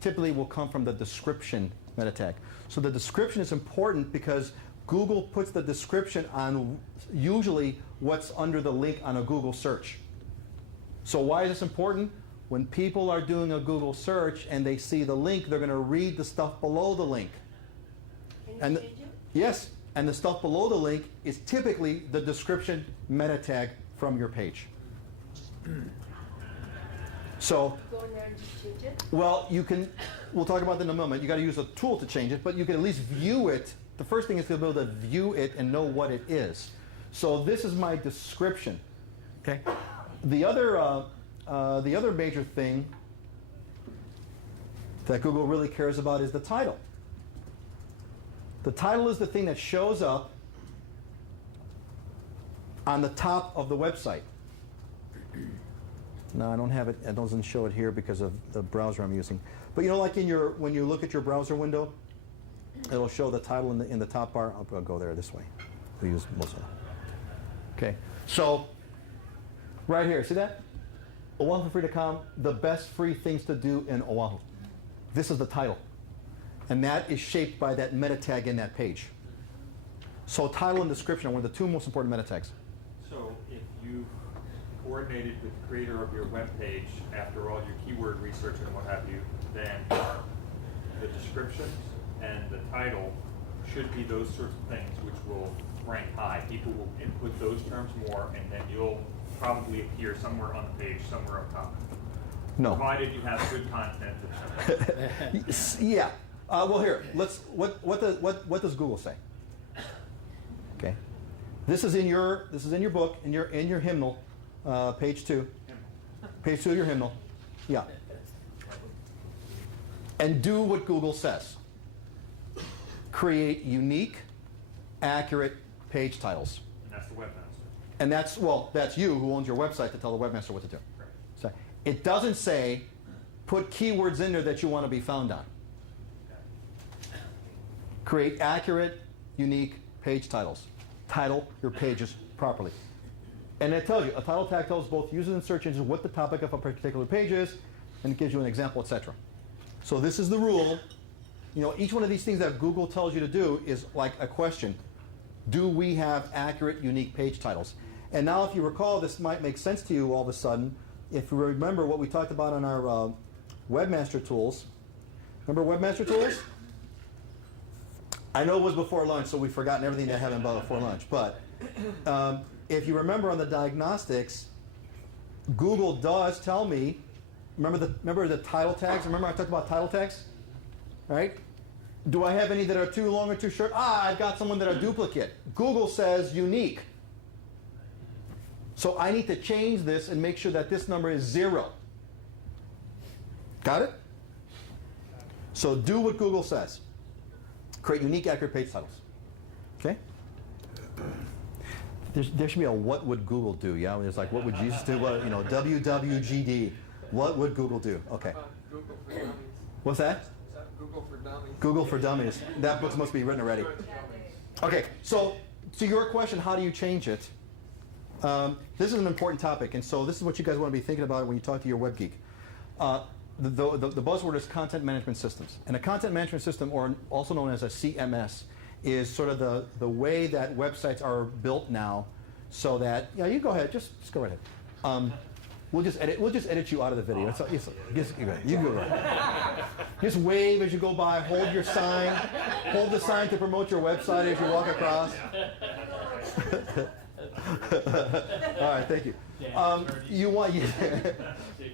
typically will come from the description meta tag. So the description is important because Google puts the description on usually what's under the link on a Google search. So why is this important? When people are doing a Google search and they see the link, they're going to read the stuff below the link. Can you change it? Yes, and the stuff below the link is typically the description meta tag from your page. So, Go in there and just change it? well, we'll talk about that in a moment. You got to use a tool to change it, but you can at least view it. The first thing is to be able to view it and know what it is. So this is my description. Okay. The other major thing that Google really cares about is the title. The title is the thing that shows up on the top of the website. No, I don't have it. It doesn't show it here because of the browser I'm using. But you know, like when you look at your browser window, it'll show the title in the top bar. I'll go there this way. We'll use most of them. Okay. So right here, see that? OahuForFree.com, the best free things to do in Oahu. This is the title. And that is shaped by that meta tag in that page. So title and description are one of the two most important meta tags. So if you coordinated with the creator of your web page after all your keyword research and what have you, then the descriptions and the title should be those sorts of things which will rank high. People will input those terms more, and then you'll probably appear somewhere on the page, somewhere up top. No. Provided you have good content. Yeah. Well, here. What does Google say? Okay. This is in your book, in your hymnal, page 2. Page 2 of your hymnal. Yeah. And do what Google says. Create unique, accurate page titles. And that's the webmaster. And that's you who owns your website to tell the webmaster what to do. Right. So it doesn't say put keywords in there that you want to be found on. Create accurate, unique page titles. Title your pages properly. And it tells you, a title tag tells both users and search engines what the topic of a particular page is, and it gives you an example, etc. So this is the rule. You know, each one of these things that Google tells you to do is like a question. Do we have accurate, unique page titles? And now if you recall, this might make sense to you all of a sudden. If you remember what we talked about on our Webmaster Tools. Remember Webmaster Tools? I know it was before lunch, so we've forgotten everything that happened before lunch. But if you remember on the diagnostics, Google does tell me, remember the title tags? Remember I talked about title tags? Right? Do I have any that are too long or too short? I've got some that are duplicate. Google says unique. So I need to change this and make sure that this number is 0. Got it? So do what Google says. Create unique, accurate page titles. Okay? There should be a what would Google do, yeah? It's like, what would Jesus do? What, you know, WWGD. What would Google do? Okay. Google for Dummies. What's that? Is that Google for Dummies? Google for Dummies. That book must be written already. Okay, so to your question, how do you change it? This is an important topic, and so this is what you guys want to be thinking about when you talk to your web geek. The buzzword is content management systems. And a content management system, or also known as a CMS, is sort of the way that websites are built now, so that, yeah, you go ahead, just go right ahead. We'll just edit you out of the video. You go right. Just wave as you go by, hold your sign, hold the sign to promote your website as you walk across. All right, thank you.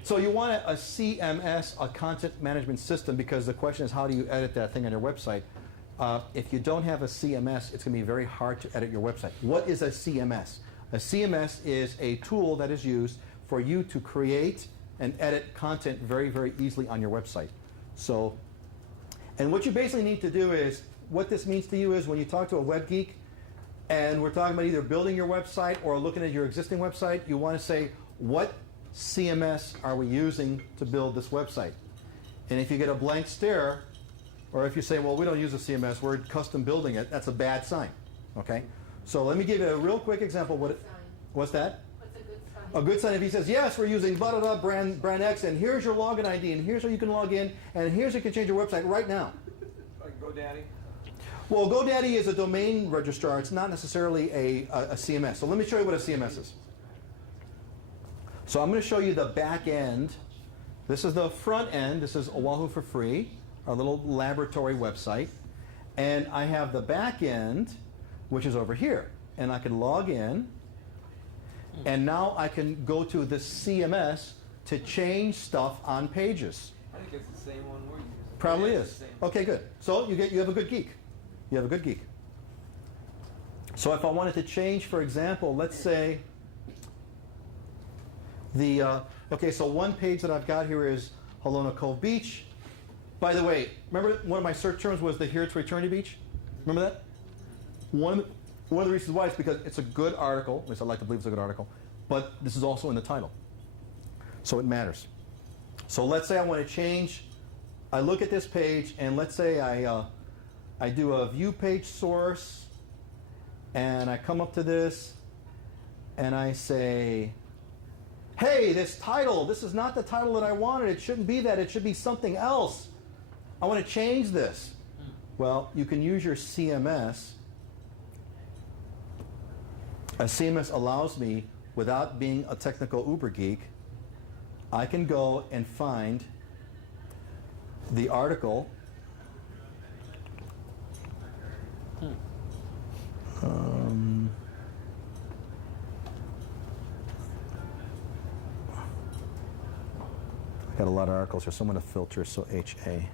So you want a CMS, a content management system, because the question is, how do you edit that thing on your website? If you don't have a CMS, it's going to be very hard to edit your website. What is a CMS? A CMS is a tool that is used for you to create and edit content very, very easily on your website. So, and what you basically need to do is, what this means to you is when you talk to a web geek, and we're talking about either building your website or looking at your existing website, you want to say, what CMS are we using to build this website? And if you get a blank stare, or if you say, well, we don't use a CMS, we're custom building it, that's a bad sign. Okay? So let me give you a real quick example. What's that? What's a good sign? A good sign if he says, yes, we're using blah, blah, blah, brand X, and here's your login ID, and here's how you can log in, and here's how you can change your website right now. Like GoDaddy? Well, GoDaddy is a domain registrar. It's not necessarily a CMS. So let me show you what a CMS is. So I'm going to show you the back end. This is the front end. This is Oahu for Free, our little laboratory website. And I have the back end, which is over here. And I can log in. And now I can go to the CMS to change stuff on pages. I think it's the same one we're using. Probably It is. the same. Okay, good. So you have a good geek. You have a good geek. So if I wanted to change, for example, let's say okay, so one page that I've got here is Halona Cove Beach. By the way, remember one of my search terms was the Here to Eternity Beach? Remember that? One of the reasons why is because it's a good article, at least I like to believe it's a good article, but this is also in the title. So it matters. So let's say I want to change, I look at this page, and let's say I do a view page source, and I come up to this, and I say, hey, this title, this is not the title that I wanted. It shouldn't be that. It should be something else. I want to change this. Well, you can use your CMS. A CMS allows me, without being a technical uber geek, I can go and find the article. I got a lot of articles here, so I'm going to filter, so HA.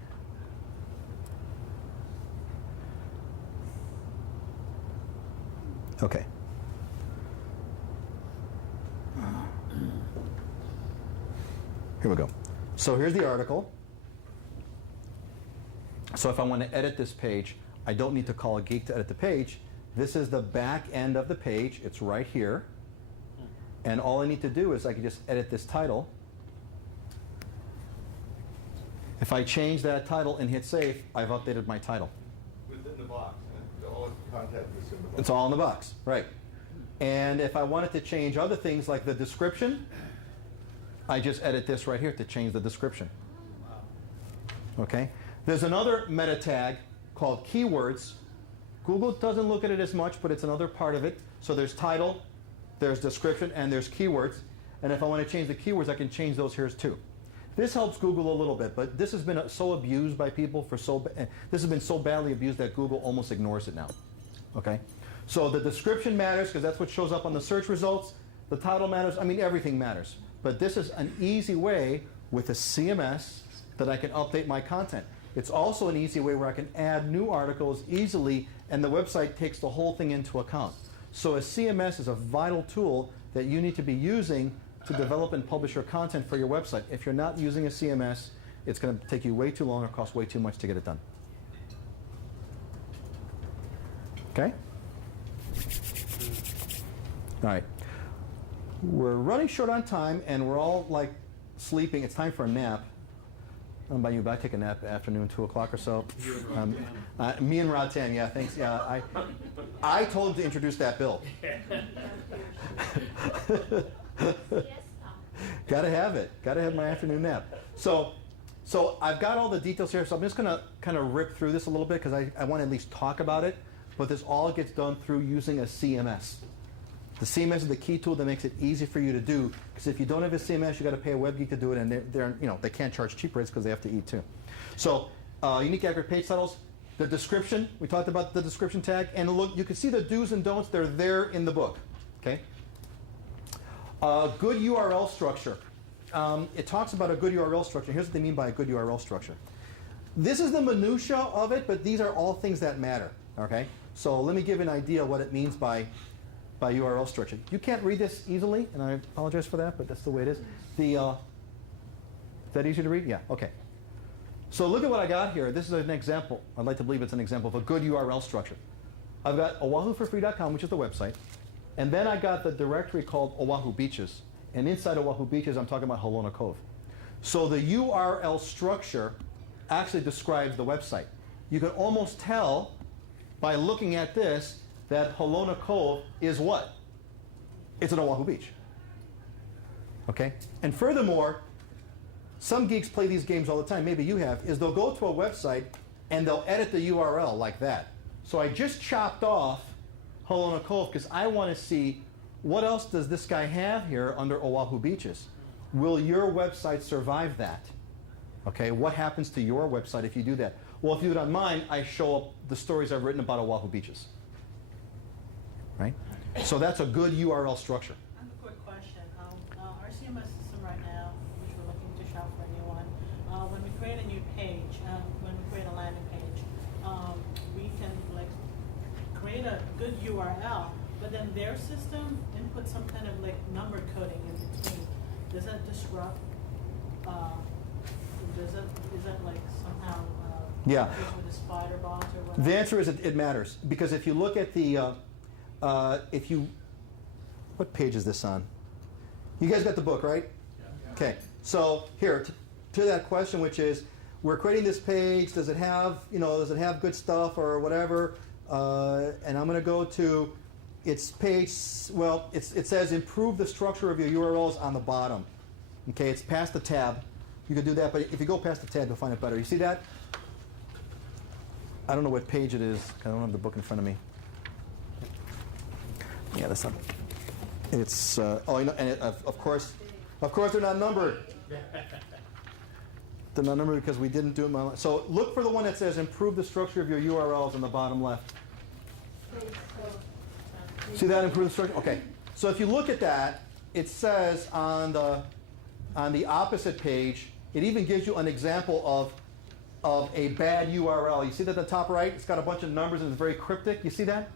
Okay. Here we go. So here's the article. So if I want to edit this page, I don't need to call a geek to edit the page. This is the back end of the page. It's right here. And all I need to do is I can just edit this title. If I change that title and hit save, I've updated my title. Within the box. All the content is in the box. It's all in the box, right. And if I wanted to change other things like the description, I just edit this right here to change the description. Okay? There's another meta tag called keywords. Google doesn't look at it as much, but it's another part of it. So there's title, there's description, and there's keywords. And if I want to change the keywords, I can change those here too. This helps Google a little bit, but this has been so abused by people this has been so badly abused that Google almost ignores it now. Okay? So the description matters because that's what shows up on the search results. The title matters. I mean, everything matters. But this is an easy way with a CMS that I can update my content. It's also an easy way where I can add new articles easily, and the website takes the whole thing into account. So a CMS is a vital tool that you need to be using to develop and publish your content for your website. If you're not using a CMS, it's going to take you way too long or cost way too much to get it done. Okay? All right. We're running short on time, and we're all like sleeping. It's time for a nap. I don't know about you, but I take a nap afternoon, 2 o'clock or so. Me and Rod Tan, yeah, thanks. Yeah, I told him to introduce that bill. Gotta have it. Gotta have my afternoon nap. So I've got all the details here, so I'm just gonna kind of rip through this a little bit because I want to at least talk about it. But this all gets done through using a CMS. The CMS is the key tool that makes it easy for you to do. Because if you don't have a CMS, you got to pay a web geek to do it, and they can't charge cheap rates because they have to eat too. So unique accurate page titles, the description. We talked about the description tag, and look, you can see the do's and don'ts. They're there in the book. Okay. Good URL structure. It talks about a good URL structure. Here's what they mean by a good URL structure. This is the minutia of it, but these are all things that matter. Okay. So let me give an idea what it means by URL structure. You can't read this easily, and I apologize for that, but that's the way it is. Is that easy to read? Yeah, okay. So look at what I got here. This is an example. I'd like to believe it's an example of a good URL structure. I've got oahuforfree.com, which is the website, and then I got the directory called Oahu Beaches, and inside Oahu Beaches, I'm talking about Halona Cove. So the URL structure actually describes the website. You can almost tell by looking at this that Halona Cove is what? It's an Oahu beach. Okay? And furthermore, some geeks play these games all the time, maybe you have, is they'll go to a website and they'll edit the URL like that. So I just chopped off Halona Cove because I want to see what else does this guy have here under Oahu Beaches. Will your website survive that? Okay, what happens to your website if you do that? Well, if you do it on mine, I show up the stories I've written about Oahu Beaches. Right? So that's a good URL structure. I have a quick question. Our CMS system right now, which we're looking to shop for a new one, when we create a new page, when we create a landing page, we can like create a good URL, but then their system input some kind of like number coding in between. Does that disrupt? Is that like somehow? Yeah. With a spider bot or whatever? The answer is it matters because if you look at the what page is this on? You guys got the book, right? Yeah. Okay. So here, to that question, which is, we're creating this page. Does it have, does it have good stuff or whatever? And I'm going to go to its page. Well, it says improve the structure of your URLs on the bottom. Okay, it's past the tab. You can do that, but if you go past the tab, you'll find it better. You see that? I don't know what page it is. I don't have the book in front of me. Yeah, that's not. It's and of course they're not numbered. They're not numbered because we didn't do them. So look for the one that says improve the structure of your URLs on the bottom left. See that, improve the structure? Okay. So if you look at that, it says on the opposite page, it even gives you an example of a bad URL. You see that at the top right? It's got a bunch of numbers and it's very cryptic. You see that?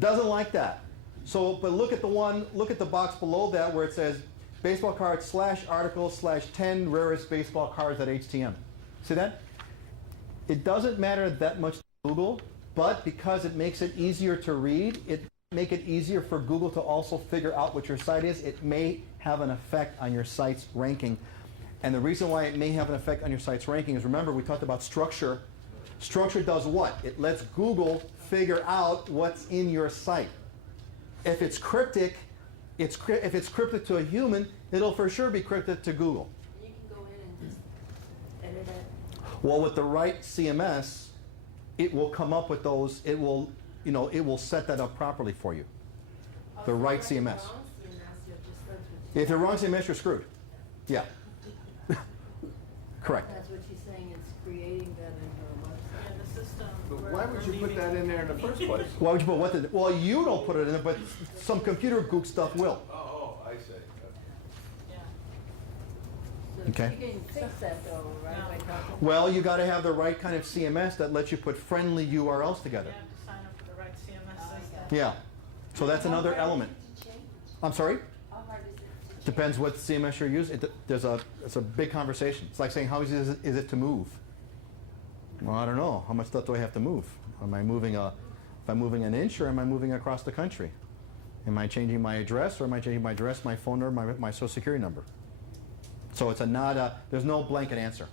Doesn't like that. So, but look at the box below that where it says baseball cards /articles /10 rarest baseball cards.htm. See that? It doesn't matter that much to Google, but because it makes it easier to read, it make it easier for Google to also figure out what your site is. It may have an effect on your site's ranking. And the reason why it may have an effect on your site's ranking is, remember, we talked about structure. Structure does what? It lets Google figure out what's in your site. If it's cryptic, if it's cryptic to a human, it'll for sure be cryptic to Google. You can go in and just edit it. Well, with the right CMS, it will come up with those. It will, it will set that up properly for you. The right CMS. Wrong CMS, you'll just go to If you're wrong CMS, you're screwed. Yeah. Correct. That's what she's saying, it's creating that in her website. And the system. But we're- why would we're you put leaving- that in there in the first place? Why would you put what? Well, you don't put it in there, but some computer gook stuff will. Oh, I see. Yeah. So Okay. you can fix that though, right? By talking. Well, you got to have the right kind of CMS that lets you put friendly URLs You together. have to sign up for the right CMS Oh, system. Yeah. So that's another How hard element. is it to change? I'm sorry? How hard is it to change? Depends what CMS you're using. It's a big conversation. It's like saying, how easy is it to move? Well, I don't know. How much stuff do I have to move? Am I moving if I'm moving an inch, or am I moving across the country? Am I changing my address, or am I changing my address, my phone number, my social security number? So it's there's no blanket answer.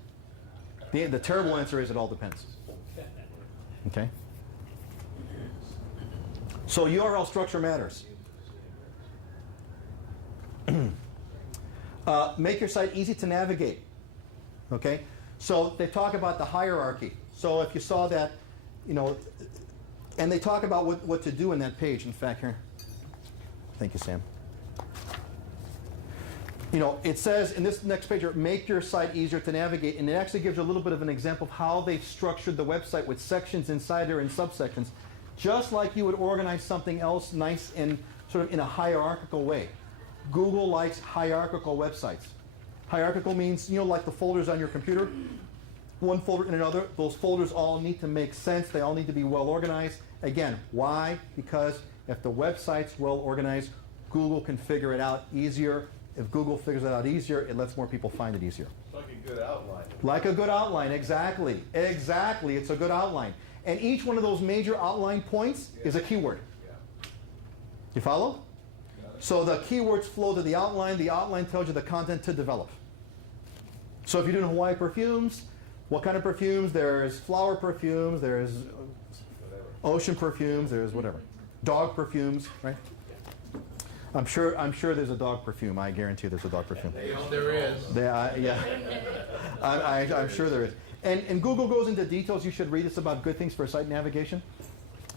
The terrible answer is it all depends. Okay? So URL structure matters. Make your site easy to navigate. Okay? So they talk about the hierarchy. So if you saw that, and they talk about what to do in that page. In fact, here. Thank you, Sam. It says in this next page, make your site easier to navigate, and it actually gives you a little bit of an example of how they've structured the website with sections inside there and subsections, just like you would organize something else nice and sort of in a hierarchical way. Google likes hierarchical websites. Hierarchical means, like the folders on your computer, one folder in another. Those folders all need to make sense. They all need to be well organized. Again, why? Because if the website's well organized, Google can figure it out easier. If Google figures it out easier, it lets more people find it easier. It's like a good outline. Like a good outline, exactly. Exactly, it's a good outline. And each one of those major outline points is a keyword. Yeah. You follow? So the keywords flow to the outline tells you the content to develop. So if you're doing Hawaii perfumes, what kind of perfumes? There's flower perfumes, there's ocean perfumes, there's whatever. Dog perfumes, right? I'm sure there's a dog perfume. I guarantee there's a dog perfume. There is. Yeah. I'm sure there is. And Google goes into details. You should read this about good things for site navigation.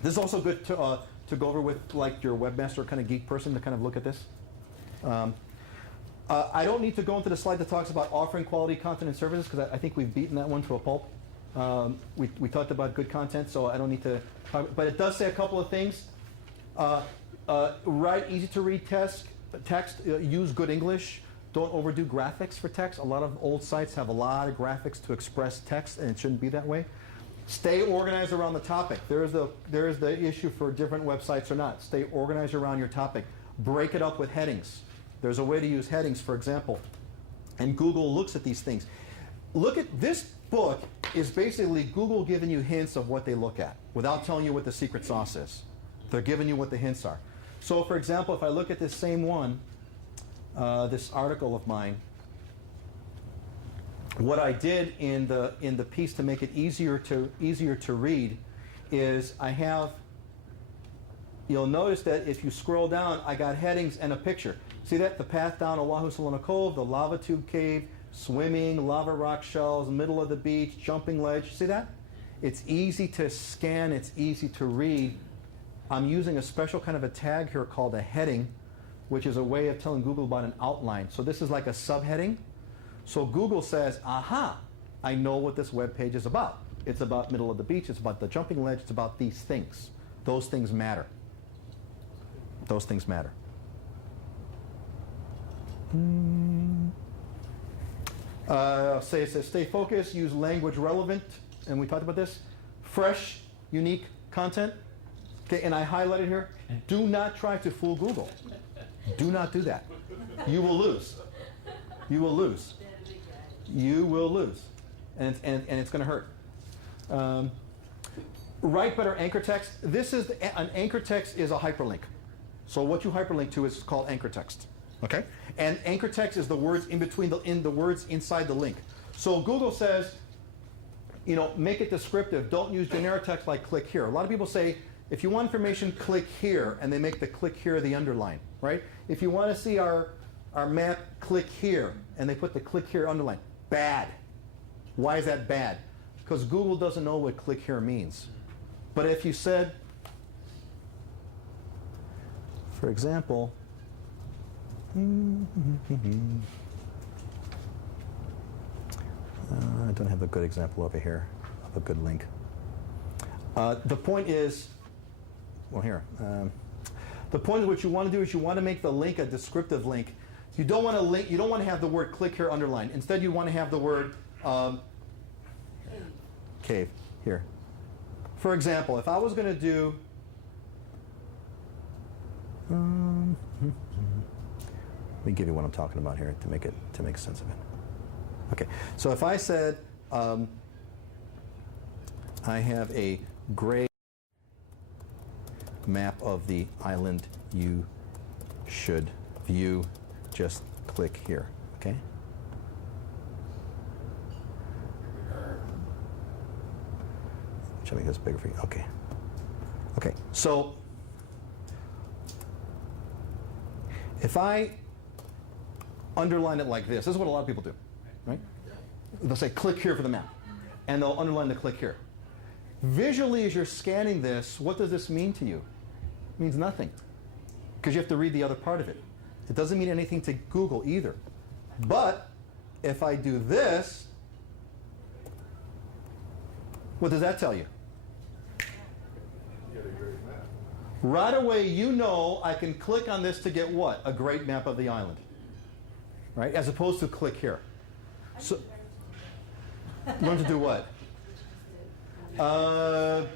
This is also good to go over with like your webmaster kind of geek person to kind of look at this. I don't need to go into the slide that talks about offering quality content and services because I think we've beaten that one to a pulp. We talked about good content, so I don't need to talk, but it does say a couple of things. Write easy to read text, use good English. Don't overdo graphics for text. A lot of old sites have a lot of graphics to express text, and it shouldn't be that way. Stay organized around the topic. There is the issue for different websites or not. Stay organized around your topic. Break it up with headings. There's a way to use headings, for example. And Google looks at these things. Look at this book is basically Google giving you hints of what they look at without telling you what the secret sauce is. They're giving you what the hints are. So, for example, if I look at this same one, this article of mine, what I did in the piece to make it easier to read is I have. You'll notice that if you scroll down, I got headings and a picture. See that? The path down Oahu Salona Cove, the lava tube cave, swimming, lava rock shells, middle of the beach, jumping ledge. See that? It's easy to scan. It's easy to read. I'm using a special kind of a tag here called a heading, which is a way of telling Google about an outline. So this is like a subheading. So Google says, aha, I know what this web page is about. It's about middle of the beach. It's about the jumping ledge. It's about these things. Those things matter. Those things matter. It says stay focused, use language relevant, and we talked about this. Fresh, unique content. Okay, and I highlighted here, do not try to fool Google. Do not do that. You will lose. You will lose. You will lose. And it's going to hurt. Write better anchor text. An anchor text is a hyperlink. So what you hyperlink to is called anchor text. Okay? And anchor text is the words in between the words inside the link. So Google says, you know, make it descriptive. Don't use generic text like click here. A lot of people say, if you want information, click here, and they make the click here the underline, right? If you want to see our map, click here, and they put the click here underline. Bad. Why is that bad? Because Google doesn't know what click here means. But if you said, for example, I don't have a good example over here of a good link. The point is, well, here. The point of what you want to do is you want to make the link a descriptive link. You don't want to link. You don't want to have the word click here underlined. Instead, you want to have the word cave here. For example, if I was going to do let me give you what I'm talking about here to make sense of it. Okay, so if I said I have a gray map of the island you should view, just click here, okay? Should I make this bigger for you? Okay. Okay, so if I underline it like this is what a lot of people do, right? They'll say click here for the map, and they'll underline the click here. Visually, as you're scanning this, what does this mean to you? It means nothing, because you have to read the other part of it. It doesn't mean anything to Google either. But if I do this, what does that tell you? Right away, you know I can click on this to get what? A great map of the island, right? As opposed to click here. So, learn to do what?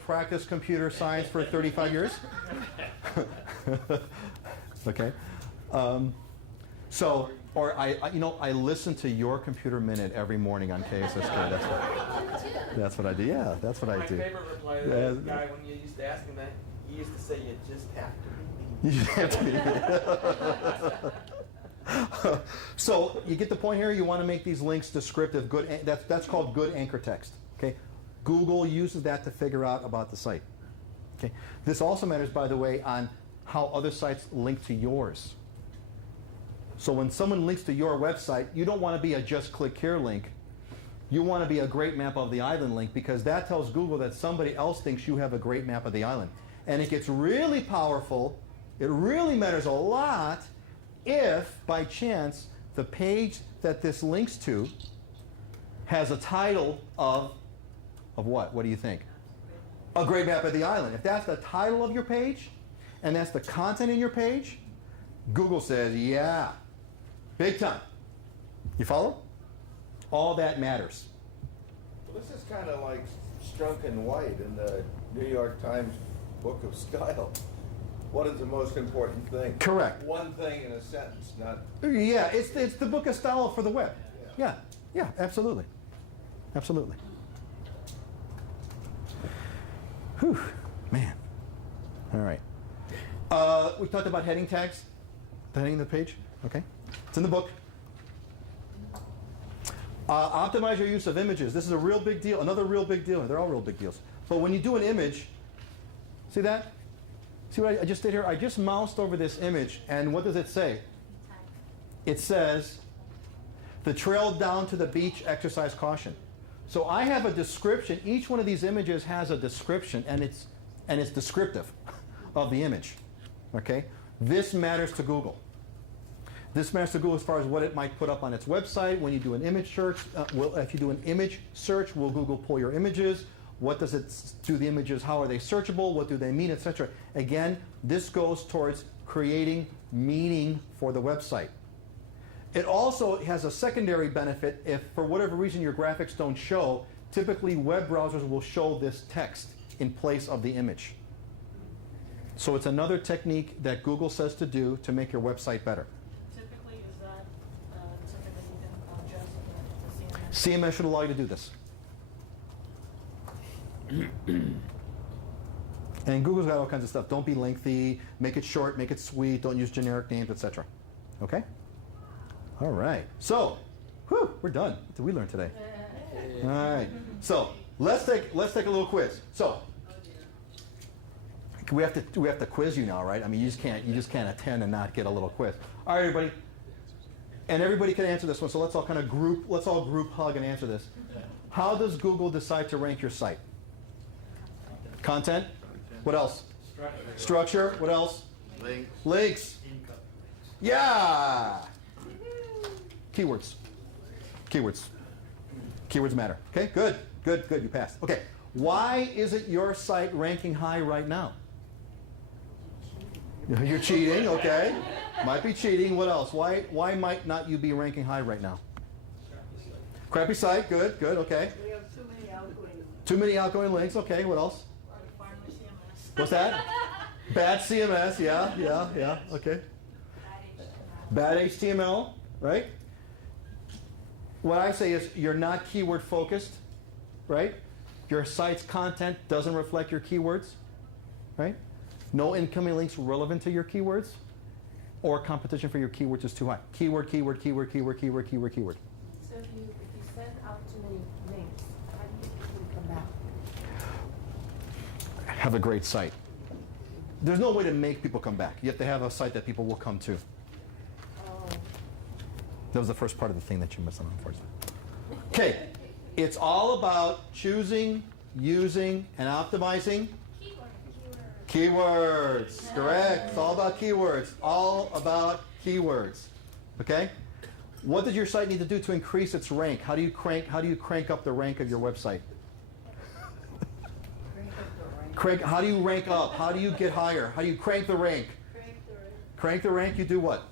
Practice computer science for 35 years. Okay. So, or I listen to Your Computer Minute every morning on KSSK. That's what I do. Yeah, that's what I do. My favorite reply to that guy when you used to ask him that, he used to say, "You just have to be me." You just have to be. So you get the point here. You want to make these links descriptive. Good. That's called good anchor text. Okay. Google uses that to figure out about the site. Okay. This also matters, by the way, on how other sites link to yours. So when someone links to your website, you don't want to be a just click here link. You want to be a great map of the island link, because that tells Google that somebody else thinks you have a great map of the island. And it gets really powerful. It really matters a lot if, by chance, the page that this links to has a title of what? What do you think? A great map of the island. If that's the title of your page, and that's the content in your page, Google says, yeah, big time. You follow? All that matters. Well, this is kind of like Strunk and White in the New York Times Book of Style. What is the most important thing? Correct. One thing in a sentence, not... Yeah, it's the Book of Style for the web. Yeah, absolutely. Absolutely. Whew, man. All right. We talked about heading tags. The heading of the page. Okay. It's in the book. Optimize your use of images. This is a real big deal. Another real big deal. They're all real big deals. But when you do an image, see that? See what I just did here? I just moused over this image, and what does it say? It says, the trail down to the beach, exercise caution. So I have a description. Each one of these images has a description, and it's descriptive of the image. Okay? This matters to Google. This matters to Google as far as what it might put up on its website. When you do an image search, if you do an image search, will Google pull your images? What does it do the images? How are they searchable? What do they mean, etc.? Again, this goes towards creating meaning for the website. It also has a secondary benefit. If for whatever reason your graphics don't show, typically web browsers will show this text in place of the image. So it's another technique that Google says to do to make your website better. Typically, is that something that you can adjust the CMS? CMS should allow you to do this. And Google's got all kinds of stuff. Don't be lengthy, make it short, make it sweet, don't use generic names, etc. Okay? All right. So, we're done. What did we learn today? All right. So, let's take a little quiz. So we have to quiz you now, right? I mean, you just can't attend and not get a little quiz. All right, everybody. And everybody can answer this one. So let's all group hug and answer this. How does Google decide to rank your site? Content. What else? Structure. What else? Links. Yeah. Keywords. Keywords matter. Okay, good. You passed. Okay, why isn't your site ranking high right now? You're cheating, okay. Might be cheating. What else? Why might not you be ranking high right now? Crappy site, good, okay. We have too many outgoing links. Too many outgoing links, okay, what else? What's that? Bad CMS, yeah, okay. Bad HTML, right? What I say is you're not keyword focused, right? Your site's content doesn't reflect your keywords, right? No incoming links relevant to your keywords, or competition for your keywords is too high. Keyword. So if you send out too many links, how do you get people to come back? Have a great site. There's no way to make people come back. You have to have a site that people will come to. Oh. That was the first part of the thing that you missed on, unfortunately. Okay, it's all about choosing, using, and optimizing keywords. Correct. It's all about keywords. All about keywords. Okay. What does your site need to do to increase its rank? How do you crank up the rank of your website? How do you rank up? How do you get higher? How do you crank the rank? Crank the rank. You do what?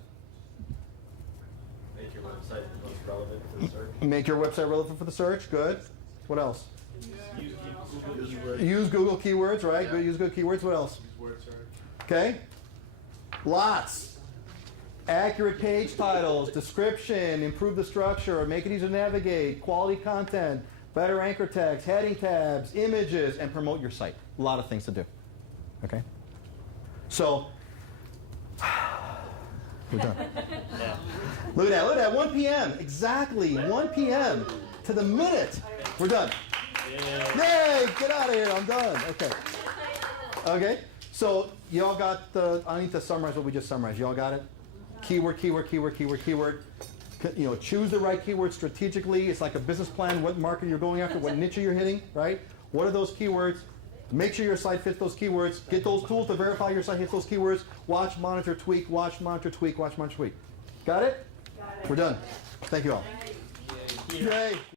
Make your website most relevant for the search. Make your website relevant for the search. Good. What else? Use Google keywords, right? Yeah. Good. Use Google keywords. What else? Use word search. Okay. Lots. Accurate page titles, description, improve the structure, make it easy to navigate, quality content, better anchor text, heading tabs, images, and promote your site. A lot of things to do. Okay? So, we're done. Look at that, 1 p.m. Exactly, 1 p.m. to the minute. We're done. Yay! Get out of here, I'm done. Okay. Okay, so y'all got I need to summarize what we just summarized. Y'all got it? Keyword. You know, choose the right keyword strategically. It's like a business plan, what market you're going after, what niche you're hitting, right? What are those keywords? Make sure your site fits those keywords. Get those tools to verify your site hits those keywords. Watch, monitor, tweak, watch, monitor, tweak, watch, monitor, tweak. Got it? Got it. We're done. Thank you all. Yay.